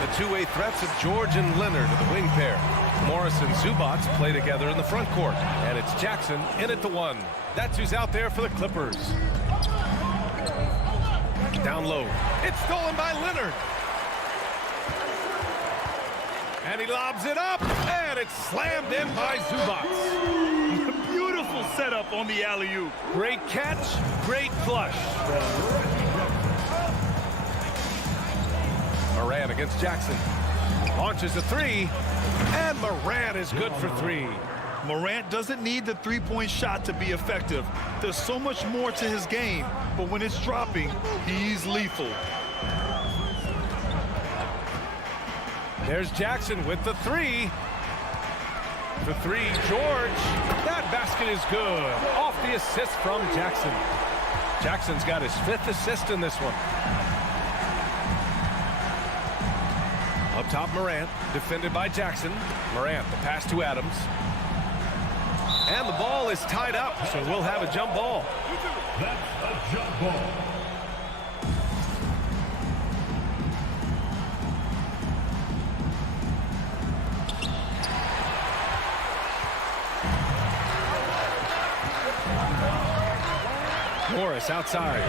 The two-way threats of George and Leonard of the wing pair. Morris and Zubac play together in the front court. And it's Jackson in at the 1. That's who's out there for the Clippers. Down low. It's stolen by Leonard. And he lobs it up. And it's slammed in by Zubac. Beautiful setup on the alley-oop. Great catch, great flush. Morant against Jackson. Launches a 3. And Morant is good for 3. Morant doesn't need the three-point shot to be effective. There's so much more to his game, but when it's dropping, he's lethal. There's Jackson with the three. The three, George. That basket is good. Off the assist from Jackson. Jackson's got his 5th assist in this one. Up top, Morant, defended by Jackson. Morant, the pass to Adams. And the ball is tied up, so we'll have a jump ball. That's a jump ball. Morris outside.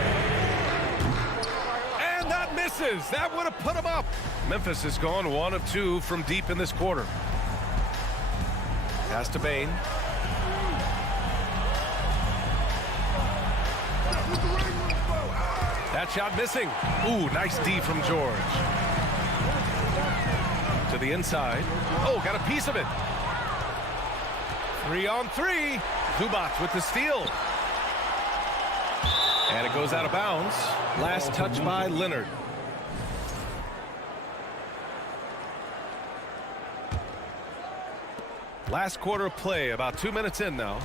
And that misses. That would have put him up. Memphis has gone 1 of 2 from deep in this quarter. Pass to Bain. That shot missing. Ooh, nice D from George. To the inside. Oh, got a piece of it. 3 on 3. Zubac with the steal. And it goes out of bounds. Last touch by Leonard. Last quarter of play, about 2 minutes in now.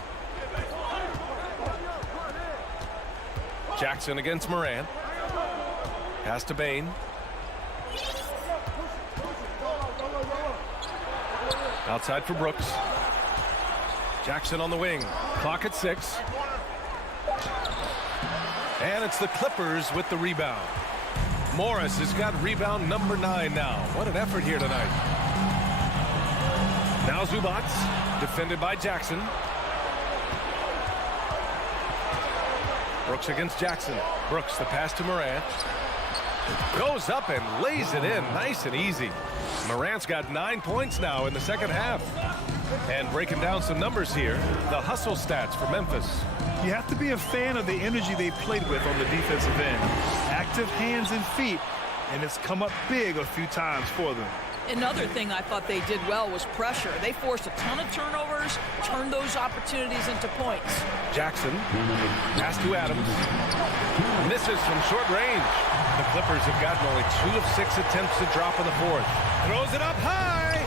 Jackson against Morant. Pass to Bain. Outside for Brooks. Jackson on the wing. Clock at 6. And it's the Clippers with the rebound. Morris has got rebound number 9 now. What an effort here tonight. Now Zubac, defended by Jackson. Brooks against Jackson. Brooks, the pass to Morant. Goes up and lays it in nice and easy. Morant's got 9 points now in the second half. And breaking down some numbers here, the hustle stats for Memphis. You have to be a fan of the energy they played with on the defensive end. Active hands and feet, and it's come up big a few times for them. Another thing I thought they did well was pressure. They forced a ton of turnovers, turned those opportunities into points. Jackson, pass to Adams. Misses from short range. The Clippers have gotten only 2 of 6 attempts to drop in the 4th. Throws it up high.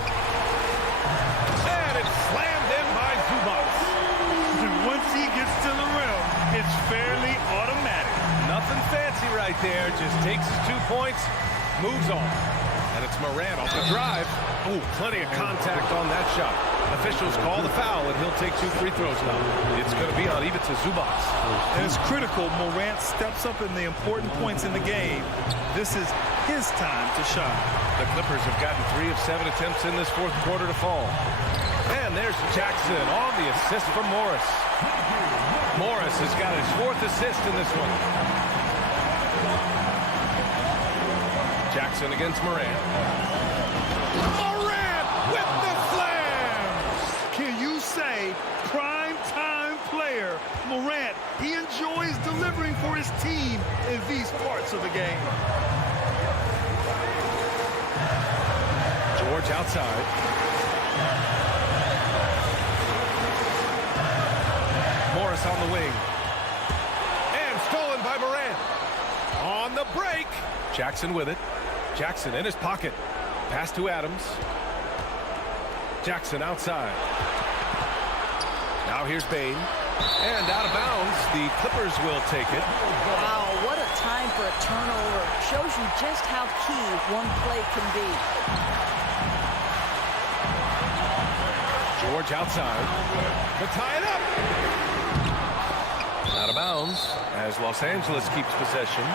And it's slammed in by Zubac. Once he gets to the rim, it's fairly automatic. Nothing fancy right there. Just takes his 2 points, moves on. And it's Morant off the drive. Ooh, plenty of contact on that shot. Officials call the foul, and he'll take 2 free throws now. It's going to be on Ivica Zubac. And it's critical. Morant steps up in the important points in the game. This is his time to shine. The Clippers have gotten 3 of 7 attempts in this 4th quarter to fall. And there's Jackson on the assist from Morris. Morris has got his 4th assist in this one. Jackson against Morant. Morant with the slam! Can you say prime time player Morant? He enjoys delivering for his team in these parts of the game. George outside. Morris on the wing. And stolen by Morant. On the break. Jackson with it. Jackson in his pocket. Pass to Adams. Jackson outside. Now here's Bain. And out of bounds. The Clippers will take it. Wow, what a time for a turnover. Shows you just how key one play can be. George outside. To tie it up. Out of bounds as Los Angeles keeps possession.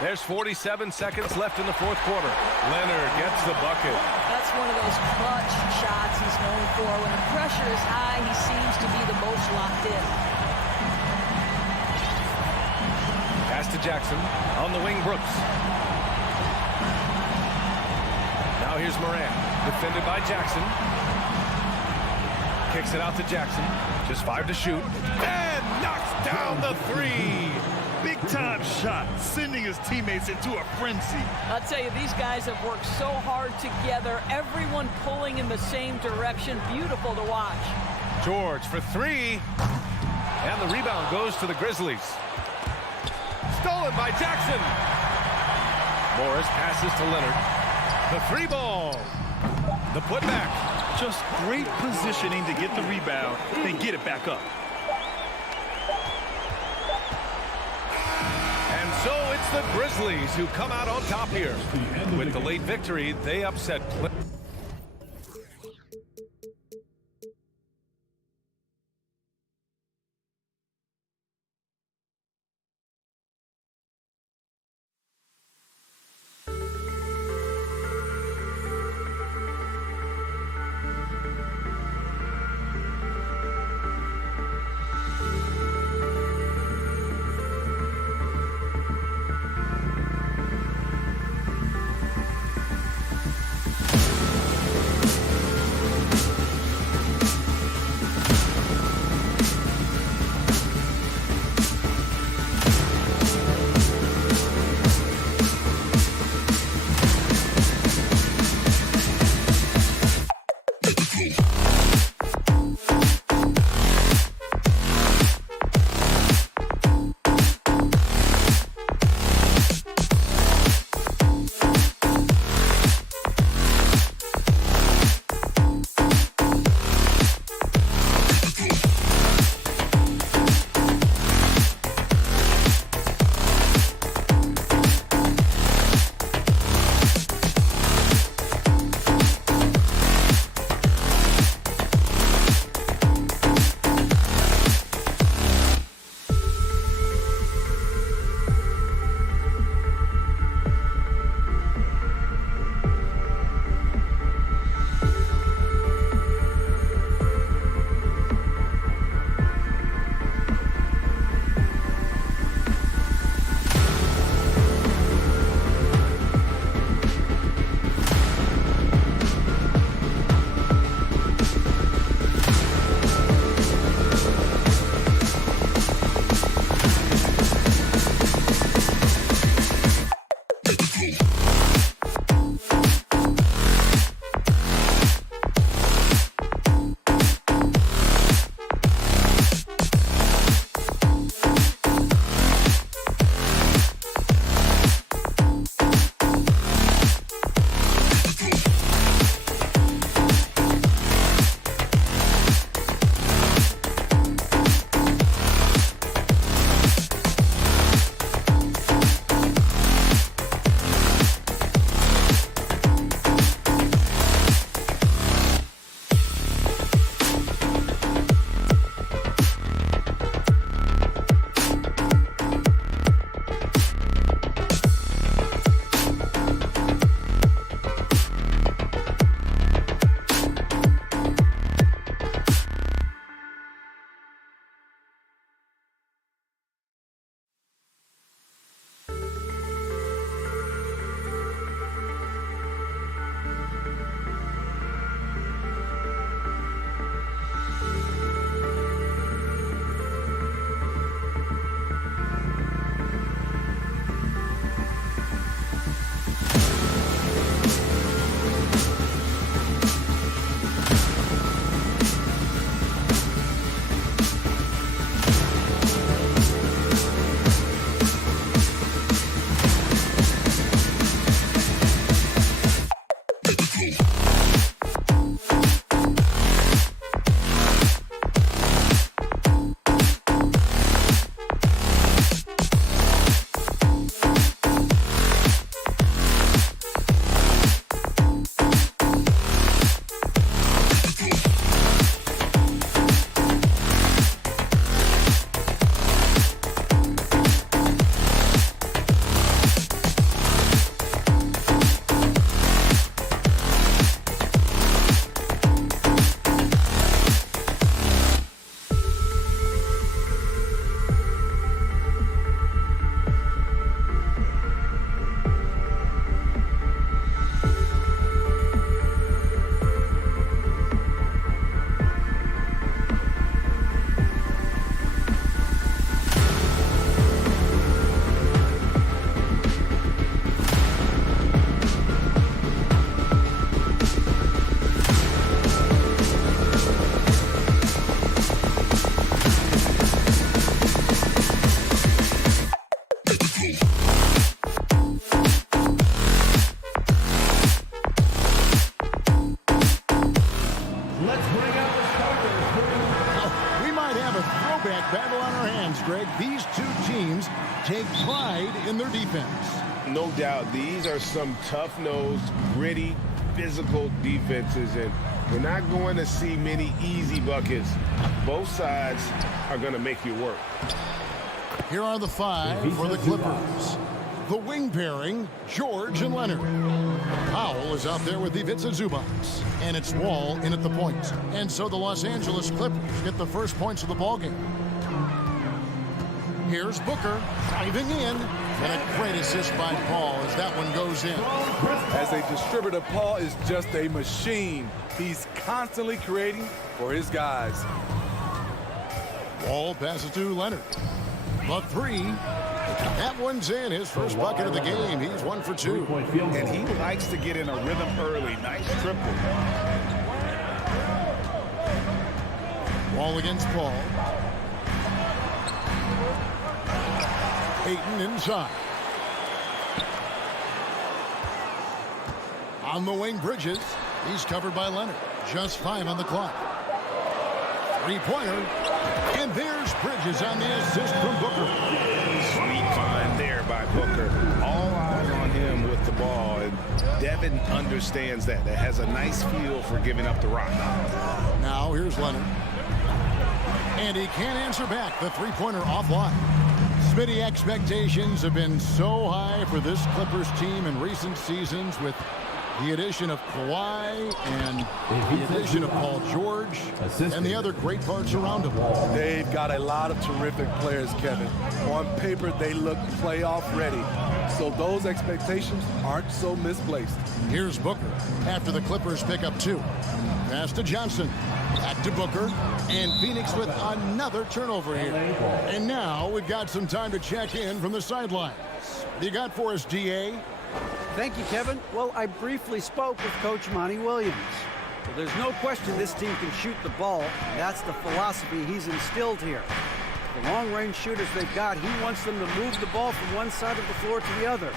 There's 47 seconds left in the 4th quarter. Leonard gets the bucket. That's one of those clutch shots he's known for. When the pressure is high, he seems to be the most locked in. Pass to Jackson. On the wing, Brooks. Now here's Morant. Defended by Jackson. Kicks it out to Jackson. Just 5 to shoot. And knocks down the 3. Big time shot, sending his teammates into a frenzy. I'll tell you, these guys have worked so hard together. Everyone pulling in the same direction. Beautiful to watch. George for 3. And the rebound goes to the Grizzlies. Stolen by Jackson. Morris passes to Leonard. The 3 ball. The putback. Just great positioning to get the rebound and get it back up. And so it's the Grizzlies who come out on top here. With the late victory, they upset battle on our hands, Greg. These two teams take pride in their defense. No doubt, these are some tough-nosed, gritty, physical defenses, and we're not going to see many easy buckets. Both sides are going to make you work. Here are the five for the Clippers. The wing pairing, George and Leonard. Powell is out there with Ivica Zubac. And it's Wall in at the point. And so the Los Angeles Clippers get the first points of the ballgame. Here's Booker diving in. And a great assist by Paul as that one goes in. As a distributor, Paul is just a machine. He's constantly creating for his guys. Wall passes to Leonard. The three. That one's in. His first bucket of the game. He's 1 for 2. And he likes to get in a rhythm early. Nice triple. Wall against Paul. Ayton inside. On the wing, Bridges. He's covered by Leonard. Just 5 on the clock. Three-pointer. And there's Bridges on the assist from Booker. Sweet find there by Booker. All eyes on him with the ball. And Devin understands that. That has a nice feel for giving up the rock. Now here's Leonard. And he can't answer back. The three-pointer offline. Smitty, expectations have been so high for this Clippers team in recent seasons with the addition of Kawhi and the addition of Paul George and the other great parts around him. They've got a lot of terrific players, Kevin. On paper, they look playoff ready. So those expectations aren't so misplaced. Here's Booker after the Clippers pick up 2. Pass to Johnson. Back to Booker. And Phoenix with another turnover here. And now we've got some time to check in from the sidelines. You got for us, DA? Thank you, Kevin. Well, I briefly spoke with Coach Monty Williams. Well, there's no question this team can shoot the ball. That's the philosophy he's instilled here. The long-range shooters they've got, he wants them to move the ball from one side of the floor to the other.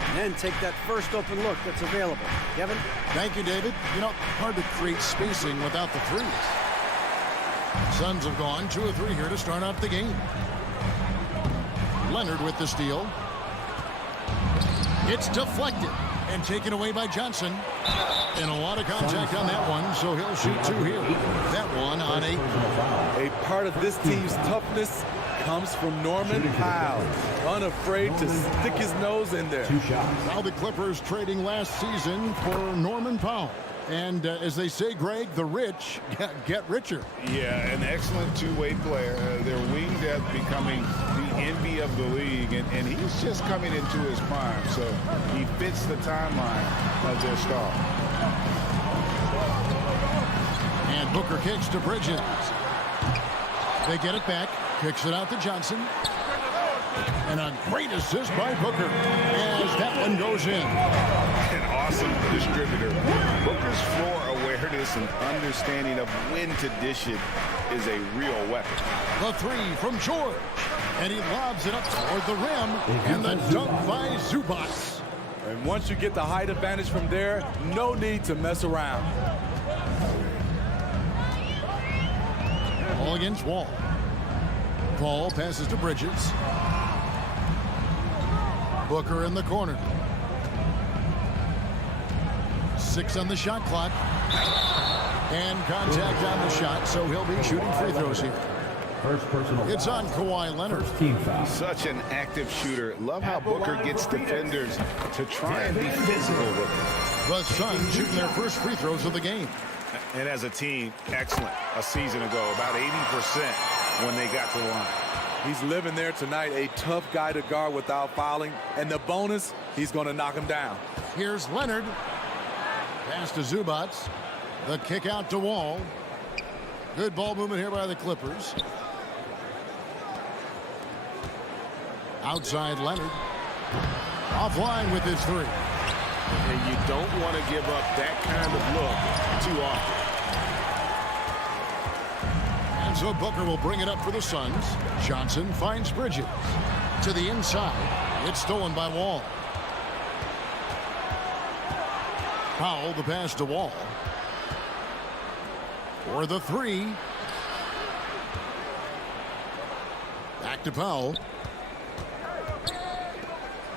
And then take that first open look that's available. Kevin? Thank you, David. You know, hard to create spacing without the threes. Suns have gone 2 of 3 here to start off the game. Leonard with the steal. It's deflected and taken away by Johnson. And a lot of contact on that one, so he'll shoot 2 here. That one on 8. A part of this team's toughness comes from Norman Powell, unafraid to stick his nose in there. Now the Clippers trading last season for Norman Powell. And as they say, Greg, the rich get richer. Yeah, an excellent two-way player. Their wing depth becoming the envy of the league, and he's just coming into his prime, so he fits the timeline of their star. And Booker kicks to Bridges. They get it back, kicks it out to Johnson. And a great assist by Booker as that one goes in. An awesome distributor. Booker's floor awareness and understanding of when to dish it is a real weapon. The 3 from George. And he lobs it up toward the rim. And the dunk by Zubac. And once you get the height advantage from there, no need to mess around. Ball against Wall. Paul passes to Bridges. Booker in the corner. 6 on the shot clock. And contact on the shot, so he'll be shooting free throws here. First personal. It's on Kawhi Leonard. First team foul. Such an active shooter. Love how Booker gets defenders to try and be physical with him. The Suns shooting their first free throws of the game. And as a team, excellent. A season ago, about 80% when they got to the line. He's living there tonight, a tough guy to guard without fouling. And the bonus, he's going to knock him down. Here's Leonard. Pass to Zubac. The kick out to Wall. Good ball movement here by the Clippers. Outside Leonard. Offline with his 3. And you don't want to give up that kind of look too often. And so Booker will bring it up for the Suns. Johnson finds Bridges. To the inside. It's stolen by Wall. Powell, the pass to Wall. For the 3. Back to Powell.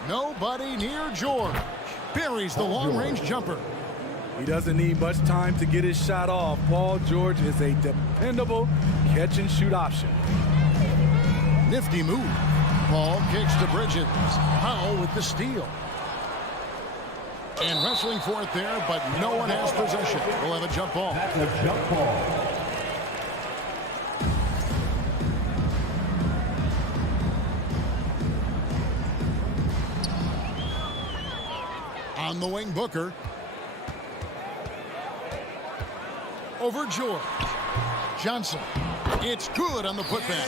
Nobody near George. Buries the long-range jumper. He doesn't need much time to get his shot off. Paul George is a dependable catch-and-shoot option. Nifty move. Ball kicks to Bridges. Powell with the steal. And wrestling for it there, but no one has possession. We'll have a jump ball. That's a jump ball. On the wing, Booker. Over George. Johnson. It's good on the putback.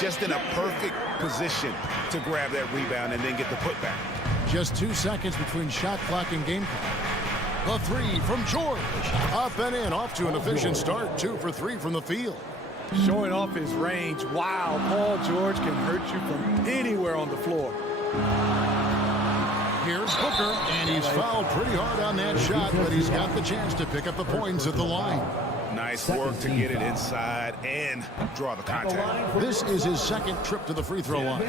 Just in a perfect position to grab that rebound and then get the putback. Just 2 seconds between shot clock and game clock. The three from George. Up and in, off to an efficient start. 2 for 3 from the field. Showing off his range. Wow, Paul George can hurt you from anywhere on the floor. Here's Booker, and he's fouled pretty hard on that shot, but he's got the chance to pick up the points at the line. Nice work to get it inside and draw the contact. This is his second trip to the free throw line.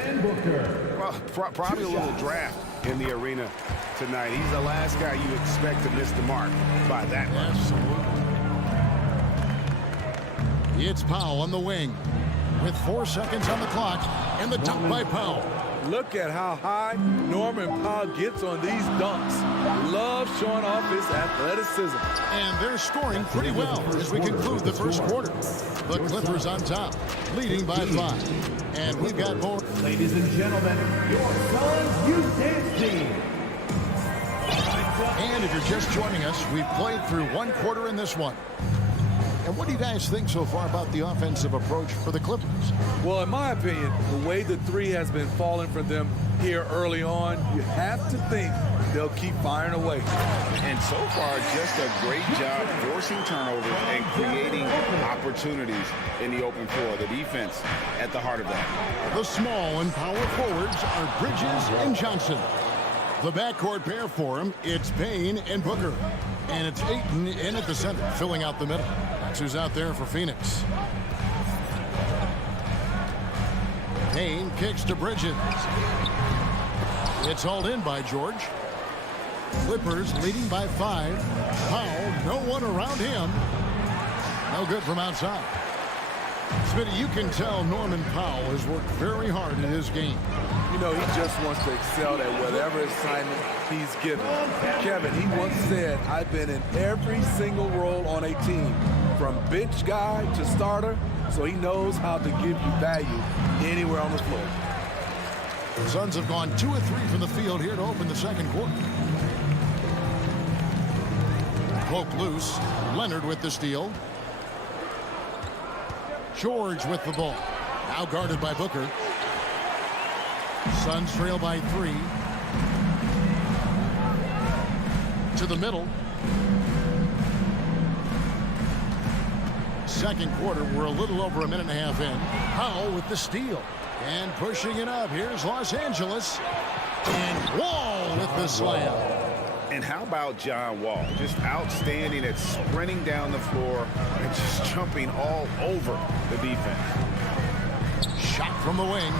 Well, probably a little draft in the arena tonight. He's the last guy you expect to miss the mark by that much. Absolutely. It's Powell on the wing with 4 seconds on the clock, and the dunk by Powell. Look at how high Norman Powell gets on these dunks. Loves showing off his athleticism. And they're scoring pretty well as we conclude the first quarter. The Clippers on top, leading by 5. And we've got more. Ladies and gentlemen, your Suns Youth Dance Team. And if you're just joining us, we've played through 1 quarter in this one. And what do you guys think so far about the offensive approach for the Clippers? Well, in my opinion, the way the three has been falling for them here early on, you have to think they'll keep firing away. And so far, just a great job forcing turnovers and creating opportunities in the open floor. The defense at the heart of that. The small and power forwards are Bridges and Johnson. The backcourt pair for him, it's Payne and Booker. And it's Ayton in at the center, filling out the middle. That's who's out there for Phoenix. Payne kicks to Bridges. It's hauled in by George. Clippers leading by 5. Powell, no one around him. No good from outside. Smitty, you can tell Norman Powell has worked very hard in his game. You know, he just wants to excel at whatever assignment he's given. Kevin, he once said, I've been in every single role on a team, from bench guy to starter, so he knows how to give you value anywhere on the floor. The Suns have gone 2 of 3 from the field here to open the second quarter. Poke loose. Leonard with the steal. George with the ball. Now guarded by Booker. Suns trail by 3. To the middle. Second quarter, we're a little over a minute and a half in. Powell with the steal. And pushing it up. Here's Los Angeles. And Wall with the slam. And how about John Wall? Just outstanding at sprinting down the floor and just jumping all over the defense. Shot from the wing.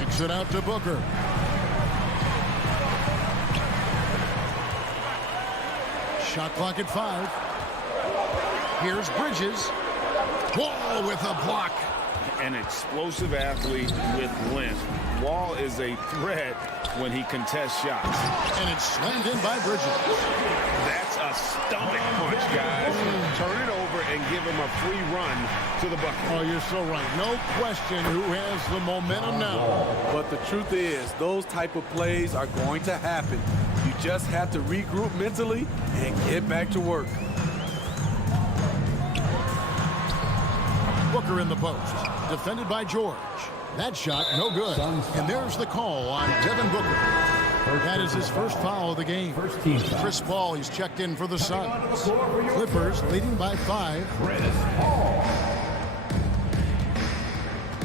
Kicks it out to Booker. Shot clock at 5. Here's Bridges. Wall with a block. An explosive athlete with length. Wall is a threat when he contests shots. And it's slammed in by Bridges. That's a stomach punch, guys. Turn it over and give him a free run to the bucket. Oh, you're so right. No question who has the momentum now. But the truth is, those type of plays are going to happen. You just have to regroup mentally and get back to work. Booker in the post. Defended by George. That shot, no good. And there's the call on Devin Booker. That is his first foul of the game. Chris Paul, he's checked in for the Suns. Clippers leading by 5.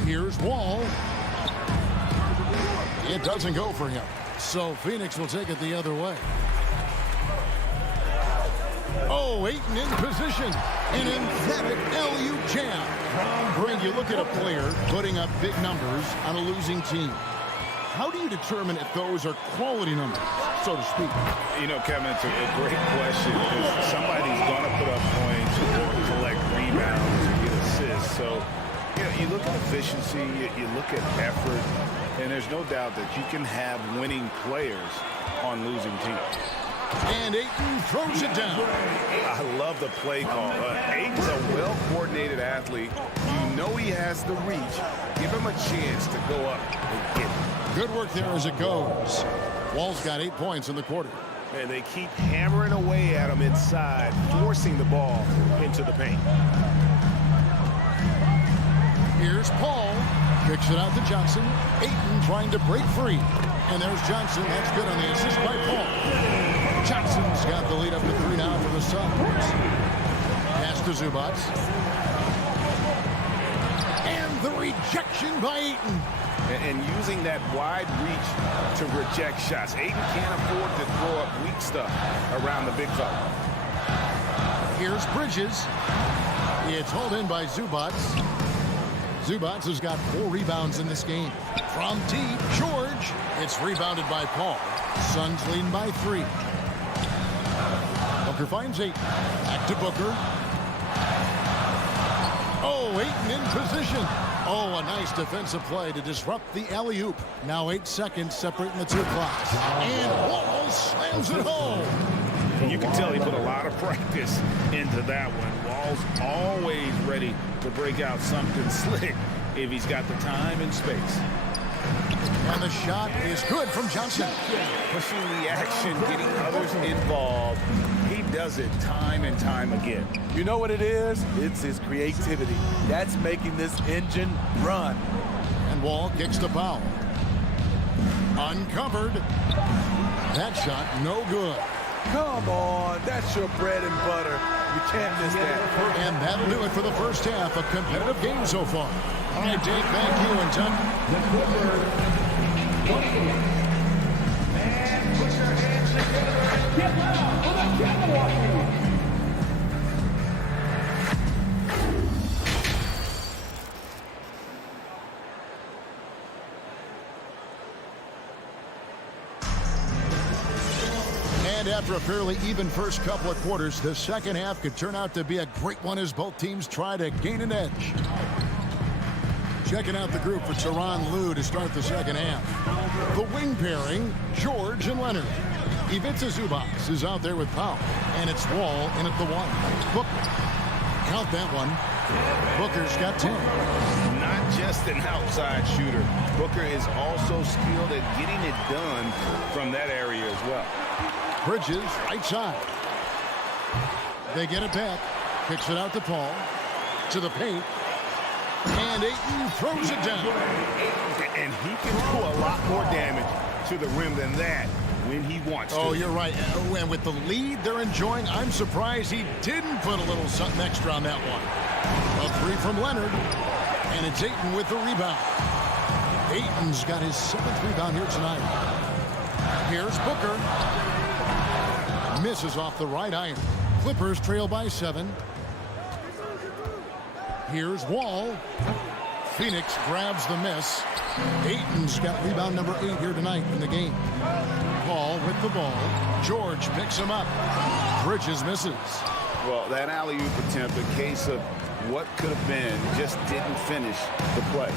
Here's Wall. It doesn't go for him. So Phoenix will take it the other way. Oh, Ayton in position. An emphatic LU jam. Greg, you look at a player putting up big numbers on a losing team. How do you determine if those are quality numbers, so to speak? You know, Kevin, it's a great question because somebody's going to put up points or collect rebounds or get assists. So, you know, you look at efficiency, you look at effort, and there's no doubt that you can have winning players on losing teams. And Ayton throws it down. I love the play call. Ayton's a well-coordinated athlete. You know he has the reach. Give him a chance to go up and get it. Good work there as it goes. Wall's got 8 points in the quarter. And they keep hammering away at him inside, forcing the ball into the paint. Here's Paul. Kicks it out to Johnson. Ayton trying to break free. And there's Johnson. That's good on the assist by Paul. Johnson's got the lead up to 3 now for the Suns. Pass to Zubac. And the rejection by Ayton. And using that wide reach to reject shots. Ayton can't afford to throw up weak stuff around the big fella. Here's Bridges. It's hauled in by Zubac. Zubac has got 4 rebounds in this game. From deep, George. It's rebounded by Paul. Suns leading by 3. Booker finds Ayton. Back to Booker. Oh, Ayton in position. Oh, a nice defensive play to disrupt the alley-oop. Now 8 seconds separating the 2 clocks. And Wall slams it home. And you can tell he put a lot of practice into that one. Wall's always ready to break out something slick if he's got the time and space. And the shot is good from Johnson. Pushing the action, getting others involved. He does it time and time again. You know what it is? It's his creativity. That's making this engine run. And Wall kicks to Powell. Uncovered. That shot no good. Come on, that's your bread and butter. You can't miss that. And that'll do it for the first half. A competitive game so far. All right, Dave, thank you. And Chuck. And put your hands together and get loud for the Cowboys. And after a fairly even first couple of quarters, the second half could turn out to be a great one as both teams try to gain an edge. Checking out the group for Tyronn Lue to start the second half. The wing pairing, George and Leonard. Ivica Zubac is out there with Powell. And it's Wall in at the 1. Booker. Count that one. Booker's got 10. Not just an outside shooter. Booker is also skilled at getting it done from that area as well. Bridges, right side. They get it back. Kicks it out to Paul. To the paint. And Ayton throws it down. And he can do a lot more damage to the rim than that when he wants to. Oh, you're right. And with the lead they're enjoying, I'm surprised he didn't put a little something extra on that one. A 3 from Leonard. And it's Ayton with the rebound. Ayton's got his 7th rebound here tonight. Here's Booker. Misses off the right iron. Clippers trail by 7. Here's Wall. Phoenix grabs the miss. Ayton's got rebound number 8 here tonight in the game. Paul with the ball. George picks him up. Bridges misses. Well, that alley-oop attempt, a case of what could have been, just didn't finish the play.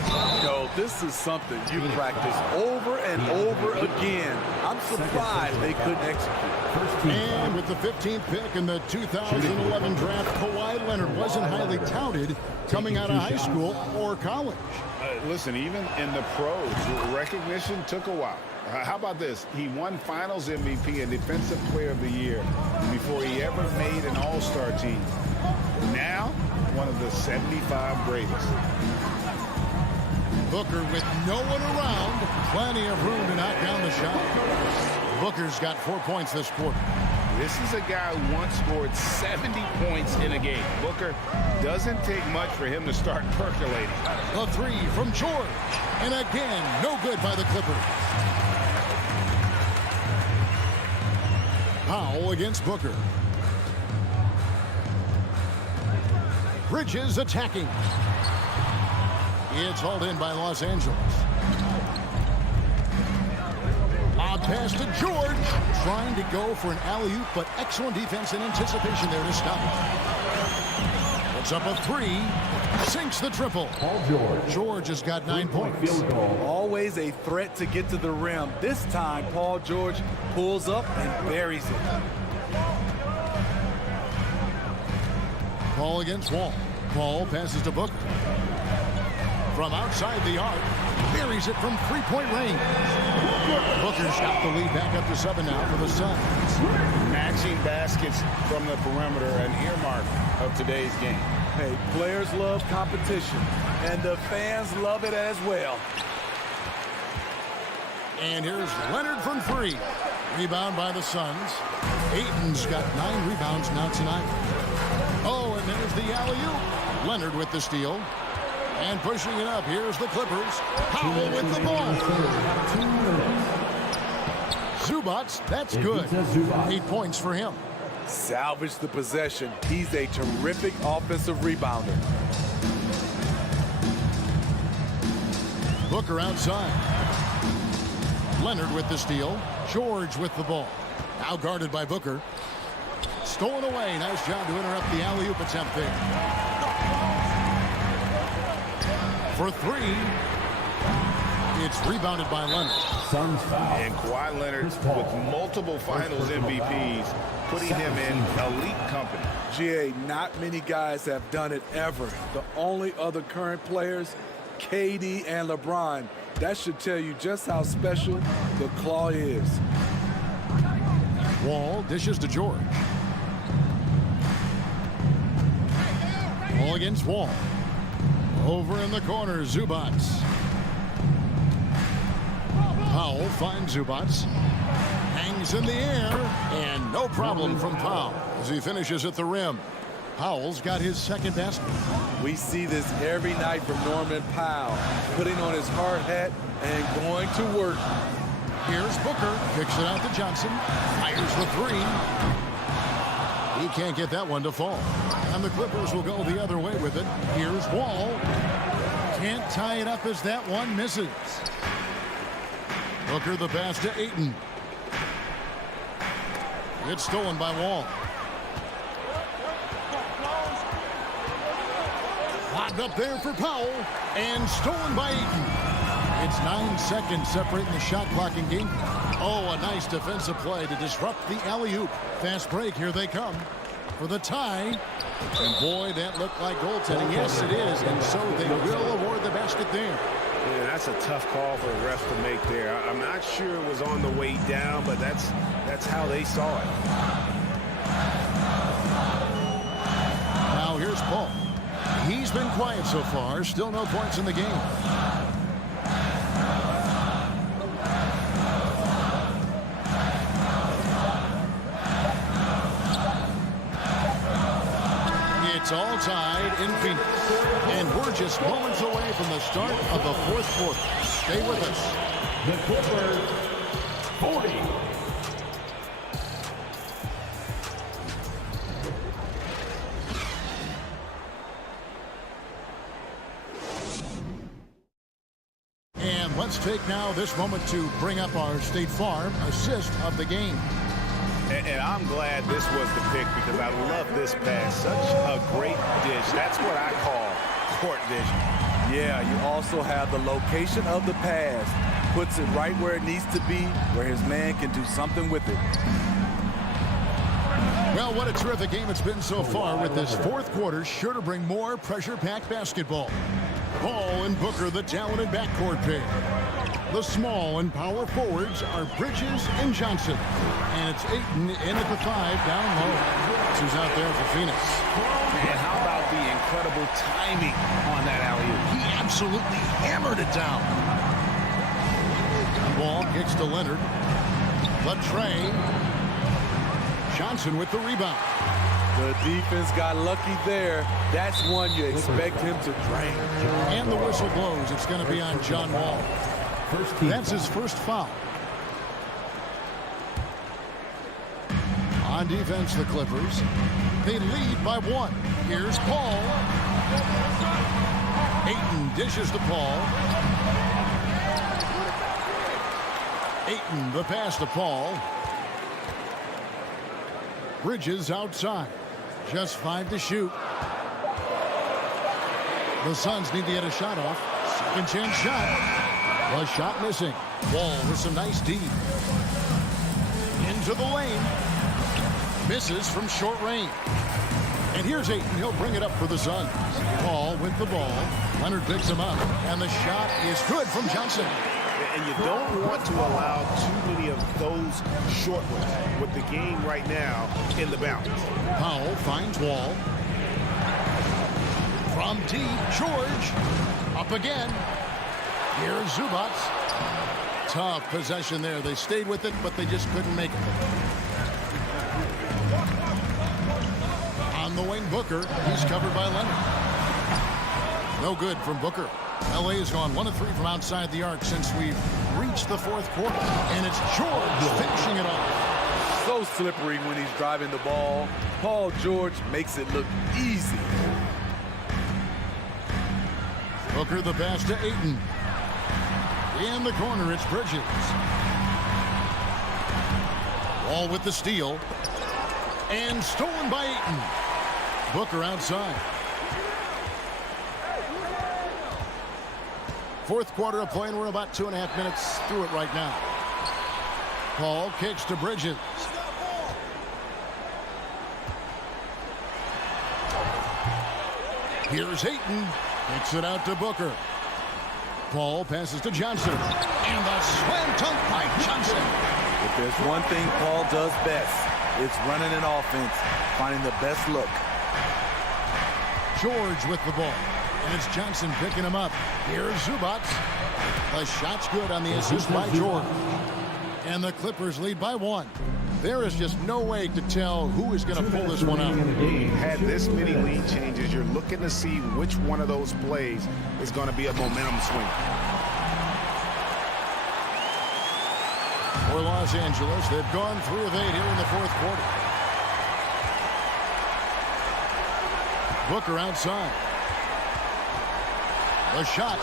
No, this is something you practice over and over again. I'm surprised they couldn't execute. And with the 15th pick in the 2011 draft, Kawhi Leonard wasn't highly touted coming out of high school or college. Listen, even in the pros, recognition took a while. How about this? He won Finals MVP and Defensive Player of the Year before he ever made an All-Star team. Now, one of the 75 greatest. Booker with no one around, plenty of room to knock down the shot. Booker's got 4 points this quarter. This is a guy who once scored 70 points in a game. Booker doesn't take much for him to start percolating. A 3 from George. And again, no good by the Clippers. Powell against Booker. Bridges attacking. It's hauled in by Los Angeles. Odd pass to George. Trying to go for an alley-oop, but excellent defense and anticipation there to stop it. Puts up a 3. Sinks the triple. George has got 9 points. Always a threat to get to the rim. This time, Paul George pulls up and buries it. Ball against Wall. Ball passes to Booker. From outside the arc, buries it from three-point range. Booker's got the lead back up to 7 now for the Suns. Matching baskets from the perimeter, an earmark of today's game. Hey, players love competition, and the fans love it as well. And here's Leonard from 3. Rebound by the Suns. Ayton's got 9 rebounds now tonight. Oh, and there's the alley-oop. Leonard with the steal. And pushing it up, here's the Clippers. Powell with the ball. Zubats, that's good. 8 points for him. Salvage the possession. He's a terrific offensive rebounder. Booker outside. Leonard with the steal. George with the ball. Now guarded by Booker. Stolen away. Nice job to interrupt the alley-oop attempt there. For 3. It's rebounded by Leonard. And Kawhi Leonard with multiple finals MVPs, putting him in elite company. GA, not many guys have done it ever. The only other current players, KD and LeBron. That should tell you just how special the Claw is. Wall dishes to George. Ball against Wall. Over in the corner, Zubats. Powell finds Zubats. Hangs in the air, and no problem from Powell as he finishes at the rim. Powell's got his second basket. We see this every night from Norman Powell, putting on his hard hat and going to work. Here's Booker, kicks it out to Johnson, fires the 3. He can't get that one to fall. And the Clippers will go the other way with it. Here's Wall. Can't tie it up as that one misses. Booker the pass to Ayton. It's stolen by Wall. Locked up there for Powell. And stolen by Ayton. It's 9 seconds separating the shot clock and game. Oh, a nice defensive play to disrupt the alley-oop. Fast break, here they come for the tie. And boy, that looked like goaltending. Yes, it is. And so they will award the basket there. Yeah, that's a tough call for the ref to make there. I'm not sure it was on the way down, but that's how they saw it. Now here's Paul. He's been quiet so far. Still no points in the game. It's all tied in Phoenix. And we're just moments away from the start of the fourth quarter. Stay with us. The Clippers, 40. And let's take now this moment to bring up our State Farm assist of the game. And I'm glad this was the pick because I love this pass. Such a great dish. That's what I call court vision. Yeah, you also have the location of the pass. Puts it right where it needs to be, where his man can do something with it. Well, what a terrific game it's been so far with this fourth quarter. Sure to bring more pressure-packed basketball. Ball and Booker, the talented backcourt pair. The small and power forwards are Bridges and Johnson. And it's Ayton in at the 5 down low. Who's out there for Phoenix. Man, how about the incredible timing on that alley-oop? He absolutely hammered it down. Ball kicks to Leonard. The tray. Johnson with the rebound. The defense got lucky there. That's one you expect him to drain. And the whistle blows. It's going to be on John Wall. That's his first foul. On defense, the Clippers. They lead by 1. Here's Paul. Ayton dishes to Paul. Ayton, the pass to Paul. Bridges outside. Just 5 to shoot. The Suns need to get a shot off. Second chance shot. The shot missing. Wall with some nice D. Into the lane. Misses from short range. And here's Ayton. He'll bring it up for the Suns. Paul with the ball. Leonard picks him up. And the shot is good from Johnson. And you don't want to allow too many of those short ones with the game right now in the balance. Powell finds Wall. From D, George. Up again. Here's Zubac. Tough possession there. They stayed with it, but they just couldn't make it. On the wing, Booker. He's covered by Leonard. No good from Booker. LA has gone 1 of 3 from outside the arc since we've reached the 4th quarter. And it's George finishing it off. So slippery when he's driving the ball. Paul George makes it look easy. Booker the pass to Ayton. In the corner, it's Bridges. Wall with the steal. And stolen by Ayton. Booker outside. 4th quarter of play, and we're about 2.5 minutes through it right now. Paul kicks to Bridges. Here's Ayton. Kicks it out to Booker. Paul passes to Johnson. And the slam dunk by Johnson. If there's one thing Paul does best, it's running an offense, finding the best look. George with the ball. And it's Johnson picking him up. Here's Zubac. The shot's good on the assist by George. And the Clippers lead by 1. There is just no way to tell who is going to pull this one out. Had this many lead changes, you're looking to see which one of those plays is going to be a momentum swing. For Los Angeles, they've gone 3 of 8 here in the 4th quarter. Booker outside. The shot.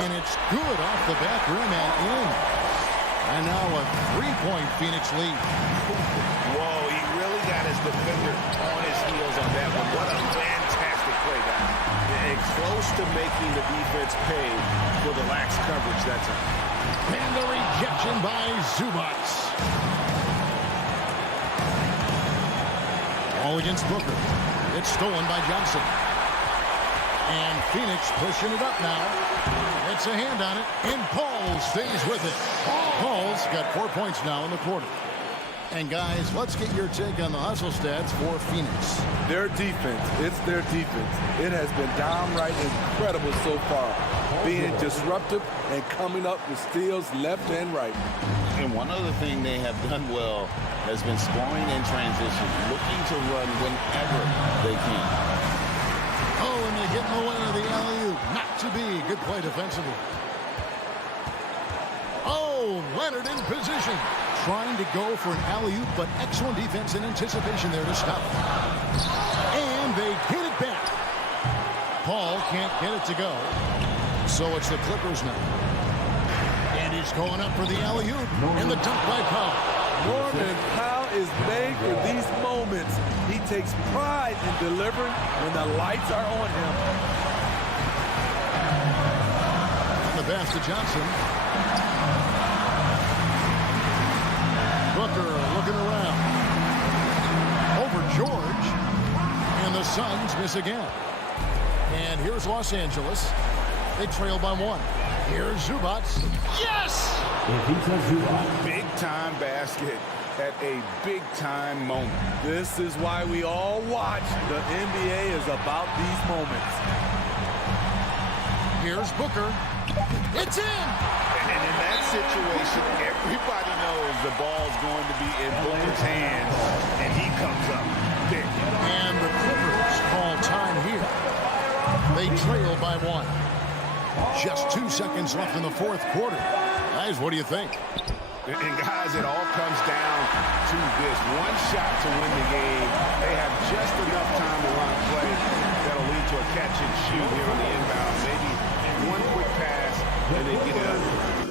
And it's good off the back rim and in. And now a 3-point Phoenix lead. Whoa, he really got his defender on his heels on that one. What a fantastic play, guys. And close to making the defense pay for the lax coverage that time. And the rejection by Zubac. All against Booker. It's stolen by Johnson. And Phoenix pushing it up now. It's a hand on it, and Paul stays with it. Paul's got 4 points now in the quarter. And guys, let's get your take on the hustle stats for Phoenix. Their defense, it's their defense. It has been downright incredible so far. Being disruptive and coming up with steals left and right. And one other thing they have done well has been scoring in transition, looking to run whenever they can. Oh, and they get in the way of the alley-oop. Not to be. Good play defensively. Oh, Leonard in position. Trying to go for an alley-oop, but excellent defense and anticipation there to stop it. And they get it back. Paul can't get it to go. So it's the Clippers now. And he's going up for the alley-oop. And the dunk by Powell. Norman Powell is made for these moments. He takes pride in delivering when the lights are on him. And the pass to Johnson. Booker looking around. Over George. And the Suns miss again. And here's Los Angeles. They trail by 1. Here's Zubac. Yes! Big-time basket at a big-time moment. This is why we all watch. The NBA is about these moments. Here's Booker. It's in! And in that situation, everybody knows the ball's going to be in Booker's hands, and he comes up big. And the Clippers call time here. They trail by 1. Just 2 seconds left in the 4th quarter. Guys, what do you think? And guys, it all comes down to this. One shot to win the game. They have just enough time to run a play that'll lead to a catch and shoot here on the inbound. Maybe one quick pass and then get it under.